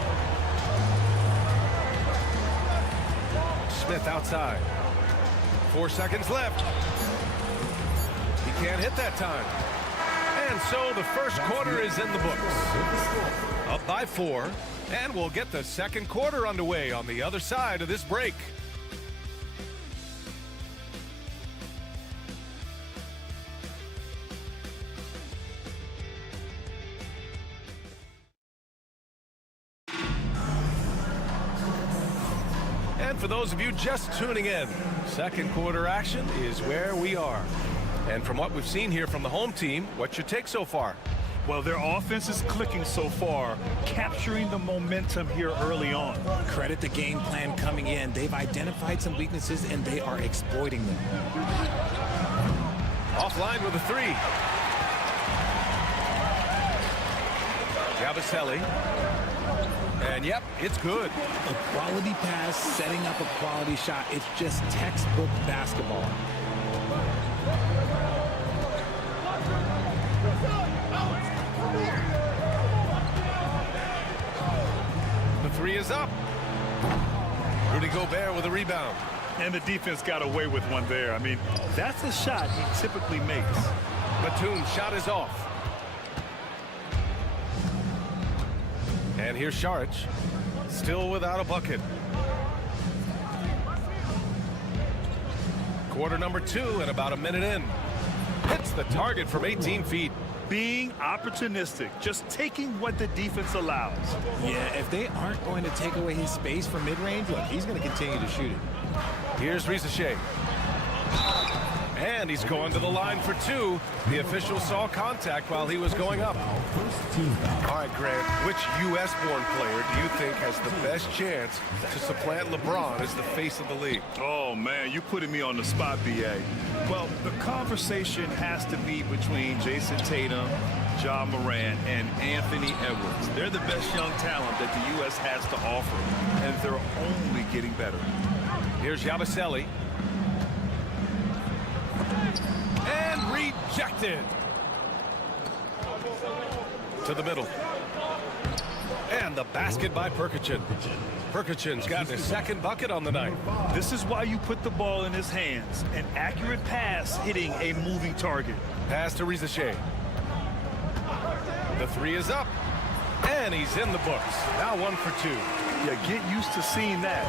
Smith outside. 4 seconds left. He can't hit that time. And so the first quarter is in the books. Up by 4. And we'll get the second quarter underway on the other side of this break. And And for those of you just tuning in, second quarter action is where we are. And from what we've seen here from the home team, what's your take so far? Well, their offense is clicking so far, capturing the momentum here early on. Credit the game plan coming in. They've identified some weaknesses, and they are exploiting them. Offline with a three. Yabusele. And yep, it's good. A quality pass, setting up a quality shot. It's just textbook basketball. The three is up. Rudy Gobert with a rebound. And the defense got away with one there. I mean, that's a shot he typically makes. Batum's shot is off. And here's Saric, still without a bucket. Quarter number 2 and about a minute in. Hits the target from 18 feet. Being opportunistic, just taking what the defense allows. Yeah, if they aren't going to take away his space from mid-range, look, he's going to continue to shoot it. Here's Risacher. And he's going to the line for 2. The official saw contact while he was going up. All right, Grant, which U.S.-born player do you think has the best chance to supplant LeBron as the face of the league? Oh, man, you putting me on the spot, B.A. Well, the conversation has to be between Jason Tatum, Ja Morant, and Anthony Edwards. They're the best young talent that the U.S. has to offer, and they're only getting better. Here's Yabusele. And rejected. To the middle. And the basket by Perkichin. Perkichin's got his second bucket on the night. This is why you put the ball in his hands. An accurate pass hitting a moving target. Pass to Risacher. The three is up. And he's in the books. Now 1 for 2. Yeah, get used to seeing that.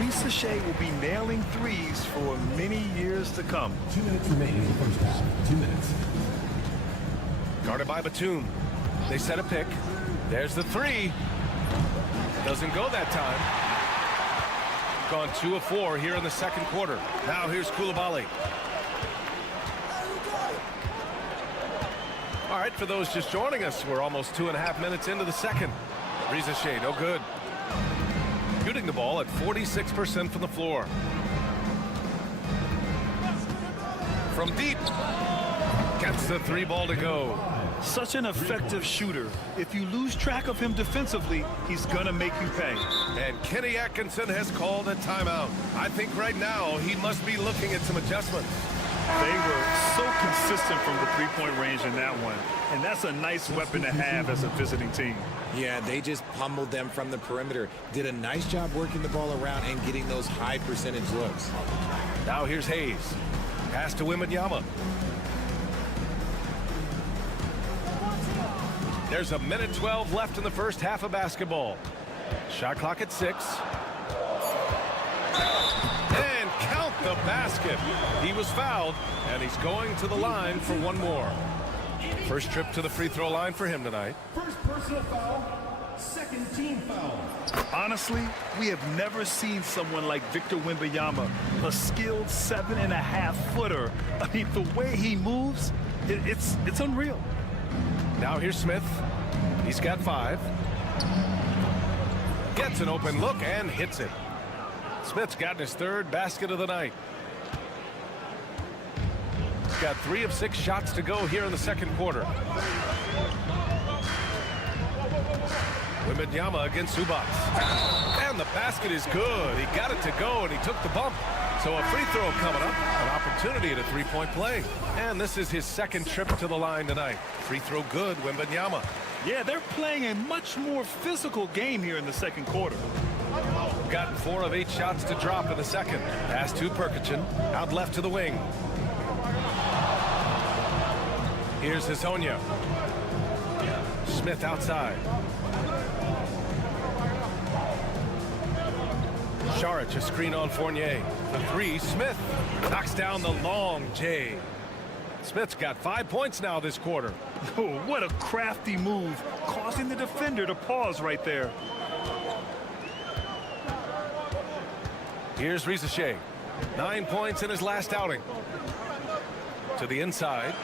Risacher will be nailing threes for many years to come. 2 minutes remaining in the first half. 2 minutes. Guarded by Batum. They set a pick. There's the three. Doesn't go that time. Gone 2 of 4 here in the second quarter. Now here's Coulibaly. All right, for those just joining us, we're almost 2.5 minutes into the second. Risacher, no good. Shooting the ball at 46% from the floor. From deep. Gets the 3 ball to go. Such an effective shooter. If you lose track of him defensively, he's going to make you pay. And Kenny Atkinson has called a timeout. I think right now he must be looking at some adjustments. They were so consistent from the three-point range in that one. And that's a nice weapon to have as a visiting team. Yeah, they just pummeled them from the perimeter. Did a nice job working the ball around and getting those high percentage looks. Now here's Hayes. Pass to Wembanyama. There's a minute 12 left in the first half of basketball. Shot clock at 6. And count the basket. He was fouled, and he's going to the line for 1 more. First trip to the free throw line for him tonight. First personal foul, second team foul. Honestly, we have never seen someone like Victor Wembanyama, a skilled 7.5-footer. I mean, the way he moves, it's unreal. Now here's Smith. He's got 5. Gets an open look and hits it. Smith's gotten his 3rd basket of the night. He's got 3 of 6 shots to go here in the second quarter. Wembanyama against Zubac. And the basket is good. He got it to go, and he took the bump. So a free throw coming up, an opportunity at a 3-point play. And this is his second trip to the line tonight. Free throw good, Wembanyama. Yeah, they're playing a much more physical game here in the second quarter. Gotten 4 of 8 shots to drop in the second. Pass to Perkichin, out left to the wing. Here's Hezonja. Smith outside. Saric, a screen on Fournier. The 3, Smith knocks down the long J. Smith's got 5 points now this quarter. Oh, what a crafty move, causing the defender to pause right there. Here's Rizachet. 9 points in his last outing. To the inside.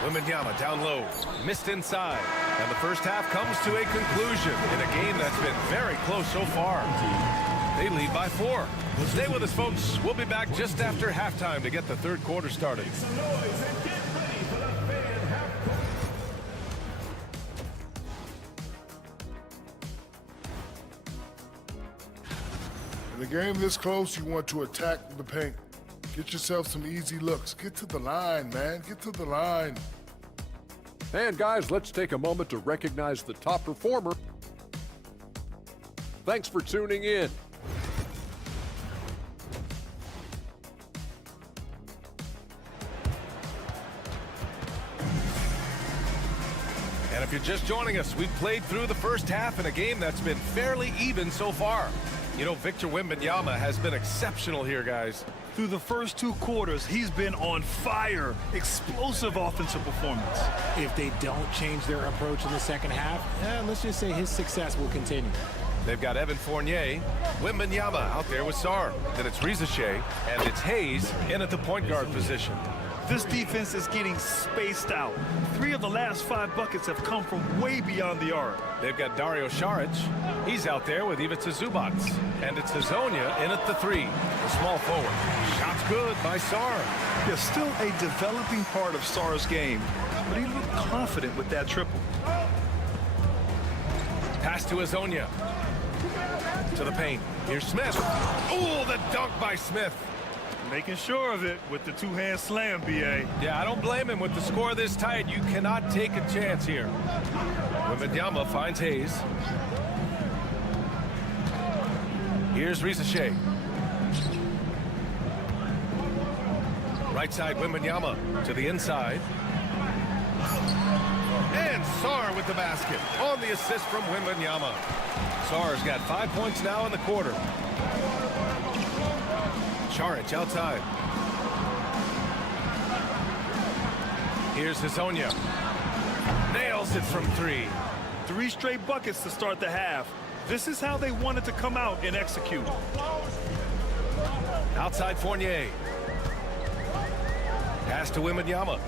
Wembanyama down low. Missed inside. And the first half comes to a conclusion in a game that's been very close so far. They lead by 4. Stay with us, folks. We'll be back just after halftime to get the third quarter started. In a game this close, you want to attack the paint. Get yourself some easy looks. Get to the line, man. Get to the line. And guys, let's take a moment to recognize the top performer. Thanks for tuning in. And if you're just joining us, we've played through the first half in a game that's been fairly even so far. You know, Victor Wembanyama has been exceptional here, guys. Through the first 2 quarters, he's been on fire. Explosive offensive performance. If they don't change their approach in the second half, let's just say his success will continue. They've got Evan Fournier, Wembanyama out there with Sarr. Then it's Rizachet, and it's Hayes in at the point guard position. This defense is getting spaced out. 3 of the last 5 buckets have come from way beyond the arc. They've got Dario Saric. He's out there with Ivica Zubac. And it's Hazonia in at the 3. The small forward. Shot's good by Sarr. There's still a developing part of Sarr's game, but he looked confident with that triple. Pass to Hazonia. To the paint. Here's Smith. Oh, the dunk by Smith. Making sure of it with the 2-hand slam, B.A. Yeah, I don't blame him. With the score this tight, you cannot take a chance here. Wembanyama finds Hayes. Here's Rizachet. Right side, Wembanyama to the inside. And Sarr with the basket on the assist from Wembanyama. Sarr's got 5 points now in the quarter. Saric outside. Here's Hazonia. Nails it from 3. 3 straight buckets to start the half. This is how they wanted to come out and execute. Outside Fournier. Pass to Wembanyama.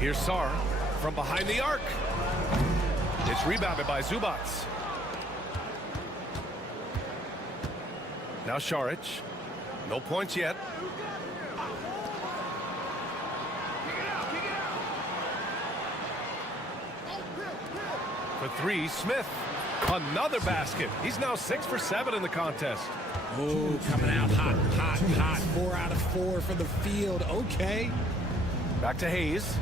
Here's Sarr from behind the arc. It's rebounded by Zubac. Now Saric. No points yet. For 3, Smith. Another basket. He's now 6 for 7 in the contest. Oh, coming out hot, hot, hot. 4 out of 4 for the field. Okay. Back to Hayes.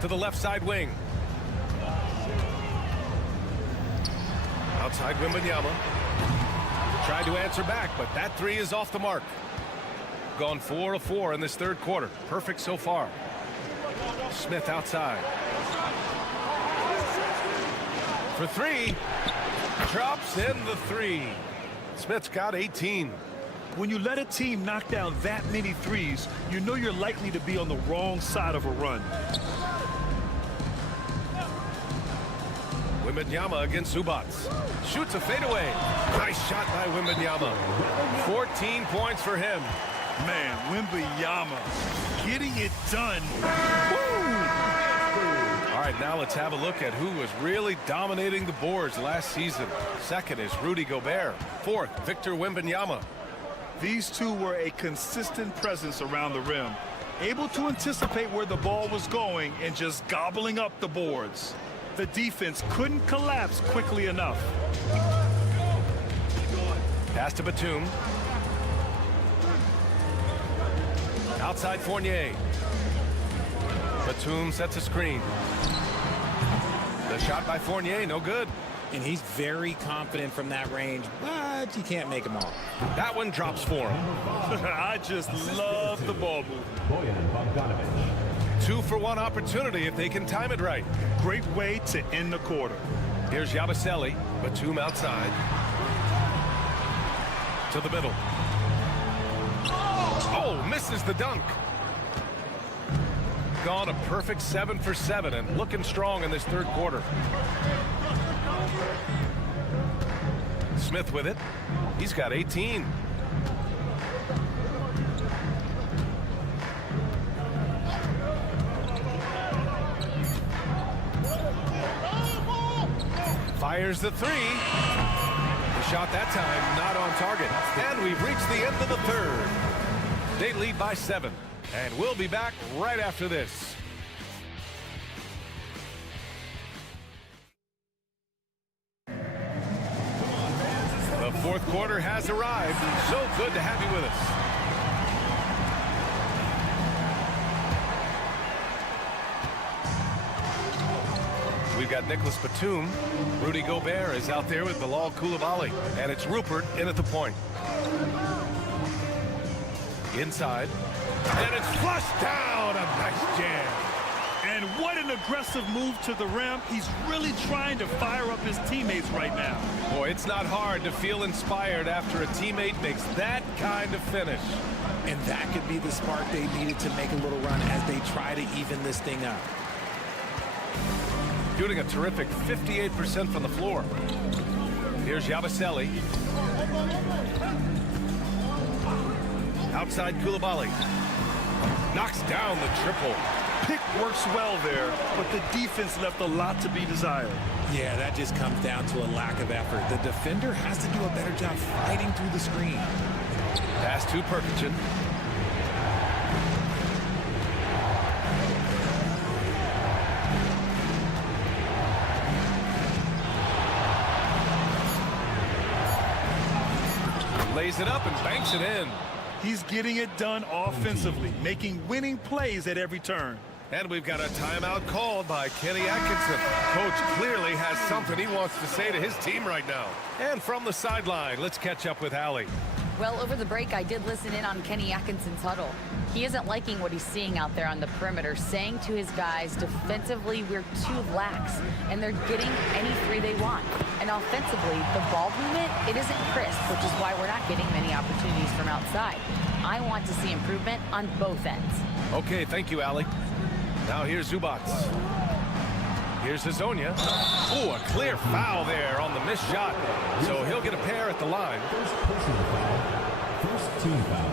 To the left side wing. Outside Wembanyama. Tried to answer back, but that 3 is off the mark. Gone 4 of 4 in this third quarter. Perfect so far. Smith outside. For 3. Drops in the 3. Smith's got 18. When you let a team knock down that many threes, you know you're likely to be on the wrong side of a run. Wembanyama against Zubac. Shoots a fadeaway. Nice shot by Wembanyama. 14 points for him. Man, Wembanyama getting it done. Woo! All right, now let's have a look at who was really dominating the boards last season. Second is Rudy Gobert. 4th, Victor Wembanyama. These two were a consistent presence around the rim, able to anticipate where the ball was going and just gobbling up the boards. The defense couldn't collapse quickly enough. Pass to Batum. Outside Fournier. Batum sets a screen. The shot by Fournier, no good. And he's very confident from that range, but you can't make them all. That one drops for him. I just love the ball move. 2-for-1 opportunity if they can time it right. Great way to end the quarter. Here's Yabusele. Batum outside. To the middle. Oh, misses the dunk. Gone a perfect 7 for 7 and looking strong in this third quarter. Smith with it. He's got 18. Fires the three. The shot that time not on target. And we've reached the end of the third. They lead by 7. And we'll be back right after this. The fourth quarter has arrived. So good to have you with us. We've got Nicholas Batum. Rudy Gobert is out there with Bilal Coulibaly. And it's Rupert in at the point. Inside. And it's flushed down. A nice jam. And what an aggressive move to the rim. He's really trying to fire up his teammates right now. Boy, it's not hard to feel inspired after a teammate makes that kind of finish. And that could be the spark they needed to make a little run as they try to even this thing up. Shooting a terrific 58% from the floor. Here's Yabusele. Outside Coulibaly. Knocks down the triple. Pick works well there, but the defense left a lot to be desired. Yeah, that just comes down to a lack of effort. The defender has to do a better job fighting through the screen. Pass to Perkins. Lays it up and banks it in. He's getting it done offensively, making winning plays at every turn. And we've got a timeout called by Kenny Atkinson. Coach clearly has something he wants to say to his team right now. And from the sideline, let's catch up with Allie. Well, over the break, I did listen in on Kenny Atkinson's huddle. He isn't liking what he's seeing out there on the perimeter, saying to his guys, defensively, we're too lax, and they're getting any three they want. And offensively, the ball movement, it isn't crisp, which is why we're not getting many opportunities from outside. I want to see improvement on both ends. Okay, thank you, Allie. Now here's Zubats. Here's Hazonia. Oh, a clear foul there on the missed shot. So he'll get a pair at the line. First personal foul. First team foul.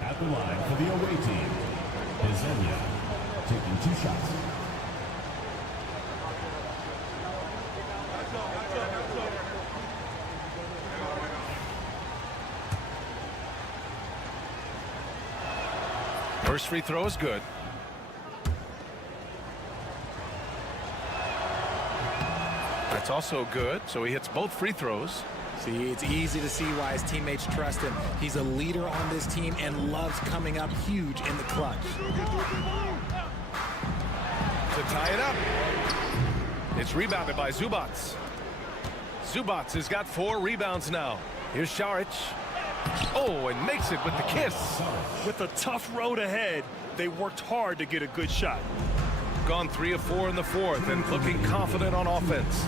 At the line for the away team, Hazonia taking 2 shots. First free throw is good. That's also good, so he hits both free throws. See, it's easy to see why his teammates trust him. He's a leader on this team and loves coming up huge in the clutch. To tie it up. It's rebounded by Zubats. Zubats has got 4 rebounds now. Here's Šarić. Oh, and makes it with the kiss. With a tough road ahead, they worked hard to get a good shot. Gone 3 of 4 in the fourth and looking confident on offense.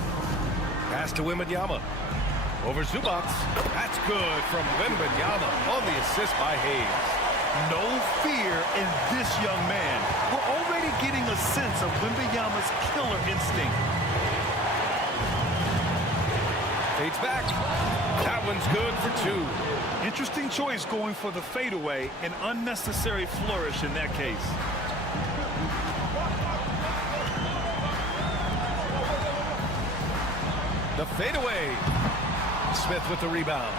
Pass to Wembanyama. Over Zubats. That's good from Wembanyama on the assist by Hayes. No fear in this young man. We're already getting a sense of Wembanyama's killer instinct. Fades back. That one's good for 2. Interesting choice going for the fadeaway. An unnecessary flourish in that case. The fadeaway. Smith with the rebound.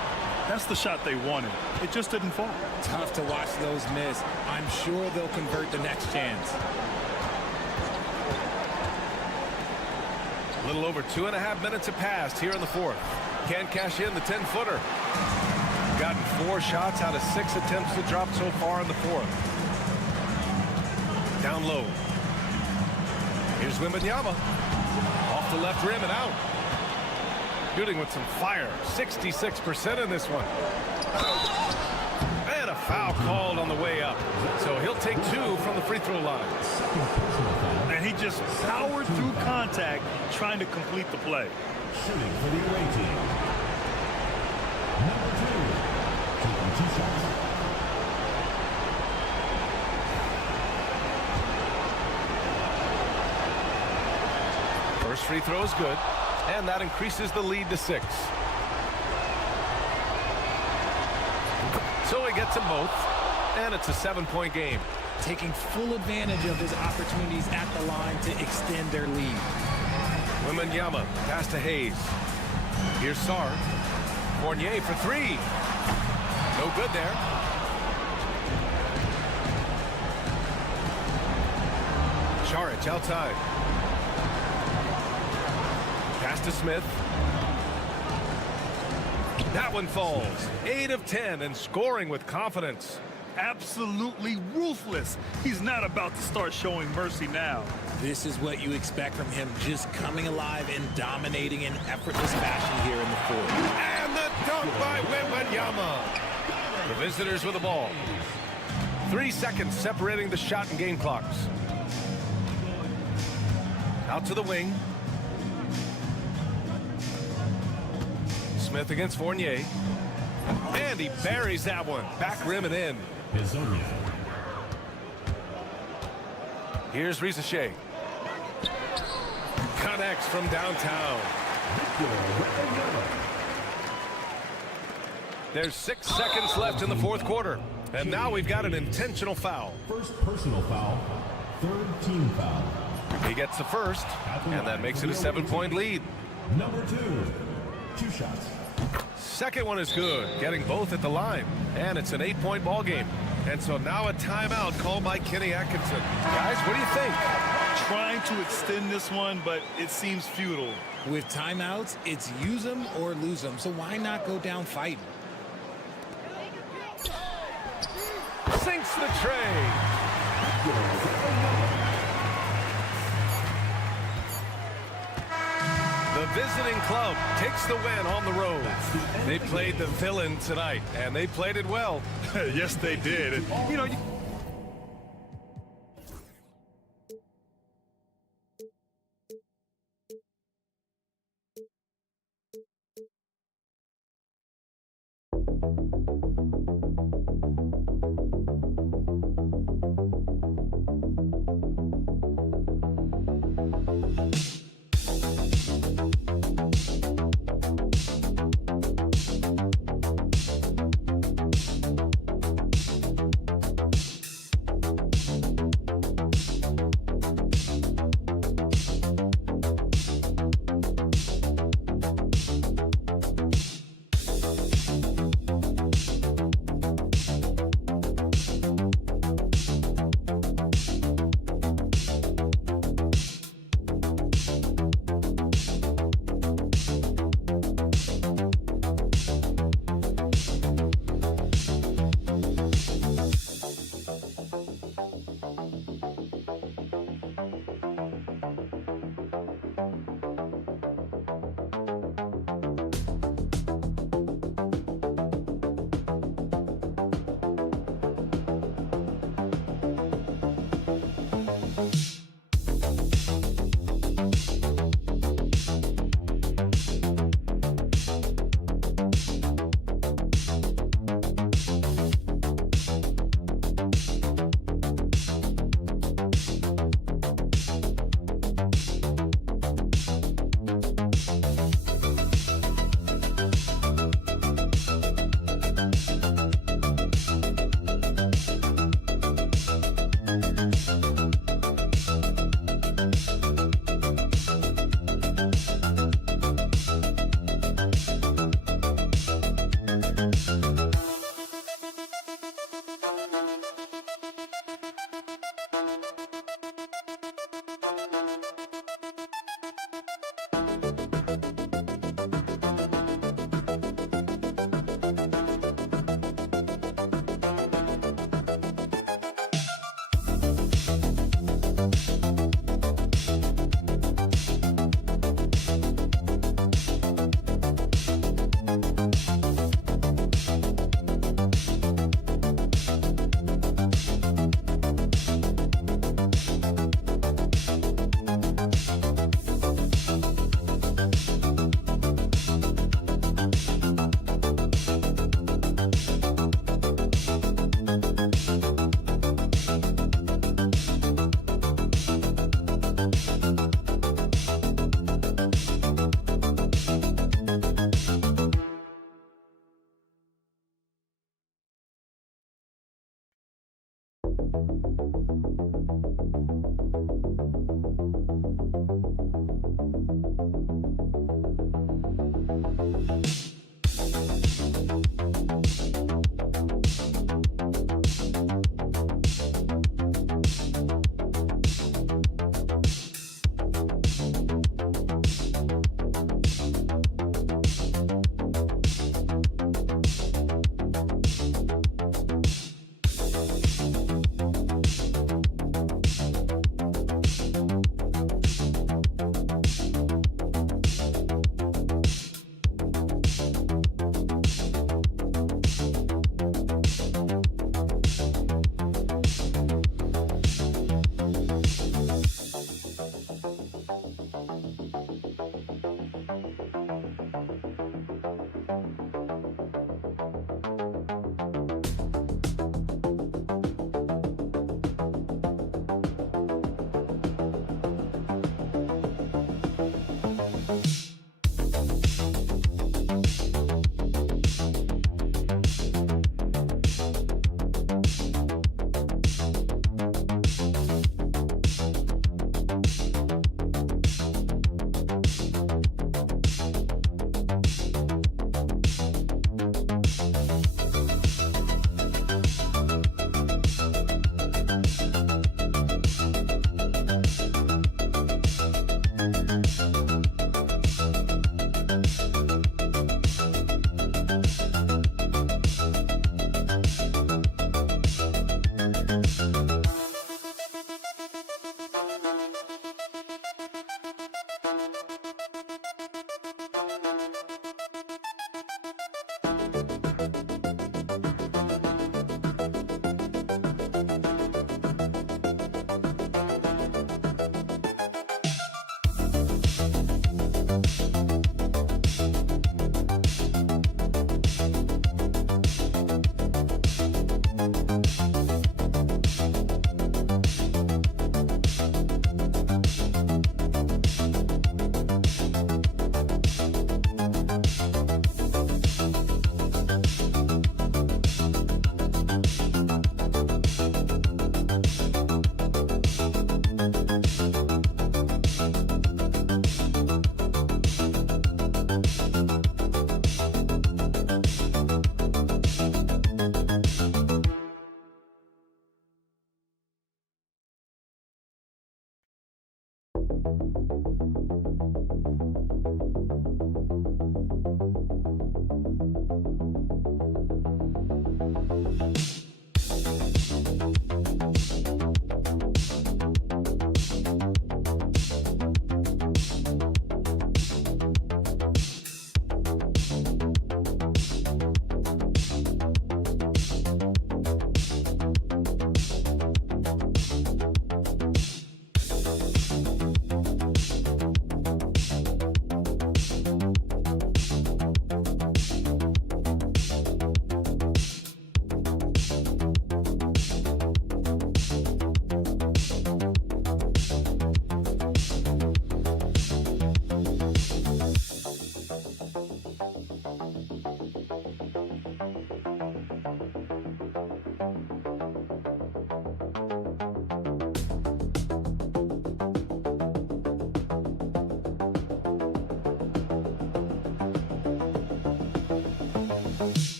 That's the shot they wanted. It just didn't fall. Tough to watch those miss. I'm sure they'll convert the next chance. A little over 2.5 minutes have passed here in the fourth. Can't cash in the 10-footer. Gotten 4 shots out of 6 attempts to drop so far in the fourth. Down low. Here's Wembanyama. Off the left rim and out. Shooting with some fire. 66% in this one. And a foul called on the way up. So he'll take 2 from the free throw line. And he just powered through contact trying to complete the play. Shooting for the away team. Number 2, taking 2 shots. First free throw is good, and that increases the lead to 6. So he gets them both, and it's a 7-point game. Taking full advantage of his opportunities at the line to extend their lead. Wembanyama, pass to Hayes. Here's Sarr. Fournier for 3. No good there. Charic outside. Pass to Smith. That one falls. 8 of 10 and scoring with confidence. Absolutely ruthless. He's not about to start showing mercy now. This is what you expect from him, just coming alive and dominating in effortless fashion here in the fourth. And the dunk by Wembanyama. The visitors with the ball. 3 seconds separating the shot and game clocks. Out to the wing. Smith against Fournier. And he buries that one. Back rim and in. Here's Risache. Connects from downtown. There's 6 seconds left in the fourth quarter. And now we've got an intentional foul. First personal foul, third team foul. He gets the first, and that makes it a 7-point lead. Number 2 shots. Second one is good, getting both at the line. And it's an 8-point ball game. And so now a timeout called by Kenny Atkinson. Guys, what do you think? Trying to extend this one, but it seems futile. With timeouts, it's use them or lose them. So why not go down fighting? Sinks the tray. The visiting club takes the win on the road. They played the villain tonight, and they played it well. Yes, they did. And, you know,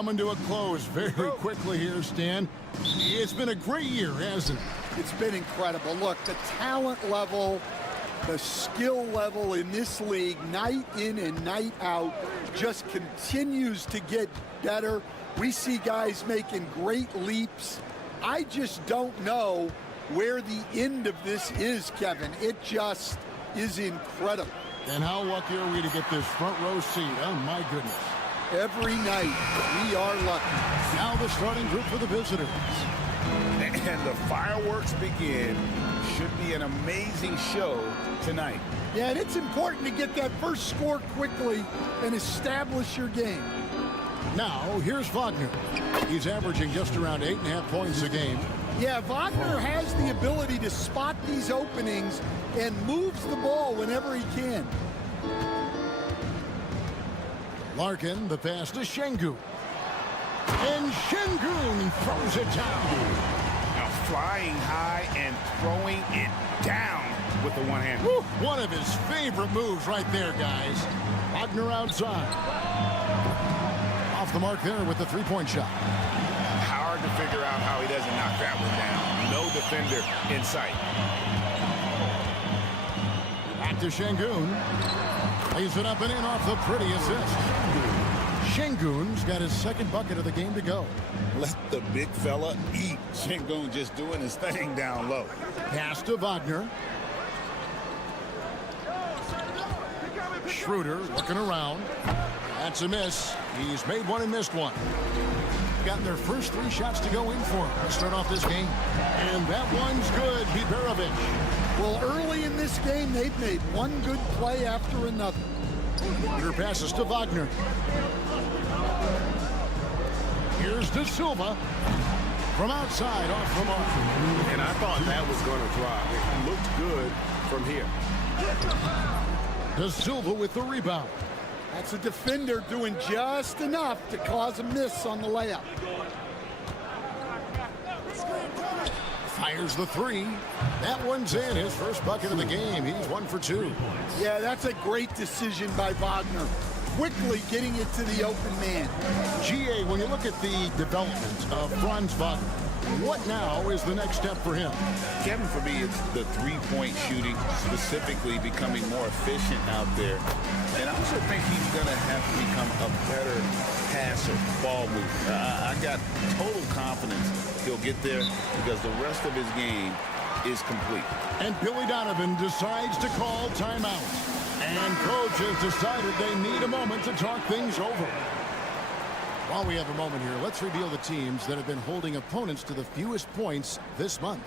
coming to a close very quickly here, Stan. It's been a great year, hasn't it? It's been incredible. Look, the talent level, the skill level in this league, night in and night out, just continues to get better. We see guys making great leaps. I just don't know where the end of this is, Kevin. It just is incredible. And how lucky are we to get this front row seat? Oh, my goodness. Every night, we are lucky. Now the starting group for the visitors. And the fireworks begin. Should be an amazing show tonight. Yeah, and it's important to get that first score quickly and establish your game. Now, here's Wagner. He's averaging just around 8.5 points a game. Yeah, Wagner has the ability to spot these openings and moves the ball whenever he can. Larkin, the pass to Şengün. And Şengün throws it down. Now, flying high and throwing it down with the one hand. One of his favorite moves right there, guys. Wagner outside. Off the mark there with the three-point shot. Hard to figure out how he doesn't knock that one down. No defender in sight. Back to Şengün. Lays it up and in off the pretty assist. Şengün's got his second bucket of the game to go. Let the big fella eat. Şengün just doing his thing down low. Pass to Wagner. Schroeder looking around. That's a miss. He's made one and missed one. Got their first three shots to go in for him to start off this game. And that one's good. Biberovic. Well, early in this game, they've made one good play after another. Your passes to Wagner. Here's De Silva. From outside, off the mark. And I thought that was going to drop. It looked good from here. De Silva with the rebound. That's a defender doing just enough to cause a miss on the layup. Fires the three. That one's in. His first bucket of the game. He's 1 for 2. Yeah, that's a great decision by Wagner. Quickly getting it to the open man. GA, when you look at the development of Franz Wagner, what now is the next step for him? Kevin, for me, it's the three-point shooting, specifically becoming more efficient out there. And I also think he's going to have to become a better passer, ball mover. I got total confidence he'll get there because the rest of his game is complete. And Billy Donovan decides to call timeout. And coach has decided they need a moment to talk things over. While we have a moment here, let's reveal the teams that have been holding opponents to the fewest points this month.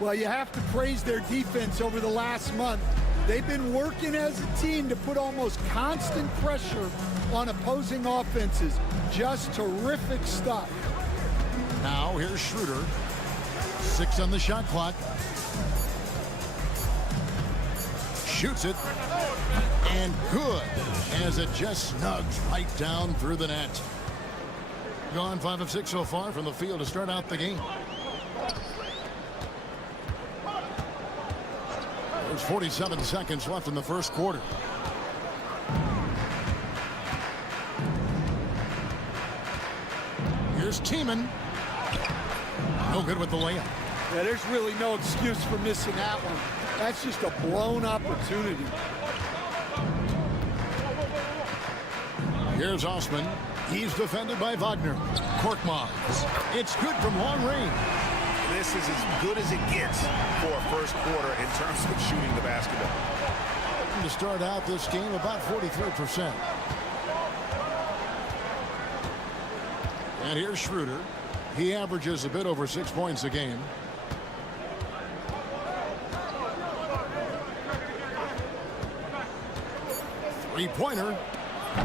Well, you have to praise their defense over the last month. They've been working as a team to put almost constant pressure on opposing offenses. Just terrific stuff. Now, here's Schroeder. 6 on the shot clock. Shoots it. And good, as it just snugs right down through the net. Gone 5 of 6 so far from the field to start out the game. There's 47 seconds left in the first quarter. Here's Tiemann. No good with the layup. Yeah, there's really no excuse for missing that one. That's just a blown opportunity. Here's Osman. He's defended by Wagner. Korkmaz. It's good from long range. This is as good as it gets for a first quarter in terms of shooting the basketball. To start out this game, about 43%. And here's Schroeder. He averages a bit over 6 points a game. Three-pointer.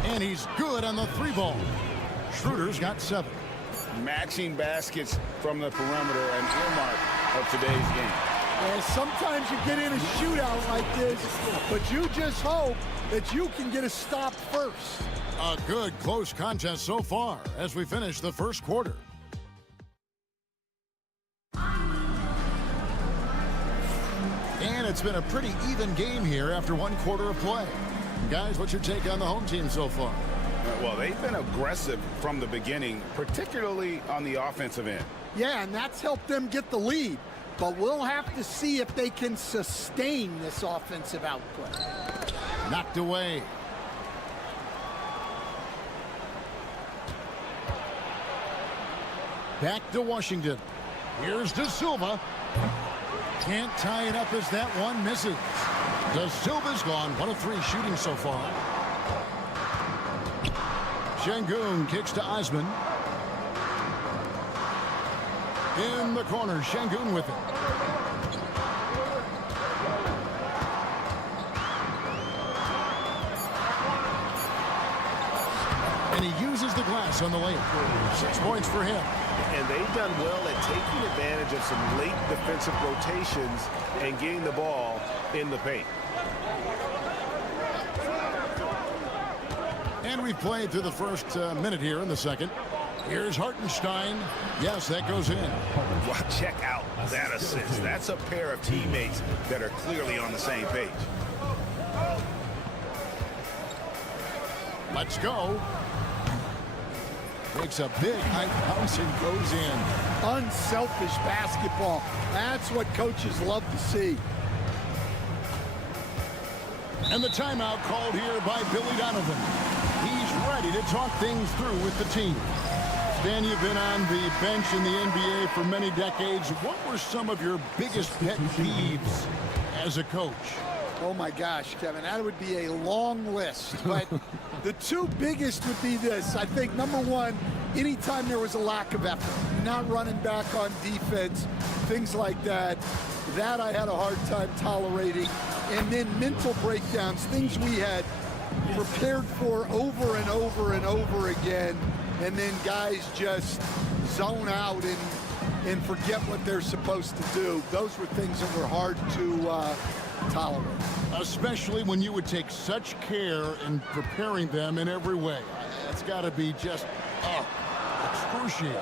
And he's good on the three ball. Schroeder's got 7. Matching baskets from the perimeter, an earmark of today's game. And sometimes you get in a shootout like this, but you just hope that you can get a stop first. A good close contest so far as we finish the first quarter. And it's been a pretty even game here after 1 quarter of play. Guys, what's your take on the home team so far? Well, they've been aggressive from the beginning, particularly on the offensive end. Yeah, and that's helped them get the lead. But we'll have to see if they can sustain this offensive output. Knocked away. Back to Washington. Here's De Silva. Can't tie it up as that one misses. De Silva's gone 1 of 3 shooting so far. Şengün kicks to Osman. In the corner, Şengün with it. And he uses the glass on the layup. 6 points for him. And they've done well at taking advantage of some late defensive rotations and getting the ball in the paint. And we've played through the first minute here in the second. Here's Hartenstein. Yes, that goes in. Well, check out that assist. That's a pair of teammates that are clearly on the same page. Let's go. Takes a big high bounce and goes in. Unselfish basketball. That's what coaches love to see. And the timeout called here by Billy Donovan. He's ready to talk things through with the team. Stan, you've been on the bench in the NBA for many decades. What were some of your biggest pet peeves as a coach? Oh my gosh, Kevin, that would be a long list. But the two biggest would be this. I think number one, anytime there was a lack of effort, not running back on defense, things like that, that I had a hard time tolerating. And then mental breakdowns, things we had prepared for over and over and over again, and then guys just zone out and forget what they're supposed to do. Those were things that were hard to tolerate. Especially when you would take such care in preparing them in every way. That's got to be just excruciating.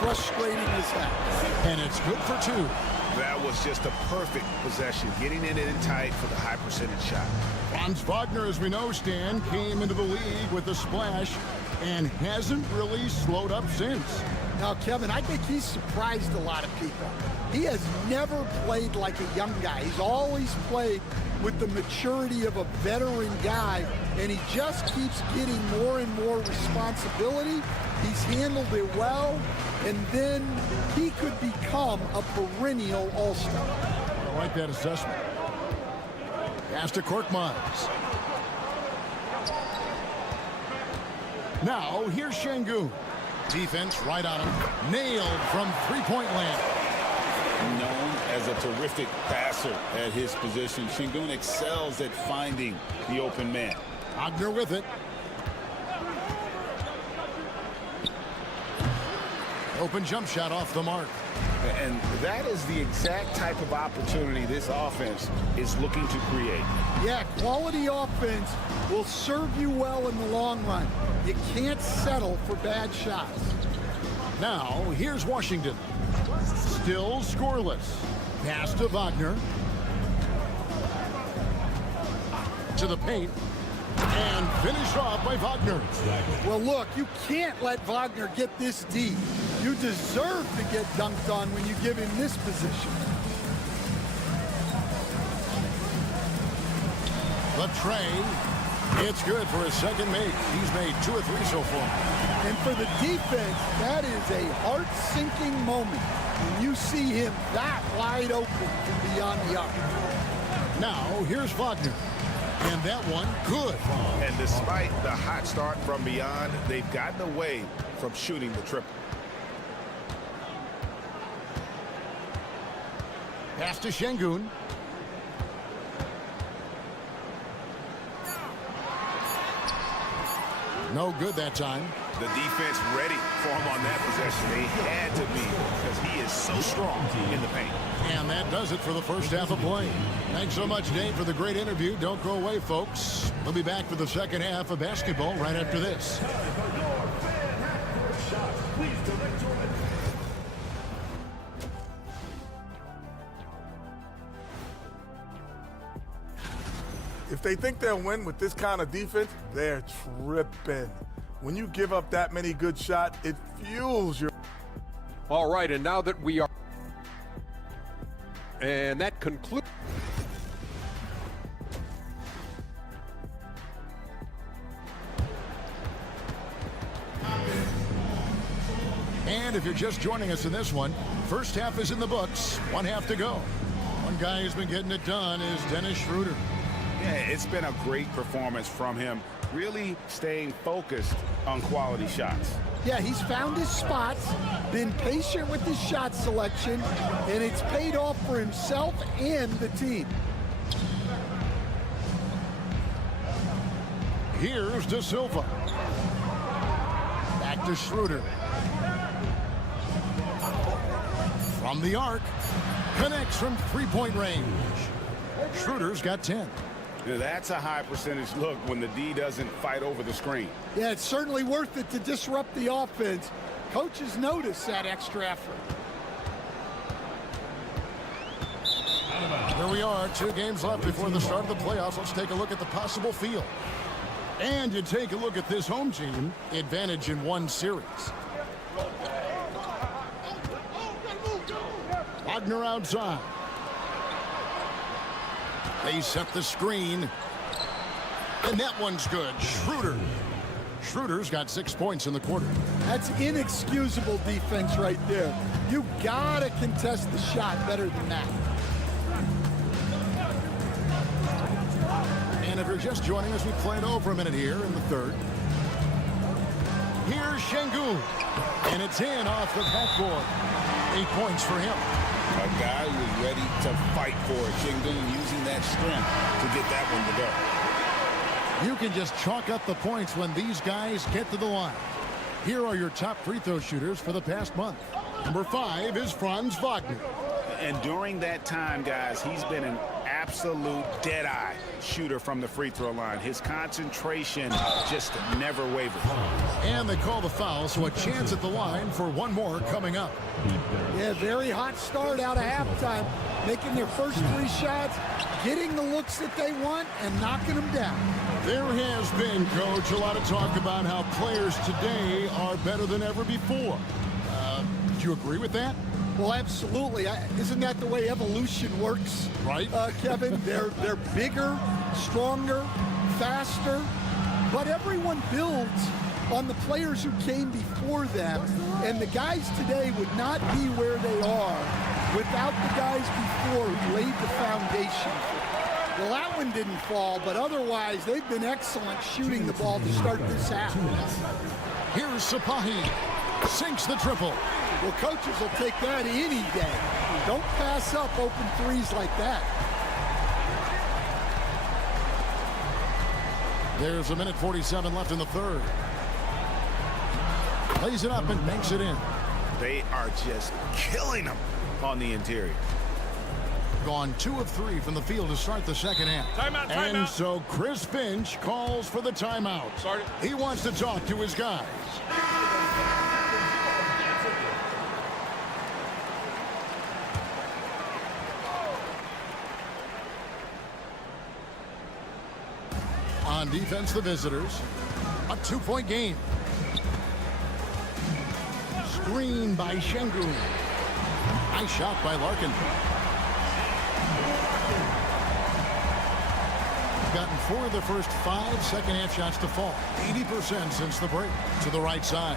Frustrating as heck. And it's good for two. That was just a perfect possession, getting in it tight for the high percentage shot. Franz Wagner, as we know, Stan, came into the league with a splash and hasn't really slowed up since. Now, Kevin, I think he's surprised a lot of people. He has never played like a young guy. He's always played with the maturity of a veteran guy, and he just keeps getting more and more responsibility. He's handled it well, and then he could become a perennial all-star. I like that assessment. Pass to Korkmaz. Now, here's Şengün. Defense right on him. Nailed from three-point land. Known as a terrific passer at his position, Şengün excels at finding the open man. Wagner with it. Open jump shot off the mark. And that is the exact type of opportunity this offense is looking to create. Yeah, quality offense will serve you well in the long run. You can't settle for bad shots. Now, here's Washington. Still scoreless. Pass to Wagner. To the paint. And finished off by Wagner. Well, look, you can't let Wagner get this deep. You deserve to get dunked on when you give him this position. The tray. It's good for his second make. He's made 2 or 3 so far. And for the defense, that is a heart-sinking moment when you see him that wide open from beyond the arc. Now, here's Wagner. And that one, good. And despite the hot start from beyond, they've gotten away from shooting the triple. Pass to Şengün. No good that time. The defense ready for him on that possession. They had to be because he is so strong in the paint. And that does it for the first half of play. Thanks so much, Dave, for the great interview. Don't go away, folks. We'll be back for the second half of basketball right after this. If they think they'll win with this kind of defense, they're tripping. When you give up that many good shots, it fuels your... All right, and now that we are... And that concludes... And if you're just joining us in this one, first half is in the books. 1 half to go. One guy who's been getting it done is Dennis Schroeder. Yeah, it's been a great performance from him, really staying focused on quality shots. Yeah, he's found his spots, been patient with his shot selection, and it's paid off for himself and the team. Here's De Silva. Back to Schroeder. From the arc. Connects from three-point range. Schroeder's got 10. That's a high percentage look when the D doesn't fight over the screen. Yeah, it's certainly worth it to disrupt the offense. Coaches notice that extra effort. Here we are, 2 games left before the start of the playoffs. Let's take a look at the possible field. And you take a look at this home team, advantage in 1 series. Wagner outside. They set the screen. And that one's good. Schroeder's got 6 points in the quarter. That's inexcusable defense right there. You gotta contest the shot better than that. And if you're just joining us, we play it over a minute here in the third. Here's Şengün. And it's in off the backboard. 8 points for him. A guy who's ready to fight for it. Şengün using that strength to get that one to go. You can just chalk up the points when these guys get to the line. Here are your top free throw shooters for the past month. Number 5 is Franz Wagner. And during that time, guys, he's been an absolute dead-eye shooter from the free throw line. His concentration just never wavered. And they call the foul, so a chance at the line for one more coming up. Yeah, very hot start out of halftime. Making their first 3 shots, getting the looks that they want, and knocking them down. There has been, Coach, a lot of talk about how players today are better than ever before. Do you agree with that? Well, absolutely. Isn't that the way evolution works? Right. Kevin, they're bigger, stronger, faster, but everyone builds on the players who came before them, and the guys today would not be where they are without the guys before who laid the foundation. Well, that one didn't fall, but otherwise they've been excellent shooting the ball to start this half. Here's Sapahi. Sinks the triple. Well, coaches will take that any day. Don't pass up open threes like that. There's 1:47 left in the third. Plays it up and banks it in. They are just killing them on the interior. Gone 2 of 3 from the field to start the second half. Timeout, timeout. And so Chris Finch calls for the timeout. Sorry. He wants to talk to his guys. On defense, the visitors. A 2-point game. Screen by Şengün. Nice shot by Larkin. Gotten 4 of the first 5 second-half shots to fall. 80% since the break. To the right side.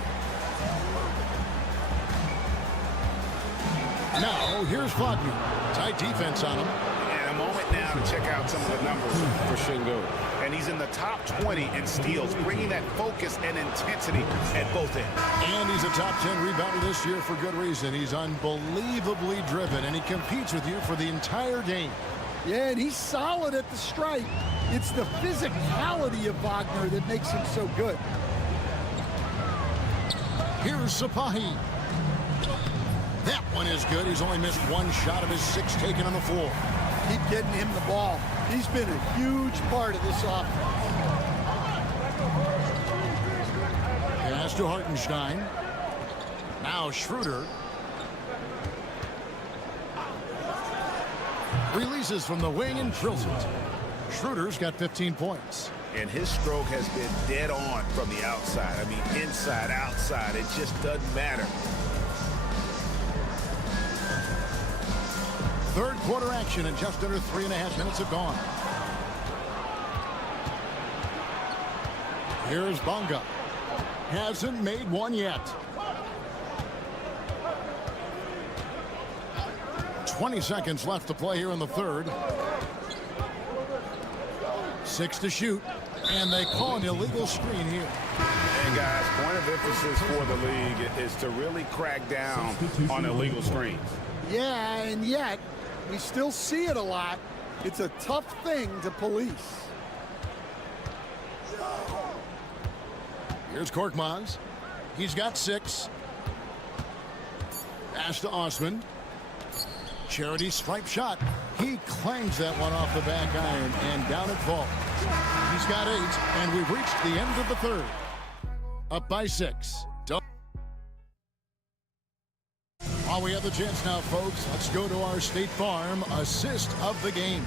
Now, here's Wagner. Tight defense on him. And a moment now to check out some of the numbers for Şengün. And he's in the top 20 in steals, bringing that focus and intensity at both ends. And he's a top 10 rebounder this year for good reason. He's unbelievably driven, and he competes with you for the entire game. Yeah, and he's solid at the stripe. It's the physicality of Wagner that makes him so good. Here's Sapahi. That one is good. He's only missed 1 shot of his 6 taken on the floor. Keep getting him the ball. He's been a huge part of this offense. Pass to Hartenstein. Now Schroeder. Releases from the wing and drills it. Schroeder's got 15 points. And his stroke has been dead on from the outside. I mean, inside, outside, it just doesn't matter. Third quarter action, and just under 3.5 minutes have gone. Here's Bonga. Hasn't made one yet. 20 seconds left to play here in the third. 6 to shoot, and they call an illegal screen here. And guys, point of emphasis for the league is to really crack down on illegal screens. Yeah, and yet we still see it a lot. It's a tough thing to police. Here's Korkmaz. He's got 6. Pass to Osman. Charity stripe shot. He clangs that one off the back iron, and down it falls. He's got 8, and we've reached the end of the third. Up by 6. While we have the chance now, folks, let's go to our State Farm assist of the game.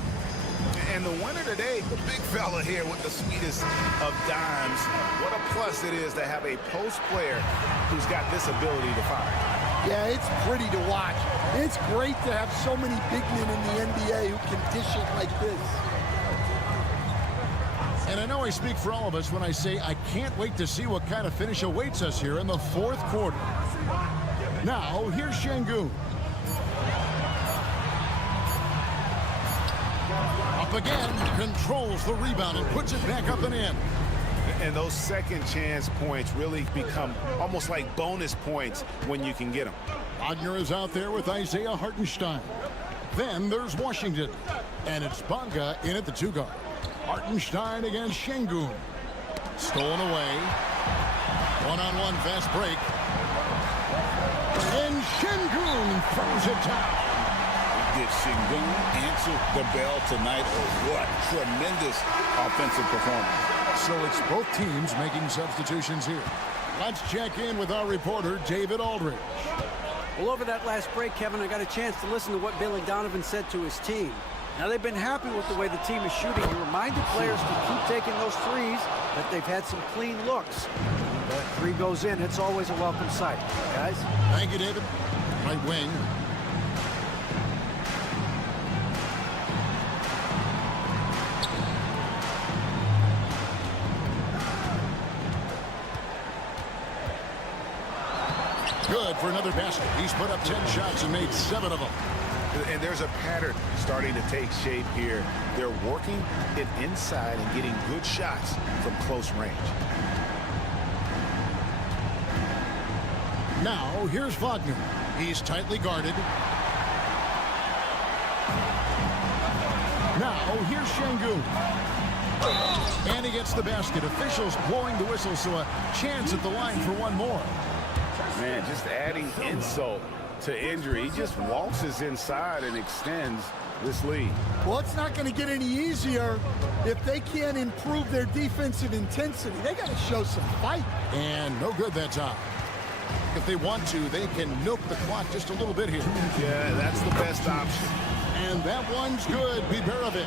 And the winner today, the big fella here with the sweetest of dimes. What a plus it is to have a post player who's got this ability to fire. Yeah, it's pretty to watch. It's great to have so many big men in the NBA who can dish it like this. And I know I speak for all of us when I say I can't wait to see what kind of finish awaits us here in the fourth quarter. Now, here's Şengün. Up again, controls the rebound and puts it back up and in. And those second chance points really become almost like bonus points when you can get them. Wagner is out there with Isaiah Hartenstein. Then there's Washington. And it's Bonga in at the 2 guard. Hartenstein against Şengün. Stolen away. One-on-one fast break. And Şengün throws it down. Did Şengün answer the bell tonight? What tremendous offensive performance. So it's both teams making substitutions here. Let's check in with our reporter, David Aldridge. Well, over that last break, Kevin, I got a chance to listen to what Billy Donovan said to his team. Now, they've been happy with the way the team is shooting. He reminded players to keep taking those threes, that they've had some clean looks. That 3 goes in, it's always a welcome sight. Guys? Thank you, David. Right wing. Good for another basket. He's put up 10 shots and made 7 of them. And there's a pattern starting to take shape here. They're working it inside and getting good shots from close range. Now, here's Wagner. He's tightly guarded. Now, here's Şengün. And he gets the basket. Officials blowing the whistle, so a chance at the line for one more. Man, just adding insult to injury. He just waltzes inside and extends this lead. Well, it's not going to get any easier if they can't improve their defensive intensity. They got to show some fight. And no good that time. If they want to, they can milk the clock just a little bit here. Yeah, that's the best option. And that one's good, Biberovic.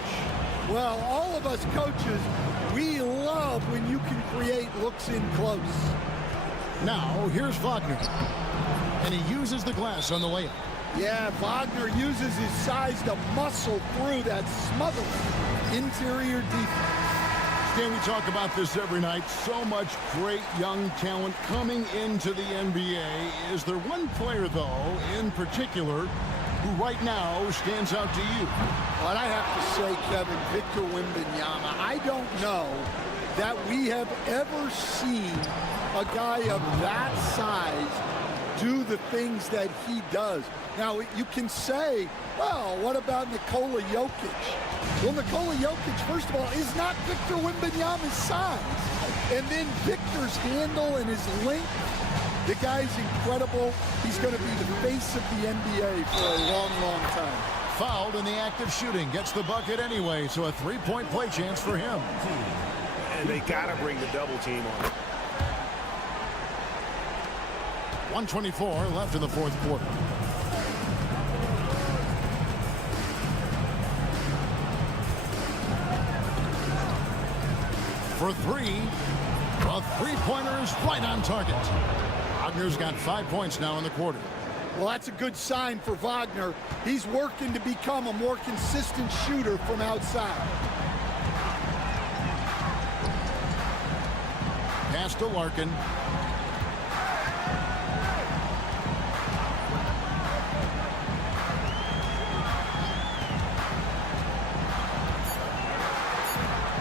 Well, all of us coaches, we love when you can create looks in close. Now, here's Wagner. And he uses the glass on the layup. Yeah, Wagner uses his size to muscle through that smothering interior defense. Stan, we talk about this every night. So much great young talent coming into the NBA. Is there one player, though, in particular, who right now stands out to you? What I have to say, Kevin, Victor Wembanyama, I don't know that we have ever seen a guy of that size do the things that he does. Now, you can say, well, what about Nikola Jokic? Well, Nikola Jokic, first of all, is not Victor Wembanyama's size. And then Victor's handle and his length, the guy's incredible. He's going to be the face of the NBA for a long, long time. Fouled in the act of shooting. Gets the bucket anyway, so a three-point play chance for him. And they got to bring the double team on. 1:24 left in the fourth quarter. For 3, a three-pointer is right on target. Wagner's got 5 points now in the quarter. Well, that's a good sign for Wagner. He's working to become a more consistent shooter from outside. Pass to Larkin.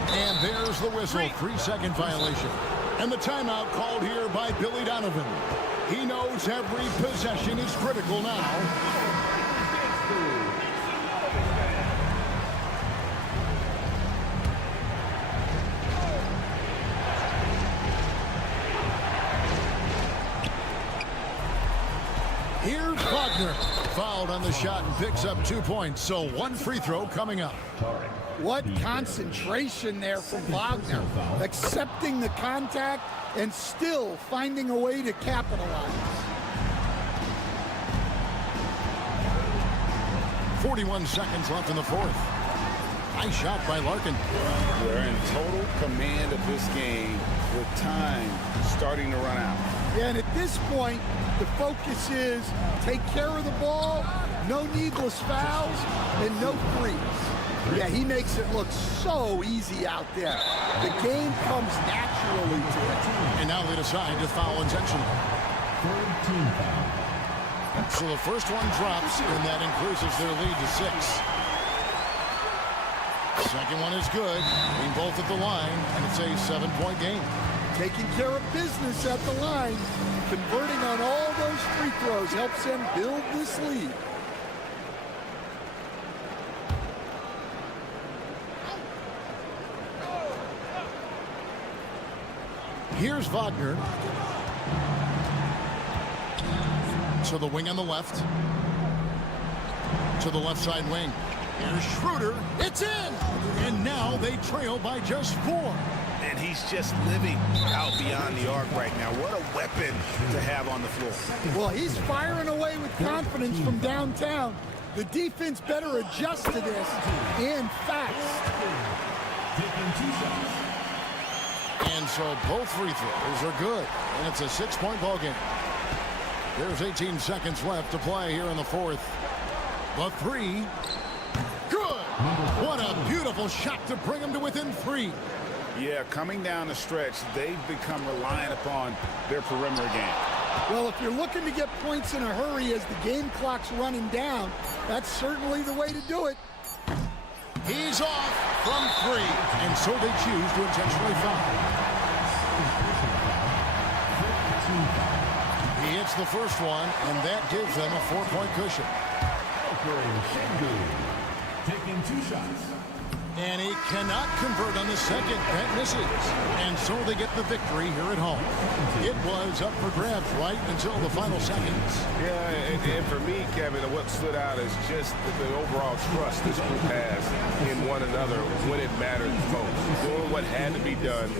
And there's the whistle, 3-second violation. And the timeout called here by Billy Donovan. He knows every possession is critical now. Here's Wagner. fouled on the shot and picks up 2 points. So one free throw coming up. What concentration there from Wagner. Accepting the contact and still finding a way to capitalize. 41 seconds left in the fourth. Nice shot by Larkin. We're in total command of this game with time starting to run out. Yeah, and at this point, the focus is take care of the ball, no needless fouls, and no threes. Yeah, he makes it look so easy out there. The game comes naturally to it. And now they decide to foul intentionally. So the first one drops, and that increases their lead to 6. Second one is good. Being both at the line, and it's a 7-point game. Taking care of business at the line, converting on all those free throws helps them build this lead. Here's Wagner. To the wing on the left. To the left side wing. Here's Schroeder. It's in! And now they trail by just 4. And he's just living out beyond the arc right now. What a weapon to have on the floor. Well, he's firing away with confidence from downtown. The defense better adjust to this and fast. And so both free throws are good. And it's a 6-point ball game. There's 18 seconds left to play here in the fourth. The 3. Good! What a beautiful shot to bring them to within 3. Yeah, coming down the stretch, they've become reliant upon their perimeter game. Well, if you're looking to get points in a hurry as the game clock's running down, that's certainly the way to do it. He's off from 3, and so they choose to intentionally foul. He hits the first one, and that gives them a 4-point cushion. Taking 2 shots. And he cannot convert on the second. That misses. And so they get the victory here at home. It was up for grabs right until the final seconds. Yeah, and for me, Kevin, what stood out is just the overall trust this group has in one another when it matters most. Doing what had to be done.